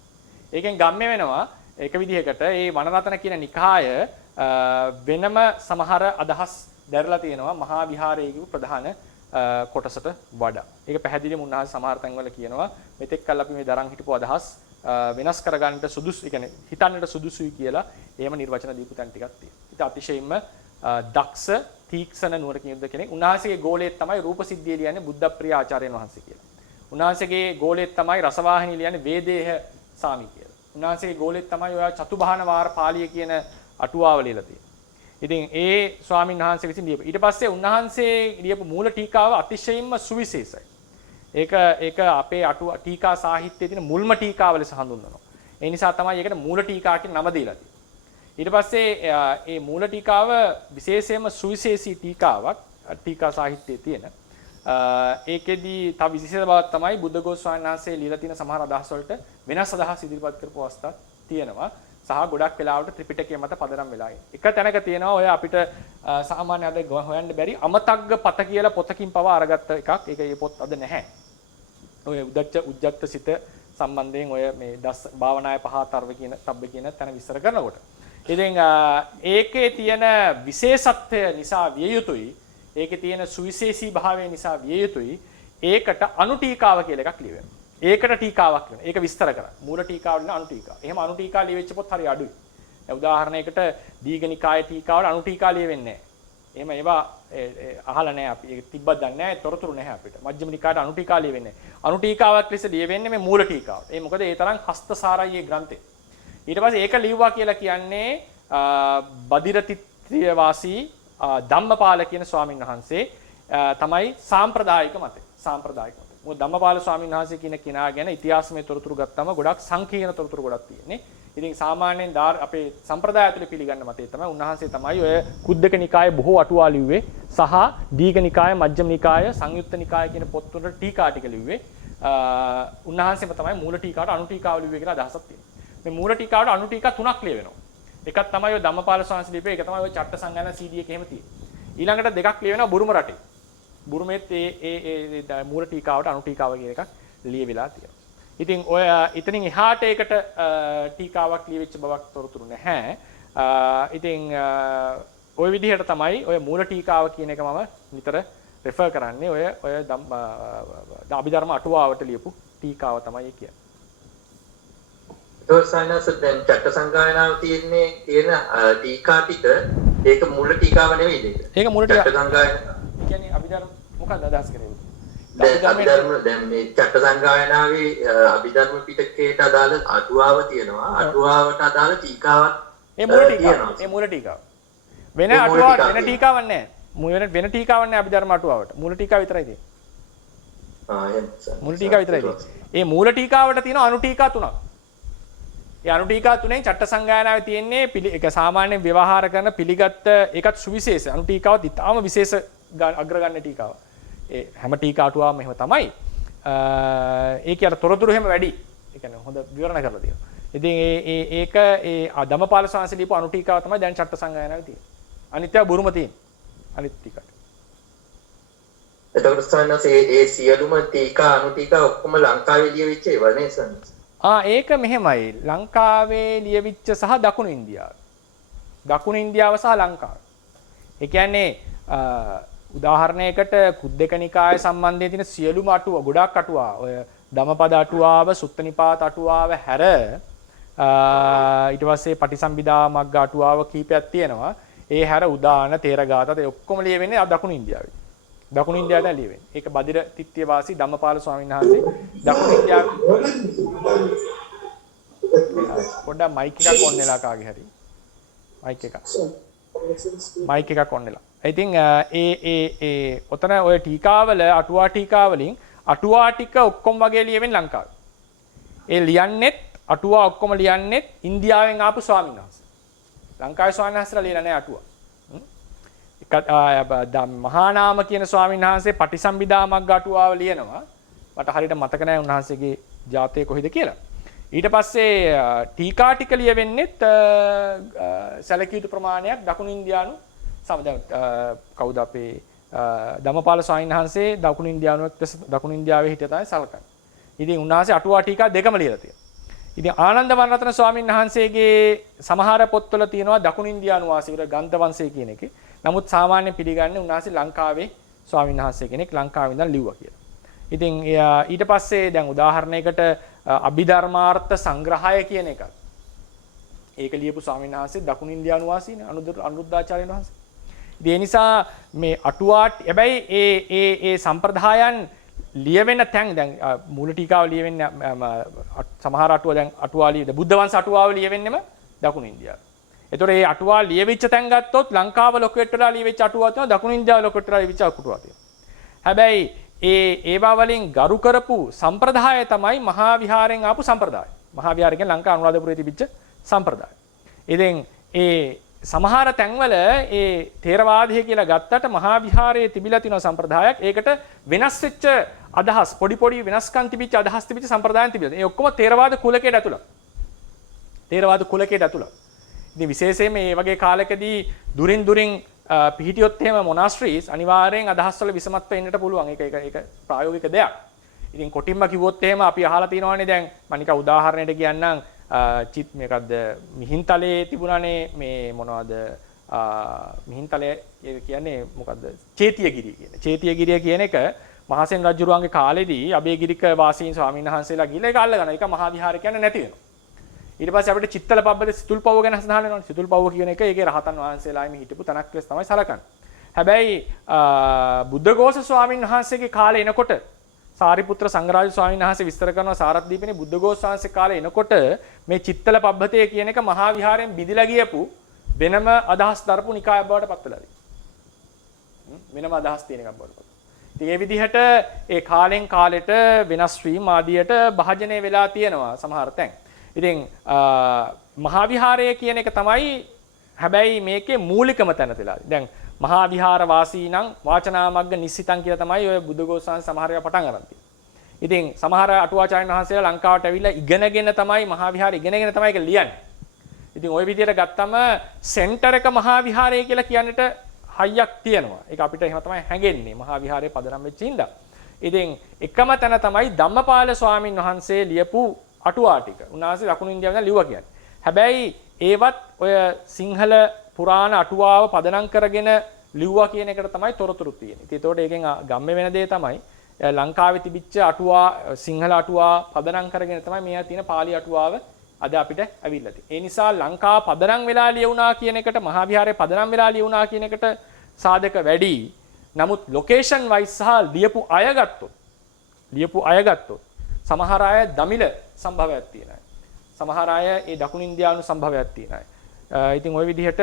ඒකෙන් ගම්ම්‍ය වෙනවා එක විදිහකට මේ වනරතන කියන නිකාය වෙනම සමහර අදහස් දැරලා තියෙනවා මහා විහාරයේ කියපු ප්‍රධාන කොටසට වඩා. ඒක පැහැදිලිවම උන්වහන්සේ සමහර තැන්වල කියනවා මෙතෙක් කල් අපි මේ දරන් හිටපු අදහස් වෙනස් කරගන්නට සුදුසු, ඒ කියන්නේ හිතන්නට සුදුසුයි කියලා එහෙම නිර්වචන දීපු තැන් ටිකක් තියෙනවා. ඉතින් අතිශයින්ම දක්ෂ තීක්ෂණ නුවරකින් යුද්ධ කෙනෙක්. උන්වහන්සේගේ ගෝලයේ තමයි රූපසිද්ධිය ලියන්නේ බුද්ධප්‍රිය ආචාර්යයන් වහන්සේ කියලා. උන්වහන්සේගේ ගෝලයේ තමයි රසවාහිනී ලියන්නේ වේදේහ සාමි කියලා. උන්වහන්සේගේ ගෝලයේ තමයි ඔය චතුබහන වාර පාළිය කියන අටුවාව ලියලා තියෙන්නේ. ඉතින් ඒ ස්වාමීන් වහන්සේ විසින් ලියපු. ඊට පස්සේ උන්වහන්සේ ලියපු මූල ටීකාව අතිශයින්ම සුවිශේෂයි. ඒක අපේ ටීකා සාහිත්‍යයේ තියෙන මුල්ම ටීකාව ලෙස හඳුන්වනවා. ඒ නිසා තමයි ඒකට මූල ටීකා කියන නම දීලා තියෙන්නේ. ඊට පස්සේ මේ මූල ටීකාව විශේෂයෙන්ම සුවිශේෂී ටීකාවක් ටීකා සාහිත්‍යයේ තියෙන. ඒකෙදී තව විශේෂ බවක් තමයි බුද්ධඝෝෂ ස්වාමීන් වහන්සේ ලියලා තියෙන සමහර අදහස් වලට වෙනස් අදහස් ඉදිරිපත් කරපු අවස්ථා තියෙනවා. සහ ගොඩක් වෙලාවට ත්‍රිපිටකය මත පදනම් වෙලා ඉන්නේ. එක තැනක තියෙනවා ඔය අපිට සාමාන්‍ය අද හොයන්න බැරි අමතග්ග පත කියලා පොතකින් පවා අරගත්ත එකක්. ඒක මේ පොත් අද නැහැ. ඔය උජ්ජත් සිත සම්බන්ධයෙන් ඔය මේ දස් භාවනාය පහතරව කියන තබ්බ කියන තැන විස්තර කරනකොට. ඉතින් ඒකේ තියෙන විශේෂත්වය නිසා විය යුතුයි. ඒකේ තියෙන සුවිශේෂී භාවය නිසා විය යුතුයි. ඒකට අනුටීකාව කියලා එකක් ලියවෙනවා. ඒකට ටීකාවක් වෙනවා. ඒක විස්තර කරා. මූල ටීකාව වල අනුටීකා. එහෙම අනුටීකා ලියවෙච්ච පොත් හරි අඩුයි. දැන් උදාහරණයකට දීඝනිකාය ටීකාවල අනුටීකා ලියවෙන්නේ නැහැ. එහෙම ඒවා අහලා නැහැ අපි. ඒක තිබ්බත් දන්නේ නැහැ. තොරතුරු නැහැ අපිට. මජ්ක්‍ධිම නිකායට අනුටීකා ලියවෙන්නේ නැහැ. අනුටීකාවක් ලෙස ලියවෙන්නේ මේ මූල ටීකාවට. ඒ මොකද ඒ තරම් හස්තසාරයි මේ ග්‍රන්ථේ. ඊට පස්සේ ඒක ලිව්වා කියලා කියන්නේ බදිරතිත්‍ය වාසී ධම්මපාල කියන ස්වාමීන් වහන්සේ තමයි සාම්ප්‍රදායික මතය. සාම්ප්‍රදායික මතය. මොකද ධම්මපාල ස්වාමීන් වහන්සේ කියන කෙනා ගැන ඉතිහාසමය තොරතුරු ගත්තම ගොඩක් සංකීර්ණ තොරතුරු ගොඩක් තියෙන්නේ. ඉතින් සාමාන්‍යයෙන් අපේ සම්ප්‍රදාය ඇතුලේ පිළිගන්න මතය තමයි උන්වහන්සේ තමයි ඔය කුද්දක නිකායේ බොහෝ අටුවා ලිව්වේ සහ දීඝ නිකාය, මජ්ක්‍ධිම නිකාය, සංයුත්ත නිකාය කියන පොත්වල ටීකා ටික ලිව්වේ. උන්වහන්සේම තමයි මූල ටීකාවට අනු ටීකාව ලිව්වේ කියලා අදහසක් තියෙනවා. මේ මූල ටීකාවට අනු ටීකා 3ක් ලියවෙනවා. එකක් තමයි ඔය ධම්මපාල ස්වාමීන් ලියපේ, ඒක තමයි ඔය චට්ට සංගායනා CD එකේ එහෙම තියෙන්නේ. ඊළඟට දෙකක් ලියවෙනවා බුරුම රටේ. බුරුමෙත් ඒ මූල ටීකාවට අනු ටීකාව කියන එකක් ලියවිලා තියෙනවා. ඉතින් ඔය ඉතින් එහාට ඒකට ටීකාවක් ලියවිච්ච බවක් තොරතුරු නැහැ. ඉතින් ওই විදිහට තමයි ඔය මූල ටීකාව කියන එක මම නිතර රෙෆර් කරන්නේ. ඔය අභිධර්ම අටුවාවට ලියපු ටීකාව තමයි කියන්නේ. සයිනස් දැන් චට්ට සංගායනාව තියෙන ටීකා ටික ඒක මූල ටීකාව නෙවෙයිද ඒක මූල ටීකාව චට්ට සංගායනාව කියන්නේ අභිධර්ම මොකක්ද අදහස් කරන්නේ අභිධර්ම දැන් මේ චට්ට සංගායනාවේ අභිධර්ම පිටකයට අදාළ අටුවාව තියෙනවා අටුවාවට අදාළ ටීකාවක් ඒ මූල ටීකාව වෙන අටුවාවක් වෙන ටීකාවක් නැහැ වෙන ටීකාවක් නැහැ අභිධර්ම අටුවාවට මූල ටීකාව විතරයි තියෙන්නේ මූල ටීකාව විතරයි තියෙන්නේ ඒ මූල ටීකාවට තියෙන අනු ටීකා 3ක් ඒ අනු ටීකා තුනෙන් චට්ට සංගායනාවේ තියෙන්නේ ඒක සාමාන්‍යයෙන් ව්‍යවහාර කරන පිළිගත් ඒකත් සුවිශේෂ අනු ටීකාවත් ඉතාම විශේෂ අග්‍රගණ්‍ය ටීකාව. ඒ හැම ටීකා අටුවාවම එහෙම තමයි. ඒකේ අර තොරතුරු එහෙම වැඩි. ඒ කියන්නේ හොඳ විවරණ කරලා තියෙනවා. ඉතින් ඒක ධම්මපාල ස්වාමීන් ලියපු අනු ටීකාව තමයි දැන් චට්ට සංගායනාවේ තියෙන්නේ. අනිත්‍ය බුරුම තියෙන්නේ. අනිත් ටීකාට. එතකොට සයන්ස් ඒ සියලුම ටීකා අනු ටීකා ඔක්කොම ලංකාවේ ලියවිච්ච ඒවා නේ සයන්ස්. ඒක මෙහෙමයි. ලංකාවේ ලියවිච්ච සහ දකුණු ඉන්දියාව. දකුණු ඉන්දියාව සහ ලංකාව. ඒ කියන්නේ උදාහරණයකට කුද්දක නිකාය සම්බන්ධයෙන් තියෙන සියලුම අටුවා ගොඩක් අටුවා ඔය ධම්මපද අටුවාව, සුත්ත නිපාත අටුවාව හැර ඊට පස්සේ පටිසම්භිදා මග්ග අටුවාව කීපයක් තියෙනවා. ඒ හැර උදාන, තේරගාතත් ඒ ඔක්කොම ලියවෙන්නේ දකුණු ඉන්දියාවේ. දකුණු ඉන්දියාවට ලියවෙන්නේ. ඒක බදිර තිත්ත්‍ය වාසී ධම්මපාල ස්වාමීන් වහන්සේ දකුණු ඉන්දියාවේ පොඩ්ඩක් මයික් එකක් ඔන් වෙලා කාගේ හරි. මයික් එකක් ඔන් වෙලා. ඉතින් ඔතන ඔය ටීකාවල අටුවා ටීකා වලින් අටුවා ටික ඔක්කොම වගේ ලියවෙන්නේ ලංකාවේ. ඒ ලියන්නෙත් අටුවා ඔක්කොම ලියන්නෙත් ඉන්දියාවෙන් ආපු ස්වාමීන් වහන්සේ. ලංකාවේ ස්වාමීන් වහන්සේලා ලියලා නැහැ අටුවා. මහා නාම කියන ස්වාමීන් වහන්සේ පටිසම්භිදා මග්ග අටුවාව ලියනවා. මට හරියට මතක නැහැ උන්වහන්සේගේ ජාතකය කොහෙද කියලා. ඊට පස්සේ ටීකා ටික ලියවෙන්නෙත් සැලකිය යුතු ප්‍රමාණයක් දකුණු ඉන්දියානු කවුද අපේ ධම්මපාල ස්වාමීන් වහන්සේ දකුණු ඉන්දියානුවෙක් දකුණු ඉන්දියාවේ හිටිය තමයි සලකන්නේ. ඉතින් උන්වහන්සේ අටුවා ටීකා දෙකම ලියලා තියෙනවා. ඉතින් ආනන්ද වර්ණරත්න ස්වාමීන් වහන්සේගේ සමහර පොත්වල තියෙනවා දකුණු ඉන්දියානු වාසීවර ගන්ධ වංශය කියන එකේ. නමුත් සාමාන්‍ය පිළිගන්නේ උන්වහන්සේ ලංකාවේ ස්වාමීන් වහන්සේ කෙනෙක් ලංකාවේ ඉඳන් ලිව්වා කියලා. ඉතින් ඊට පස්සේ දැන් උදාහරණයකට අභිධර්මාර්ථ සංග්‍රහය කියන එක. ඒක ලියපු ස්වාමීන් වහන්සේ දකුණු ඉන්දියානු වාසීනේ අනුරුද්ධාචාර්යන් වහන්සේ. ඉතින් ඒ නිසා මේ අටුවාට හැබැයි ඒ සම්ප්‍රදායන් ලියවෙන තැන් දැන් මූල ටීකාව ලියවෙන්නේ සමහර අටුවා දැන් අටුවා ලියද බුද්ධ වංශ අටුවාව ලියවෙන්නෙම දකුණු ඉන්දියාවේ. ඒතකොට මේ අටුවා ලියවිච්ච තැන් ගත්තොත් ලංකාව ලොකෙට් වෙලා ලියවිච්ච අටුවා තියෙනවා දකුණු ඉන්දියාව ලොකෙට් වෙලා ලියවිච්ච අටුවා තියෙනවා. හැබැයි ඒවා වලින් ගරු කරපු සම්ප්‍රදාය තමයි මහා විහාරයෙන් ආපු සම්ප්‍රදාය. මහා විහාරය කියන්නේ ලංකා අනුරාධපුරයේ තිබිච්ච සම්ප්‍රදාය. ඉතින් සමහර තැන්වල තේරවාදය කියලා ගත්තට මහා විහාරයේ තිබිලා තියෙන සම්ප්‍රදායක් ඒකට වෙනස් වෙච්ච අදහස් පොඩි වෙනස්කම් තිබිච්ච අදහස් තිබිච්ච සම්ප්‍රදායන් තිබිලා. ඒ ඔක්කොම තේරවාද කුලකයට ඇතුළත්. තේරවාද කුලකයට ඇතුළත්. ඉතින් විශේෂයෙන්ම මේ වගේ කාලයකදී දුරින් පිහිටියොත් එහෙම මොනාස්ට්‍රීස් අනිවාර්යෙන් අදහස්වල විසමත්ව එන්නට පුළුවන්. ඒක ප්‍රායෝගික දෙයක්. ඉතින් කොටින්ම කිව්වොත් එහෙම අපි අහලා තියෙනවානේ දැන් මම නිකන් උදාහරණයක් කියන්නම් මේකක්ද මිහින්තලේ තිබුණානේ මේ මොනවද මිහින්තලේ කියන්නේ මොකද්ද චේතියගිරිය කියන්නේ. චේතියගිරිය කියන එක මහසෙන් රජුරුවන්ගේ කාලෙදී අබේගිරික වාසීන් ස්වාමීන් වහන්සේලා ගිහලා ඒක අල්ලගන්න. ඒක මහා විහාරය කියන්නේ නැති වෙනවා. ඊට පස්සේ අපිට චිත්තල පබ්බද සිතුල්පව්ව ගැන හසඳහන වෙනවනේ. සිතුල්පව්ව කියන එක ඒකේ රහතන් වහන්සේලායිම හිටපු තනක් ලෙස තමයි සලකන්නේ. හැබැයි බුද්ධඝෝෂ ස්වාමීන් වහන්සේගේ කාලේ එනකොට සාරිපුත්‍ර සංඝරාජ ස්වාමීන් වහන්සේ විස්තර කරනවා සාරද්දීපනේ බුද්ධඝෝෂ වහන්සේ කාලේ එනකොට මේ චිත්තල පබ්බතේ කියන එක මහා විහාරයෙන් බිඳිලා ගියපු වෙනම අදහස් දරපු නිකායක් බවට පත් වෙලා තියෙනවා. වෙනම අදහස් තියෙන එකක් බවට පත්. ඉතින් මේ විදිහට ඒ කාලෙන් කාලෙට වෙනස් වීම ආදියට භාජනය වෙලා තියෙනවා සමහර තැන්. ඉතින් මහා විහාරය කියන එක තමයි හැබැයි මේකේ මූලිකම තැන තියලා. දැන් මහා විහාර වාසී නම් වාචනාමග්ග නිස්සිතං කියලා තමයි ඔය බුද්ධඝෝෂයන් සමහර ඒවා පටන් ගන්න තියෙන්නේ. ඉතින් සමහර අටුවාචාර්යන් වහන්සේලා ලංකාවට ඇවිල්ලා ඉගෙනගෙන තමයි මහා විහාරය ඉගෙනගෙන තමයි ඒක ලියන්නේ. ඉතින් ওই විදිහට ගත්තම සෙන්ටර් එක මහා විහාරය කියලා කියන්නට හයියක් තියෙනවා. ඒක අපිට එහෙම තමයි හැඟෙන්නේ මහා විහාරයේ පදනම් වෙච්ච හින්දා. ඉතින් එකම තැන තමයි ධම්මපාල ස්වාමින් වහන්සේ ලියපු අටුවා ටික. උන්වහන්සේ දකුණු ඉන්දියාවෙන් ලිව්වා කියන්නේ. හැබැයි ඒවත් ඔය සිංහල පුරාණ අටුවාව පදනම් කරගෙන ලිව්වා කියන එකට තමයි තොරතුරු තියෙන්නේ. ඉතින් ඒතකොට ඒකෙන් ගම්ම වෙන දේ තමයි ලංකාවේ තිබිච්ච අටුවා සිංහල අටුවා පදනම් කරගෙන තමයි මෙයා තියෙන පාලි අටුවාව අද අපිට ඇවිල්ලා තියෙන්නේ. ඒ නිසා ලංකාව පදනම් වෙලා ලියුණා කියන එකට මහා විහාරය පදනම් වෙලා ලියුණා කියන එකට සාධක වැඩි. නමුත් ලොකේෂන් වයිස් සහ ලියපු අය ගත්තොත් සමහර අය දමිළ සම්භවයක් තියෙනවා. සමහර අය ඒ දකුණු ඉන්දියානු සම්භවයක් තියෙනවා. ඉතින් ওই විදිහට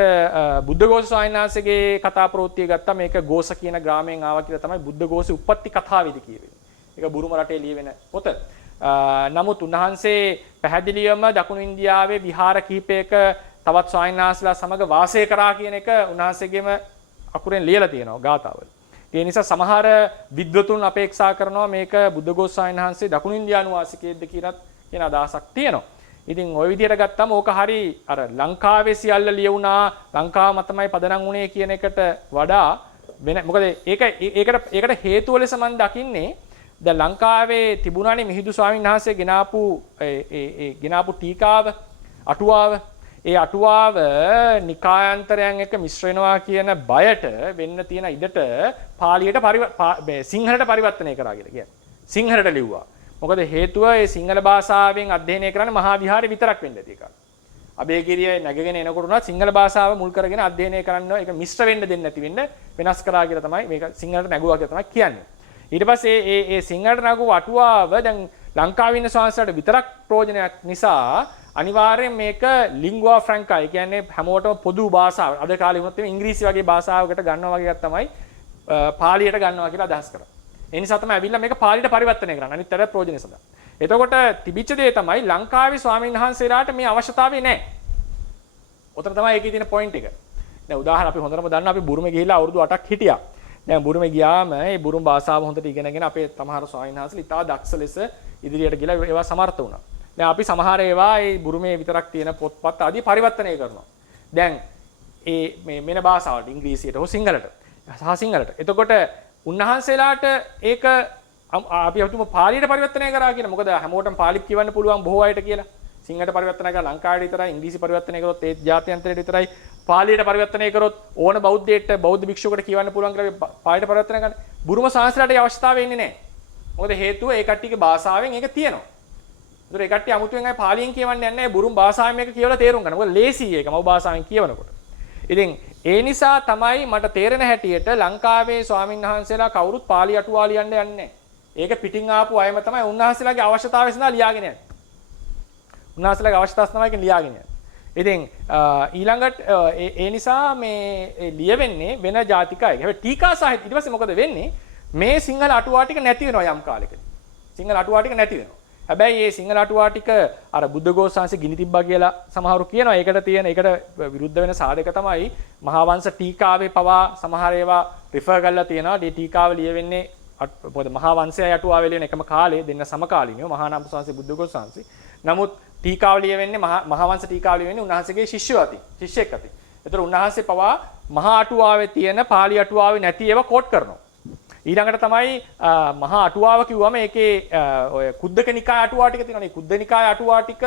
බුද්ධඝෝෂ ස්වාමීන් වහන්සේගේ කතා ප්‍රවෘත්තිය ගත්තා මේක ගෝස කියන ග්‍රාමයෙන් ආවා කියලා තමයි බුද්ධඝෝෂේ උප්පත්ති කතාවේදී කියවෙන්නේ. ඒක බුරුම රටේ ලියවෙන පොත. නමුත් උන්වහන්සේ පැහැදිලිවම දකුණු ඉන්දියාවේ විහාර කිහිපයක තවත් ස්වාමීන් වහන්සේලා සමග වාසය කරා කියන එක උන්වහන්සේගේම අකුරෙන් ලියලා තියෙනවා ගාථාවල. ඒ නිසා සමහර විද්වතුන් අපේක්ෂා කරනවා මේක බුද්ධඝෝෂ ස්වාමීන් වහන්සේ දකුණු ඉන්දියානු වාසිකයෙක්ද කියන අදහසක් තියෙනවා. ඉතින් ওই විදිහට ගත්තම ඕක හරි අර ලංකාවේ සියල්ල ලියුණා ලංකාව මතමයි පදනම් වුණේ කියන එකට වඩා වෙන මොකද ඒකට හේතුව ලෙස මම දකින්නේ දැන් ලංකාවේ තිබුණානේ මිහිඳු ස්වාමීන් වහන්සේ ගෙනාපු ටීකාව අටුවාව ඒ අටුවාව නිකායාන්තරයන් එක්ක මිශ්‍ර වෙනවා කියන බයට වෙන්න තියෙන ඉඩට පාලියට සිංහලට පරිවර්තනය කරා කියලා කියන්නේ. සිංහලට ලිව්වා. මොකද හේතුව ඒ සිංහල භාෂාවෙන් අධ්‍යයනය කරන්නේ මහා විහාරේ විතරක් වෙන්න ඇති එකක්. අබේගිරියේ නැගගෙන එනකොට උනත් සිංහල භාෂාව මුල් කරගෙන අධ්‍යයනය කරන්න ඒක මිශ්‍ර වෙන්න දෙන්නේ නැති වෙන්න වෙනස් කරා කියලා තමයි මේක සිංහලට නැගුවා කියලා තමයි කියන්නේ. ඊට පස්සේ ඒ සිංහලට නැගුව අටුවාව දැන් ලංකාවේ ඉන්න ස්වාමීන්වහන්සේලාට විතරක් ප්‍රයෝජනයක් නිසා අනිවාර්යෙන් මේක ලින්ගුවා ෆ්‍රැන්කා ඒ කියන්නේ හැමෝටම පොදු භාෂාව. අද කාලේ වුණත් ඉංග්‍රීසි වගේ භාෂාවකට ගන්නවා වගේ එකක් තමයි පාලියට ගන්නවා කියලා අදහස් කරා. ඒ නිසා තමයි ඇවිල්ලා මේක පාලියට පරිවර්තනය කරන්නේ. අනිත් අර ප්‍රයෝජනෙ සඳහා. එතකොට තිබිච්ච දේ තමයි ලංකාවේ ස්වාමීන් වහන්සේලාට මේ අවශ්‍යතාවය නැහැ. උතන තමයි ඒකේ තියෙන පොයින්ට් එක. දැන් උදාහරණ අපි හොඳටම දන්නවා අපි බුරුමේ ගිහිල්ලා අවුරුදු 8ක් හිටියා. දැන් බුරුමේ ගියාම ඒ බුරුම් භාෂාව හොඳට ඉගෙනගෙන අපේ සමහර ස්වාමීන් වහන්සේලා ඉතා දක්ෂ ලෙස ඉදිරියට ගිහලා ඒවා සමර්ථ වුණා. දැන් අපි සමහර ඒවා ඒ බුරුමේ විතරක් තියෙන පොත්පත් ආදී පරිවර්තනය කරනවා. දැන් මේ මෙන භාෂාවට ඉංග්‍රීසියට හෝ සිංහලට එතකොට උන්වහන්සේලාට ඒක අපි හිතමු පාලියට පරිවර්තනය කරා කියලා. මොකද හැමෝටම පාලි කියවන්න පුළුවන් බොහෝ අයට කියලා. සිංහලට පරිවර්තනය කරලා ලංකාවට විතරයි ඉංග්‍රීසි පරිවර්තනය කරොත් ඒ ජාත්‍යන්තරයට විතරයි පාලියට පරිවර්තනය කරොත් ඕන බෞද්ධයෙක්ට බෞද්ධ භික්ෂුවකට කියවන්න පුළුවන් කියලා පාලියට පරිවර්තනය කරන්නේ. බුරුම සංස්කෘතියට ඒ අවශ්‍යතාවය එන්නේ නැහැ. මොකද හේතුව ඒ කට්ටියගේ භාෂාවෙන් ඒක තියෙනවා. ඒතර ඒ කට්ටිය අමුතුවෙන් අය පාලියෙන් කියවන්නේ නැහැ බුරුම් භාෂාවෙන් මේක කියවලා තේරුම් ගන්න. මොකද ලේසි ඒක මව් භාෂාවෙන් කියවනකොට. ඉතින් ඒ නිසා තමයි මට තේරෙන හැටියට ලංකාවේ ස්වාමින් වහන්සේලා කවුරුත් පාලි අටුවා ලියන්න යන්නේ නැහැ. ඒක පිටින් ආපු අයම තමයි උන්වහන්සේලාගේ අවශ්‍යතාවය සඳහා ලියාගෙන යන්නේ. උන්වහන්සේලාගේ අවශ්‍යතාව තමයි ඒක ලියාගෙන යන්නේ. ඉතින් ඊළඟට ඒ නිසා මේ ලියවෙන්නේ වෙන ජාතික අය. හැබැයි ටීකා සාහිත්‍ය ඊට පස්සේ මොකද වෙන්නේ? මේ සිංහල අටුවා ටික නැති වෙනවා යම් කාලයකදී. සිංහල අටුවා ටික නැති වෙනවා. හැබැයි මේ සිංහල අටුවා ටික අර බුද්ධඝෝෂාංශ ගිනි තිබ්බා කියලා සමහරු කියනවා. ඒකට විරුද්ධ වෙන සාධක තමයි මහා වංශ ටීකාවේ පවා සමහර ඒවා රිෆර් කරලා තියෙනවා. මේ ටීකාව ලියවෙන්නේ මොකද මහා වංශයයි අටුවාවේ ලියන එකම කාලේ දෙන්න සමකාලීනව මහා නාමසංශ බුද්ධඝෝෂාංශ. නමුත් ටීකාව ලියවෙන්නේ මහා වංශ ටීකාව ලියවෙන්නේ උන්වහන්සේගේ ශිෂ්‍යෙක් අතින්. ඒතර උන්වහන්සේ පවා මහා අටුවාවේ තියෙන පාලි අටුවාවේ නැති ඒවා කෝට් කරනවා. ඊළඟට තමයි මහා අටුවාව කිව්වම ඒකේ ඔය කුද්දක නිකාය අටුවා ටික තියෙනවානේ. කුද්ද නිකාය අටුවා ටික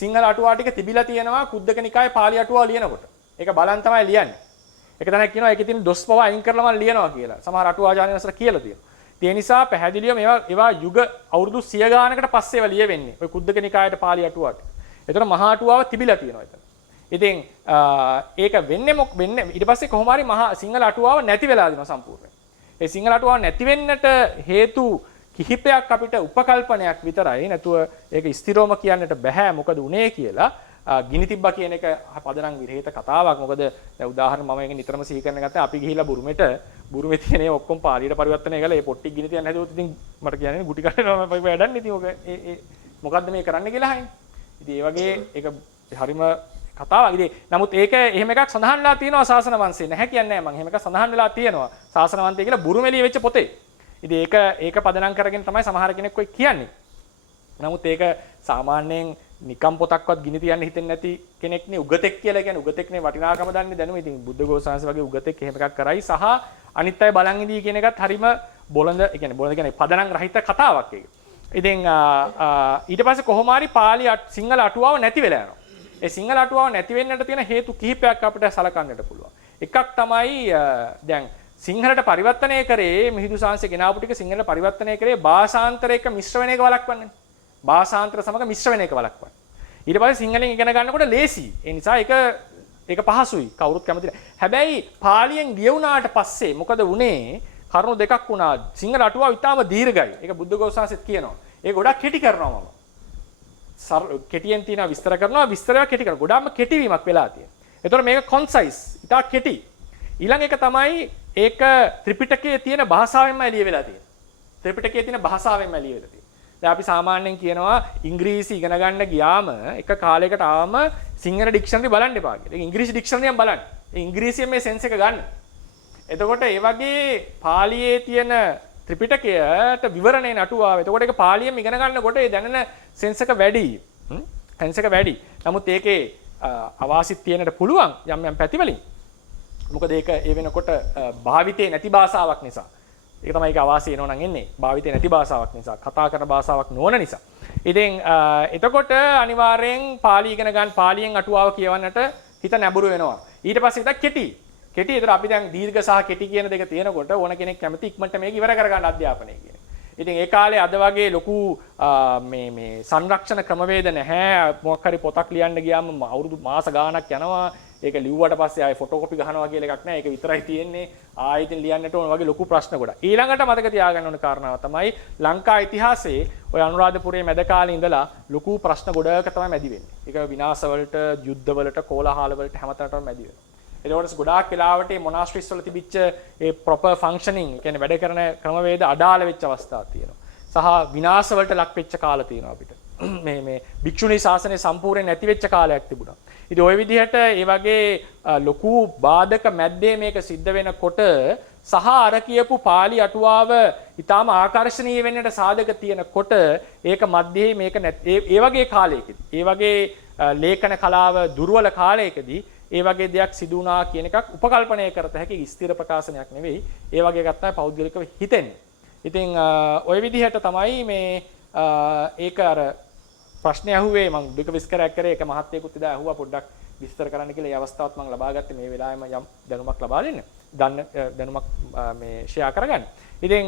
සිංහල අටුවා ටික තිබිලා තියෙනවා කුද්දක නිකාය පාලි අටුවා ලියනකොට. ඒක බලන් තමයි ලියන්නේ. ඒක තමයි කියනවා ඒකේ තියෙන දොස් පවා අයින් කරලා මම ලියනවා කියලා. සමහර අටුවාචාර්යවරුන්ලා කියලා තියෙනවා. ඒ නිසා පැහැදිලිවම ඒවා යුග අවුරුදු 100 ගානකට පස්සේ ඒවා ලියවෙන්නේ. ඔය කුද්දක නිකායට පාලි අටුවාට. ඒතර මහා අටුවාව තිබිලා තියෙනවා එතන. ඉතින් ඒක වෙන්නේ ඊට පස්සේ කොහොම හරි මහා සිංහල අටුවාව නැති වෙලා දිනවා සම්පූර්ණයෙන්. ඒ සිංහල අටුවාව නැති වෙන්නට හේතු කිහිපයක් අපිට උපකල්පනයක් විතරයි. නැතුව ඒක ස්ථිරවම කියන්නට බෑ මොකද උනේ කියලා. ගිනි තිබ්බා කියන එක පදනම් විරහිත කතාවක්. මොකද දැන් උදාහරණ මම ඒක නිතරම සිහි කරන ගත්තා. අපි ගිහිල්ලා බුරුමේ තියෙන ඒ ඔක්කොම පාලියට පරිවර්තනය කළා. ඒ පොට්ටි ගිනි තියන්න හැදුවොත් ඉතින් මට කියන්නේ ගුටි කඩනවා මම වැඩන්නේ. ඉතින් ඔක මොකද්ද මේ කරන්න කියලා අහන්නේ. ඉතින් ඒ වගේ ඒක හරිම කතාවක්. ඉතින් නමුත් ඒක එහෙම එකක් සඳහන් වෙලා තියෙනවා ශාසන වංශේ. නැහැ කියන්නේ නැහැ මම. එහෙම එකක් සඳහන් වෙලා තියෙනවා ශාසන වංශය කියලා බුරුමෙලිය වෙච්ච පොතේ. ඉතින් ඒක පදනම් කරගෙන තමයි සමහර කෙනෙක් ඔය කියන්නේ. නමුත් ඒක සාමාන්‍යයෙන් නිකම් පොතක්වත් ගිනි තියන්න හිතෙන්නේ නැති කෙනෙක් නේ උගතෙක් කියලා කියන්නේ. උගතෙක්නේ වටිනාකම දන්නේ දැනුම. ඉතින් බුද්ධඝෝෂාංශ වගේ උගතෙක් එහෙම එකක් කරයි සහ අනිත් අය බලන් ඉදී කියන එකත් හරිම බොළඳ කියන්නේ පදනම් රහිත කතාවක් ඒක. ඉතින් ඊට පස්සේ කොහොම හරි පාලි සිංහල අටුවාව නැති වෙලා යනවා. ඒ සිංහල අටුවාව නැති වෙන්නට තියෙන හේතු කිහිපයක් අපිට සලකන්නට පුළුවන්. එකක් තමයි දැන් සිංහලට පරිවර්තනය කරේ මිහිඳු සාංශය ගෙනාවු ටික සිංහලට පරිවර්තනය කරේ භාෂාන්තරයක මිශ්‍ර වෙන එක වළක්වන්නේ. භාෂාන්තර සමග මිශ්‍ර වෙන එක වළක්වන්නේ. ඊට පස්සේ සිංහලෙන් ඉගෙන ගන්නකොට ලේසි. ඒ නිසා ඒක පහසුයි. කවුරුත් කැමති නැහැ. හැබැයි පාලියෙන් ලියුණාට පස්සේ මොකද වුනේ? කරුණු දෙකක් වුණා. සිංහල අටුවාව ඉතාම දීර්ඝයි. ඒක බුද්ධඝෝෂාංශෙත් කියනවා. ඒක ගොඩක් කෙටි කරනවා මම. කෙටියෙන් තියෙනවා විස්තර කරනවා විස්තරය කෙටි කරනවා. ගොඩාක්ම කෙටි වීමක් වෙලා තියෙනවා. ඒතකොට මේක කොන්සයිස්. ඉතා කෙටි. ඊළඟ එක තමයි ඒක ත්‍රිපිටකයේ තියෙන භාෂාවෙන්මයි ලියවිලා තියෙන්නේ. ත්‍රිපිටකයේ තියෙන භාෂාවෙන්මයි ලියවිලා තියෙන්නේ. දැන් අපි සාමාන්‍යයෙන් කියනවා ඉංග්‍රීසි ඉගෙන ගන්න ගියාම එක කාලයකට ආවම සිංහල ඩික්ෂනරි බලන්න එපා කියලා. ඒක ඉංග්‍රීසි ඩික්ෂනරියෙන් බලන්න. ඒ ඉංග්‍රීසියෙන් මේ සෙන්ස් එක ගන්න. එතකොට ඒ වගේ පාලියේ තියෙන ත්‍රිපිටකයට විවරණේ නටුවා. එතකොට ඒක පාලියෙන් ඉගෙන ගන්නකොට ඒ දැනෙන සෙන්ස් එක වැඩි. සෙන්ස් එක වැඩි. නමුත් ඒකේ අවාසිත් තියෙන්නට පුළුවන් යම් පැතිවලින්. මොකද ඒක ඒ වෙනකොට භාවිතේ නැති භාෂාවක් නිසා. ඒක තමයි ඒක අවාසි වෙනව නම් එන්නේ. භාවිතේ නැති භාෂාවක් නිසා, කතා කරන භාෂාවක් නොවන නිසා. ඉතින් එතකොට අනිවාර්යෙන් පාලි ඉගෙන ගන්න පාලියෙන් අටුවාව කියවන්නට හිත නැඹුරු වෙනවා. ඊට පස්සේ හිත කෙටි. කෙටි. ඒතර අපි දැන් දීර්ඝ සහ කෙටි කියන දෙක තියෙනකොට ඕන කෙනෙක් කැමති ඉක්මනට මේක ඉවර කරගන්න අධ්‍යාපනය කියන. ඉතින් ඒ කාලේ අද වගේ ලොකු මේ සංරක්ෂණ ක්‍රමවේද නැහැ. මොකක් හරි පොතක් ලියන්න ගියාම අවුරුදු මාස ගාණක් යනවා. ඒක ලිව්වට පස්සේ ආයේ ෆොටෝකොපි ගහනවා කියලා එකක් නැහැ. ඒක විතරයි තියෙන්නේ. ආයෙත් ලියන්නට ඕන වගේ ලොකු ප්‍රශ්න ගොඩක්. ඊළඟට මතක තියාගන්න ඕන කාරණාව තමයි ලංකා ඉතිහාසයේ ඔය අනුරාධපුරයේ මැද කාලේ ඉඳලා ලොකු ප්‍රශ්න ගොඩක තමයි මැදි වෙන්නේ. ඒක විනාශ වලට, යුද්ධ වලට, කෝලාහල වලට හැමතැනටම මැදි වෙනවා. ඒකෝටස් ගොඩාක් වෙලාවට මේ මොනාස්ට්‍රිස් වල තිබිච්ච ඒ ප්‍රොපර් ෆන්ක්ෂනින්, කියන්නේ වැඩ කරන ක්‍රමවේද අඩාල වෙච්ච අවස්ථා තියෙනවා. සහ විනාශ වලට ලක් වෙච්ච කාල තියෙනවා අපිට. මේ භික්ෂුණී ශාසනය සම්පූර්ණයෙන් නැති වෙච්ච කාලයක් තිබුණා. ඉතින් ওই විදිහට ඒ වගේ ලොකු බාධක මැද්දේ මේක සිද්ධ වෙනකොට සහ අර කියපු පාලි අටුවාව ඊටාම ආකර්ශනීය වෙන්නට සාධක තියෙනකොට ඒක මැද්දේ මේක ඒ වගේ කාලයකදී ඒ වගේ ලේඛන කලාව දුර්වල කාලයකදී ඒ වගේ දෙයක් සිදු වුණා කියන එකක් උපකල්පනය කරත හැකි ස්ථිර ප්‍රකාශනයක් නෙවෙයි. ඒ වගේ එකක් තමයි පෞද්ගලිකව හිතෙන්නේ. ඉතින් ওই විදිහට තමයි මේ ඒක අර ප්‍රශ්නේ අහුවේ මම දුක විස්තරයක් කරේ ඒක මහත්යෙකුත් ඉදා අහුවා පොඩ්ඩක් විස්තර කරන්න කියලා. ඒ අවස්ථාවත් මම ලබා ගත්තේ මේ වෙලාවෙම යම් දැනුමක් ලබා දෙන්න. දැනුමක් මේ ෂෙයා කරගන්න. ඉතින්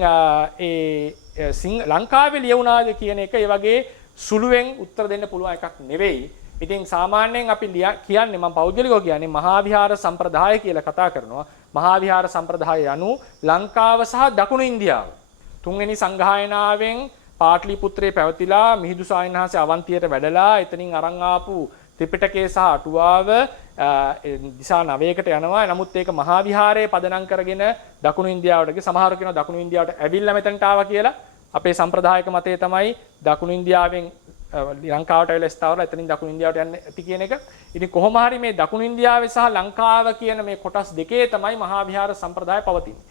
ලංකාවේ ලියුණාද කියන එක ඒ වගේ සුළුවෙන් උත්තර දෙන්න පුළුවන් එකක් නෙවෙයි. ඉතින් සාමාන්‍යයෙන් අපි කියන්නේ මම පෞද්ගලිකව කියන්නේ මහා විහාර සම්ප්‍රදාය කියලා කතා කරනවා. මහා විහාර සම්ප්‍රදාය යනු ලංකාව සහ දකුණු ඉන්දියාව. තුන්වෙනි සංගායනාවෙන් පාටලිපුත්‍රයේ පැවතිලා මිහිඳු සායනහාසේ අවන්තියට වැඩලා එතනින් අරන් ආපු ත්‍රිපිටකය සහ අටුවාව දිසා 9කට යනවා. නමුත් ඒක මහා විහාරයේ පදනම් කරගෙන දකුණු ඉන්දියාවට ගිහ සමහර කෙනා දකුණු ඉන්දියාවට ඇවිල්ලා මෙතනට ආවා කියලා. අපේ සම්ප්‍රදායික මතය තමයි දකුණු ඉන්දියාවෙන් ලංකාවට ඇවිල්ලා ස්ථාවරලා එතනින් දකුණු ඉන්දියාවට යන්න ඇති කියන එක. ඉතින් කොහොම හරි මේ දකුණු ඉන්දියාවේ සහ ලංකාව කියන මේ කොටස් දෙකේ තමයි මහා විහාර සම්ප්‍රදාය පවතින්නේ.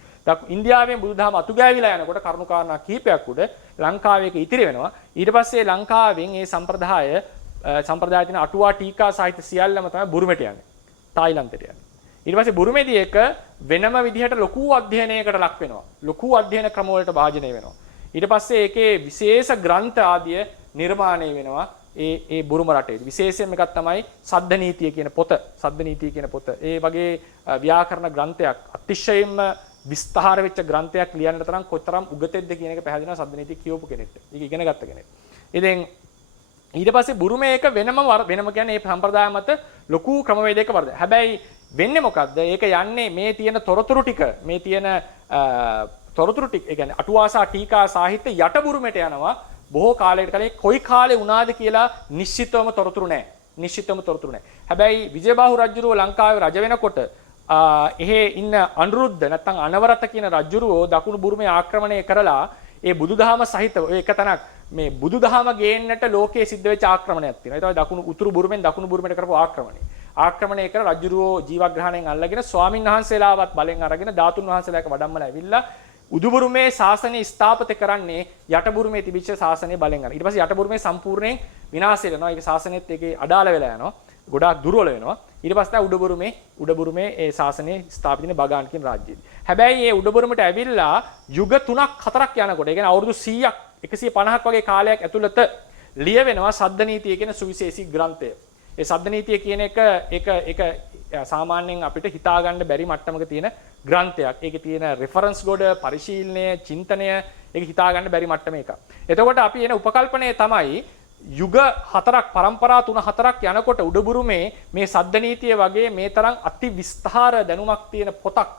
ඉන්දියාවෙන් බුදුදහම අතුගෑවිලා යනකොට කරුණු කාරණා කීපයක් උඩ ලංකාවේ ඒක ඉතිරි වෙනවා. ඊට පස්සේ ලංකාවෙන් මේ සම්ප්‍රදාය තියෙන අටුවා ටීකා සාහිත්‍ය සියල්ලම තමයි බුරුමෙට යන්නේ. තායිලන්තයට යන්නේ. ඊට පස්සේ බුරුමේදී ඒක වෙනම විදිහට ලොකු අධ්‍යයනයකට ලක් වෙනවා. ලොකු අධ්‍යයන ක්‍රම වලට භාජනය වෙනවා. ඊට පස්සේ ඒකේ විශේෂ ග්‍රන්ථ ආදිය නිර්මාණය වෙනවා. ඒ බුරුම රටේ විශේෂයෙන්ම එකක් තමයි සද්ද නීතිය කියන පොත. සද්ද නීතිය කියන පොත. ඒ වගේ ව්‍යාකරණ ග්‍රන්ථයක් අතිශයින්ම විස්තර වෙච්ච ග්‍රන්ථයක් ලියන්න තරම් කොතරම් උගතෙක්ද කියන එක පැහැදිලිව සද්ද නීතිය කියවපු කෙනෙක්ට. ඒක ඉගෙන ගත්ත කෙනෙක්. ඉතින් ඊට පස්සේ බුරුමේ එක වෙනම කියන්නේ මේ සම්ප්‍රදාය මත ලොකු ක්‍රමවේදයක වර්ධනය. හැබැයි වෙන්නේ මොකද්ද? ඒක යන්නේ මේ තියෙන තොරතුරු ටික, මේ තියෙන තොරතුරු ටික, ඒ කියන්නේ අටුවාසා ටීකා සාහිත්‍ය යට බුරුමෙට යනවා. බොහෝ කාලයකට කලින් කොයි කාලේ වුණාද කියලා නිශ්චිතවම තොරතුරු නැහැ. හැබැයි විජයබාහු රජුරුව ලංකාවේ රජ වෙනකොට එහෙ ඉන්න අනුරුද්ධ නැත්නම් අනවරත කියන රජුරුව දකුණු බුරුමේ ආක්‍රමණය කරලා ඒ බුදුදහම සහිතව ඔය එක තැනක් මේ බුදුදහම ගේන්නට ලෝකයේ සිද්ධ වෙච්ච ආක්‍රමණයක් තියෙනවා. ඒ තමයි දකුණු උතුරු බුරුමෙන් දකුණු බුරුමයට කරපු ආක්‍රමණය. ආක්‍රමණය කර රජුරුව ජීවග්‍රහණයෙන් අල්ලගෙන ස්වාමින් වහන්සේලාවත් බලෙන් අරගෙන ධාතුන් වහන්සේලාක වඩම්මලා ඇවිල්ලා උදුබුරුමේ ශාසනය ස්ථාපිත කරන්නේ යටබුරුමේ තිබිච්ච ශාසනය බලෙන් අරන්. ඊට පස්සේ යටබුරුමේ සම්පූර්ණයෙන් විනාශ වෙනවා. ඒක ශාසනයත් ඒකේ අඩාල වෙලා යනවා. ගොඩාක් දුර්වල වෙනවා. ඊට පස්සේ උඩබුරුමේ ඒ ශාසනය ස්ථාපිත වෙන බගාන් කියන රාජ්‍යයේදී. හැබැයි මේ උඩබුරුමට ඇවිල්ලා යුග 3ක් 4ක් යනකොට, ඒ කියන්නේ අවුරුදු 100ක් 150ක් වගේ කාලයක් ඇතුළත ලියවෙනවා සද්ද නීතිය කියන සුවිශේෂී ග්‍රන්ථය. ඒ සද්ද නීතිය කියන එක සාමාන්‍යයෙන් අපිට හිතා ගන්න බැරි මට්ටමක තියෙන ග්‍රන්ථයක්. ඒකේ තියෙන රෙෆරන්ස් ගොඩ, පරිශීලනය, චින්තනය ඒක හිතා ගන්න බැරි මට්ටමේ එකක්. එතකොට අපි එන උපකල්පනය තමයි යුග 4ක්, පරම්පරා 3-4ක් යනකොට උඩබුරුමේ මේ සද්ද නීතිය වගේ මේ තරම් අති විස්තර දැනුමක් තියෙන පොතක්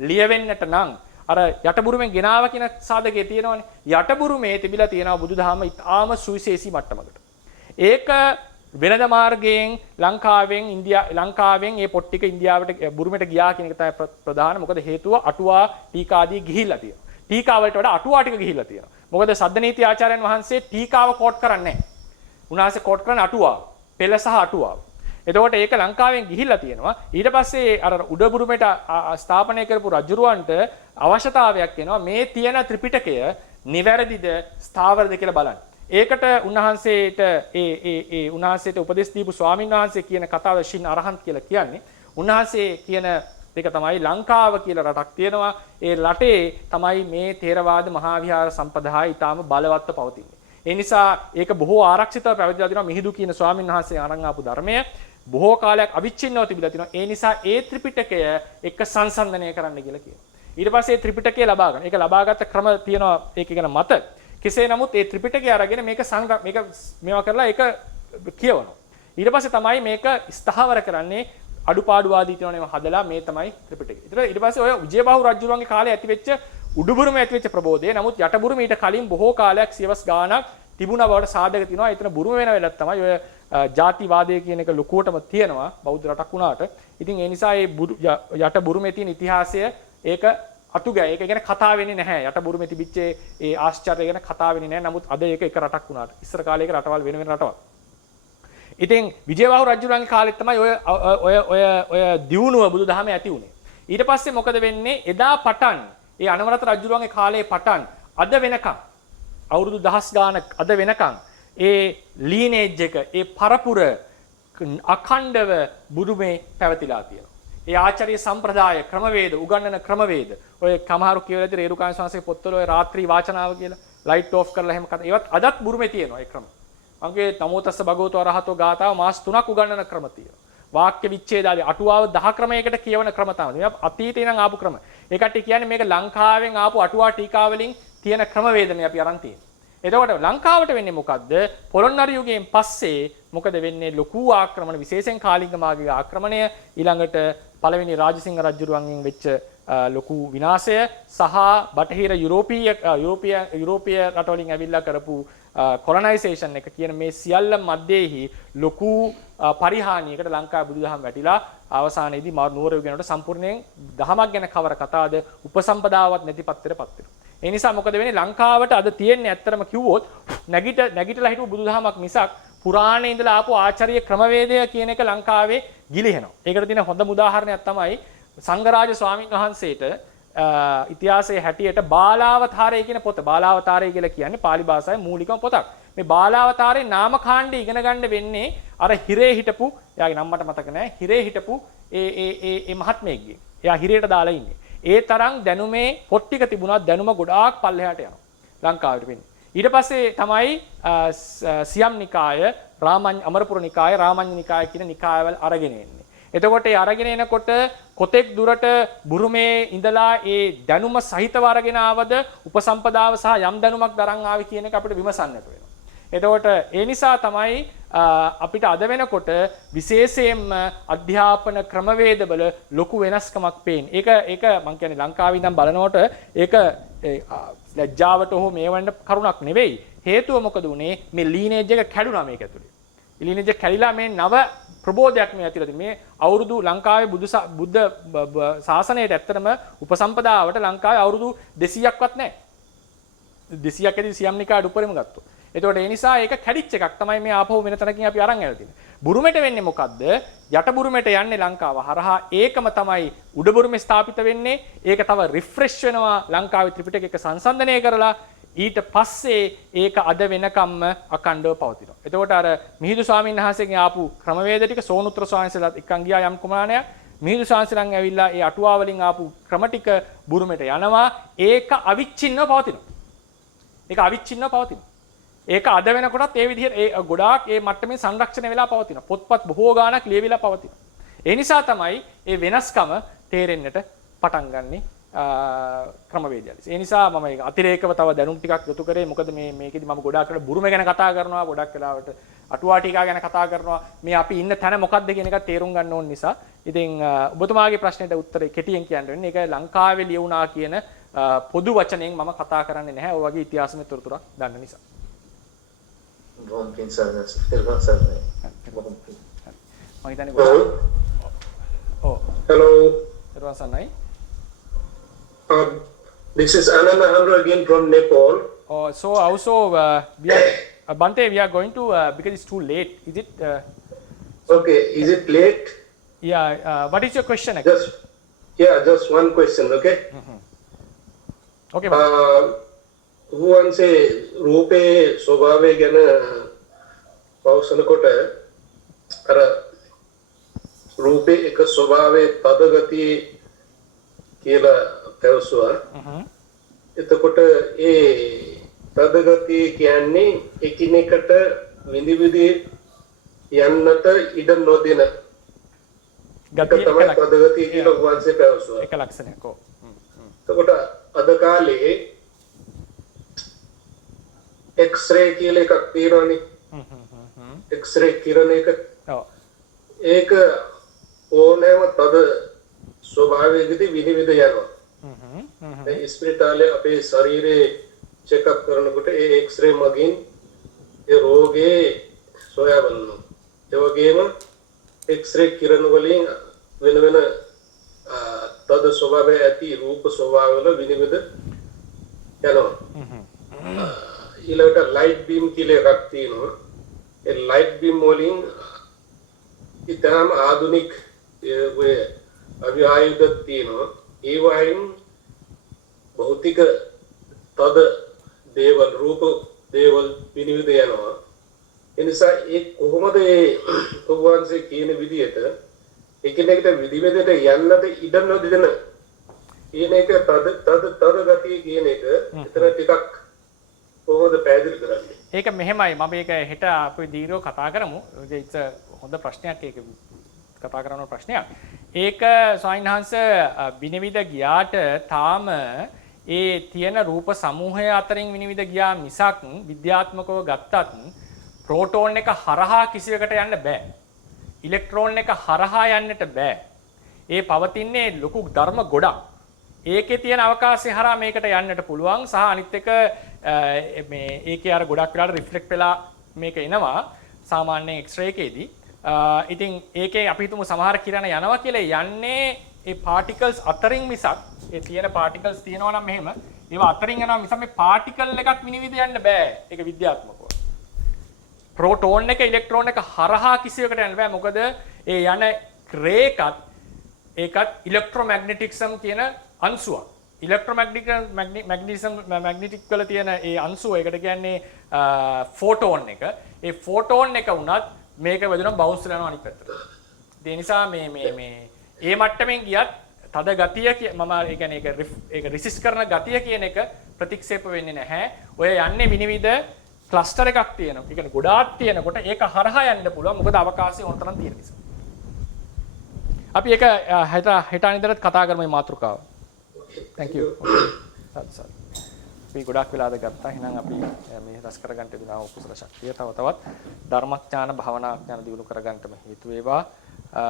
ලියවෙන්නට නම් අර යටබුරුමෙන් ගෙනාව කියන සාධකයේ තියෙනවනේ. යටබුරුමේ තිබිලා තියෙනවා බුදුදහම ඉතාම සුවිශේෂී මට්ටමකට. ඒක වෙනද මාර්ගයෙන් ලංකාවෙන් මේ පොත් ටික ඉන්දියාවට බුරුමෙට ගියා කියන එක තමයි ප්‍රධාන. මොකද හේතුව අටුවා ටීකා ආදී ගිහිල්ලා තියෙනවා. ටීකා වලට වඩා අටුවා ටික ගිහිල්ලා තියෙනවා. මොකද සද්ද නීති ආචාර්යයන් වහන්සේ ටීකාව කෝට් කරන්නේ නැහැ. උන්වහන්සේ කෝට් කරන්නේ අටුවාව. පෙළ සහ අටුවාව. එතකොට ඒක ලංකාවෙන් ගිහිල්ලා තියෙනවා. ඊට පස්සේ අර උඩබුරුමෙට ස්ථාපනය කරපු රජුරවන්ට අවශ්‍යතාවයක් එනවා මේ තියෙන ත්‍රිපිටකය නිවැරදිද ස්ථාවරද කියලා බලන්න. ඒකට උන්වහන්සේට උපදෙස් දීපු ස්වාමීන් වහන්සේ කියන කතාව ශින් අරහන්ත් කියලා කියන්නේ. උන්වහන්සේ කියන එක තමයි ලංකාව කියලා රටක් තියෙනවා. ඒ රටේ තමයි මේ තේරවාද මහා විහාර සම්ප්‍රදාය ඊටාම බලවත්ව පවතින්නේ. ඒ නිසා ඒක බොහෝ ආරක්ෂිතව පැවතිලා තියෙනවා. මිහිඳු කියන ස්වාමීන් වහන්සේ අරන් ආපු ධර්මය බොහෝ කාලයක් අවිච්ඡින්නව තිබිලා තියෙනවා. ඒ නිසා ඒ ත්‍රිපිටකය එක සංසන්දනය කරන්න කියලා කියනවා. ඊට පස්සේ ත්‍රිපිටකය ලබා ගන්න. ඒක ලබාගත් ක්‍රම තියෙනවා ඒක ගැන මත. කෙසේ නමුත් ඒ ත්‍රිපිටකය අරගෙන මේක මේවා කරලා ඒක කියවනවා. ඊට පස්සේ තමයි මේක ස්ථාවර කරන්නේ අඩුපාඩුවාදී තියෙනවනේ හදලා මේ තමයි ත්‍රිපිටකය. ඊට පස්සේ ඔය විජයබාහු රජුරුවන්ගේ කාලේ ඇතිවෙච්ච උඩුබුරුම ඇතිවෙච්ච ප්‍රබෝධය. නමුත් යටබුරුම ඊට කලින් බොහෝ කාලයක් සියවස් ගාණක් තිබුණා බවට සාධක තියෙනවා. එතන බුරුම වෙන වෙලක් තමයි ඔය ජාතිවාදය කියන එක ලොකුවටම තියෙනවා බෞද්ධ රටක් වුණාට. ඉතින් ඒ නිසා මේ යටබුරුමේ තියෙන ඉතිහාසය ඒක අතුගෑ. ඒක ගැන කතා වෙන්නේ නැහැ. යටබුරුමේ තිබිච්ච ඒ ආශ්චර්යය ගැන කතා වෙන්නේ නැහැ. නමුත් අද ඒක එක රටක් වුණාට. ඉස්සර කාලේක රටවල් වෙන රටවල්. ඉතින් විජයබාහු රජුණන්ගේ කාලෙත් තමයි ඔය දියුණුව බුදුදහම ඇති වුණේ. ඊට පස්සේ මොකද වෙන්නේ? එදා පටන් ඒ අනවරත රජුණන්ගේ කාලේ පටන් අද වෙනකම් අවුරුදු 10 ගානක් අද වෙනකම් ඒ ලීනේජ් එක ඒ පරපුර අඛණ්ඩව බුදුමේ පැවතිලා තියෙනවා. ඒ ආචාර්ය සම්ප්‍රදාය ක්‍රමවේද උගන්වන ක්‍රමවේද ඔය කමහරු කියවලා ඉතින් රේරුකාණ සංස්කෘතික පොත්වල ඔය රාත්‍රී වාචනාව කියලා ලයිට් ඕෆ් කරලා එහෙම කතා. ඒවත් අදත් බුරුමේ තියෙනවා ඒ ක්‍රම. මගේ නමෝ තස්ස භගවතු අරහතෝ ගාථාව මාස 3ක් උගන්වන ක්‍රම තියෙනවා. වාක්‍ය විච්ඡේදාදී අටුවාව 10 ක්‍රමයකට කියවන ක්‍රම තමයි. මේවා අතීතේ ඉඳන් ආපු ක්‍රම. ඒකට කියන්නේ මේක ලංකාවෙන් ආපු අටුවා ටීකා වලින් තියෙන ක්‍රමවේදනේ අපි අරන් තියෙන්නේ. එතකොට ලංකාවට වෙන්නේ මොකද්ද? පොළොන්නරු යුගයෙන් පස්සේ මොකද වෙන්නේ ලොකු ආක්‍රමණ විශේෂයෙන් කාලිංග මාගේ ආක්‍රමණය ඊළඟට පළවෙනි රාජසිංහ රජුරුවන්ගෙන් වෙච්ච ලොකු විනාශය සහ බටහිර යුරෝපීය රටවලින් ඇවිල්ලා කරපු කොලොනයිසේෂන් එක කියන මේ සියල්ල මැදෙහි ලොකු පරිහානියකට ලංකාවේ බුදුදහම වැටිලා අවසානයේදී නුවර යුගනට සම්පූර්ණයෙන් දහමක් ගැන කවර කතාවද උපසම්පදාවත් නැති පත්තරපත් වෙනවා. ඒ නිසා මොකද වෙන්නේ ලංකාවට අද තියෙන්නේ ඇත්තටම කිව්වොත් නැගිටලා හිටපු බුදුදහමක් මිසක් පුරාණේ ඉඳලා ආපු ආචාර්ය ක්‍රමවේදය කියන එක ලංකාවේ ගිලිහෙනවා. ඒකට තියෙන හොඳම උදාහරණයක් තමයි සංඝරාජ ස්වාමීන් වහන්සේට ඉතිහාසයේ හැටියට බාලාවතාරය කියන පොත. බාලාවතාරය කියලා කියන්නේ pāli භාෂාවේ මූලිකම පොතක්. මේ බාලාවතාරේ නාමකාණ්ඩය ඉගෙන ගන්න වෙන්නේ අර හිරේ හිටපු එයාගේ නම මට මතක නැහැ. හිරේ හිටපු ඒ මහත්මයෙක්ගේ. එයා හිරේට දාලා ඉන්නේ. ඒ තරම් දැනුමේ පොත් ටික තිබුණා දැනුම ගොඩාක් පල්ලෙහාට යනවා. ලංකාවට වෙන්නේ. ඊට පස්සේ තමයි සියම් නිකාය, අමරපුර නිකාය, රාමඤ්ඤ නිකාය කියන නිකායවල අරගෙන එන්නේ. එතකොට ඒ අරගෙන එනකොට කොතෙක් දුරට බුරුමේ ඉඳලා ඒ දැනුම සහිතව අරගෙන ආවද උපසම්පදාව සහ යම් දැනුමක් දරන් ආවේ කියන එක අපිට විමසන්නට වෙනවා. එතකොට ඒ නිසා තමයි අපිට අද වෙනකොට විශේෂයෙන්ම අධ්‍යාපන ක්‍රමවේදවල ලොකු වෙනස්කමක් පේන්නේ. ඒක මම කියන්නේ ලංකාවේ ඉඳන් බලනකොට ඒක ලැජ්ජාවට හෝ මේ වන්න කරුණක් නෙවෙයි. හේතුව මොකද උනේ මේ ලීනේජ් එක කැඩුනා මේක ඇතුලේ. ලීනේජ් එක කැඩිලා මේ නව ප්‍රබෝධයක් මේ ඇතිලා තියෙන මේ අවුරුදු ලංකාවේ බුද්ධ ශාසනයට ඇත්තටම උපසම්පදාවට ලංකාවේ අවුරුදු 200ක්වත් නැහැ. 200ක් ඇදී සියම් නිකායට උඩරිම ගත්තොත්. එතකොට ඒ නිසා ඒක කැඩිච්ච එකක් තමයි මේ ආපහු වෙන තැනකින් අපි අරන් ඇවිල්ලා තියෙන්නේ. බුරුමෙට වෙන්නේ මොකද්ද? යට බුරුමෙට යන්නේ ලංකාව හරහා ඒකම තමයි උඩ බුරුමේ ස්ථාපිත වෙන්නේ. ඒක තව රිෆ්‍රෙෂ් වෙනවා ලංකාවේ ත්‍රිපිටක එක සංසන්දනය කරලා ඊට පස්සේ ඒක අද වෙනකම්ම අකණ්ඩව පවතිනවා. එතකොට අර මිහිඳු ස්වාමීන් වහන්සේගෙන් ආපු ක්‍රමවේද ටික සෝනුත්‍ර ස්වාමීන් වහන්සේලාත් එක්කන් ගියා යම් කුමාරණයක්. මිහිඳු ස්වාමීන් ඇවිල්ලා ඒ අටුවා වලින් ආපු ක්‍රම ටික බුරුමෙට යනවා. ඒක අවිච්ඡින්නව පවතිනවා. ඒක අද වෙනකොටත් ඒ විදිහට ඒ ගොඩාක් ඒ මට්ටමේ සංරක්ෂණය වෙලා පවතිනවා. පොත්පත් බොහෝ ගාණක් ලියවිලා පවතිනවා. ඒ නිසා තමයි මේ වෙනස්කම තේරෙන්නට පටන් ගන්නෙ ක්‍රමවේදයල. ඒ නිසා මම ඒක අතිරේකව තව දැනුම් ටිකක් යොතු කරේ. මොකද මේකෙදි මම ගොඩාක් වෙලා බුරුම ගැන කතා කරනවා, ගොඩක් වෙලාවට අටුවා ටිකා ගැන කතා කරනවා. මේ අපි ඉන්න තැන මොකක්ද කියන එක තේරුම් ගන්න ඕන නිසා. ඉතින් ඔබතුමාගේ ප්‍රශ්නෙට උත්තරේ කෙටියෙන් කියන්න වෙන්නේ ඒක ලංකාවේ ලියුණා කියන පොදු වචනයෙන් මම කතා කරන්නේ නැහැ. ඔය වගේ ඉතිහාසමය තොරතුරක් දන්න නිසා. Hello. This is Anand Ahandra again from Nepal. So also Bante, we are going to because it's too late. Is it? Okay. Is it late? Yeah. What is your question? Actually? Just one question. Okay. Okay. වහන්සේ රූපේ ස්වභාවය ගැන පවසනකොට අර රූපේ එක ස්වභාවයේ තද ගතිය කියලා පැවසුවා. එතකොට ඒ තද ගතිය කියන්නේ එකිනෙකට විඳි විදි යන්නට ඉඩ නොදෙන ගතිය තමයි තද ගතිය කියලා වහන්සේ පැවසුවා. ඒක ලක්ෂණයක්. ඔව්. එතකොට අද කාලේ X-ray කියලා එකක් තියෙනවානේ. X-ray කිරණ එක. ඔව්. ඒක ඕනෑම තද ස්වභාවයකදී විනිවිද යනවා. ඒ ස්පිරිතාලේ අපේ ශරීරයේ චෙක් අප් කරනකොට ඒ X-ray මගින් ඒ රෝගේ සොයා බලනවා. ඒ වගේම X-ray කිරණ වලින් වෙන වෙන තද ස්වභාවය ඇති රූප ස්වභාවවල විනිවිද යනවා. ඊළඟට ලයිට් බීම් කියලා එකක් තියෙනවා. ඒ ලයිට් බීම් වලින් ඉතාලම ආධුනික ඒ අවිආයුධ තියෙනවා. ඒ වයින් භෞතික තද දේවල් රූප දේවල් විනිවිද යනවා. ඒ නිසා ඒ කොහොමද ඒ ඔබවන්සේ කියන විදිහට එකිනෙකට විදිවිදට යන්නට ඉඩ නොදෙන කියන එක තද ගතිය කියන එක එතන ටිකක් කොහොමද පැහැදිලි කරන්නේ? ඒක මෙහෙමයි මම මේක හෙට අපි දීර්ඝව කතා කරමු. ඒක හොඳ ප්‍රශ්නයක් ඒක කතා කරන ප්‍රශ්නයක්. ඒක සායින්හන්ස විනිවිද ගියාට තාම ඒ තියෙන රූප සමූහය අතරින් විනිවිද ගියා මිසක් විද්‍යාත්මකව ගත්තත් ප්‍රෝටෝන් එක හරහා කිසියකට යන්න බෑ. ඉලෙක්ට්‍රෝන එක හරහා යන්නට බෑ. ඒ පවතින්නේ ලොකු ධර්ම ගොඩක්. ඒකේ තියෙන අවකාශය හරහා මේකට යන්නට පුළුවන් සහ අනිත් එක මේ ඒකේ අර ගොඩක් වෙලාවට රිෆ්ලෙක්ට් වෙලා මේක එනවා සාමාන්‍ය එක්ස්රේ එකේදී. ඉතින් ඒකේ අපි හිතමු සමහර කිරණ යනවා කියලා යන්නේ ඒ පාටිකල්ස් අතරින් මිසක් ඒ තියෙන පාටිකල්ස් තියෙනවා නම් මෙහෙම ඒවා අතරින් යනවා මිසක් මේ පාටිකල් එකක් විනිවිද යන්න බෑ. ඒක විද්‍යාත්මකව. ප්‍රෝටෝන් එක ඉලෙක්ට්‍රෝන එක හරහා කිසියකට යන්න බෑ. මොකද ඒ යන රේ ඒකත් ඉලෙක්ට්‍රොමැග්නටික්සම් කියන අංශුවක්. මැග්නටික් වල තියෙන ඒ අංශුව ඒකට කියන්නේ ෆෝටෝන් එක. ඒ ෆෝටෝන් එක උනත් මේක වැදුනම බවුන්ස් වෙලා යනවා අනිත් පැත්තට. ඒ නිසා මේ ඒ මට්ටමින් ගියත් තද ගතිය මම ඒ කියන්නේ ඒක රිසිස්ට් කරන ගතිය කියන එක ප්‍රතික්ෂේප වෙන්නේ නැහැ. ඔය යන්නේ විනිවිද ක්ලස්ටර් එකක් තියෙනවා. ඒ කියන්නේ ගොඩාක් තියෙනකොට ඒක හරහා යන්න පුළුවන්. මොකද අවකාශය ඕන තරම් තියෙන නිසා. අපි ඒක හෙට අනිද්දාට කතා කරමු මේ මාතෘකාව. Thank you. සත්. අපි ගොඩක් වෙලාද ගත්තා. එහෙනම් අපි මේ රස කරගන්න දෙනවා උපසල ශක්තිය. තවත් ධර්මඥාන භවනාඥාන දිනු කරගන්නටම හේතු වේවා.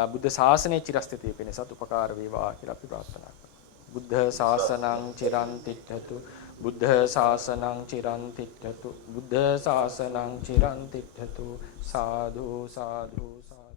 බුද්ධ ශාසනයේ චිරස්ථිතිය පිණිසත් උපකාර වේවා කියලා අපි ප්‍රාර්ථනා කරමු. බුද්ධ ශාසනං චිරන් තිට්ඨතු. බුද්ධ ශාසනං චිරන් තිට්ඨතු. බුද්ධ ශාසනං චිරන් තිට්ඨතු. සාදු සාදු සාදු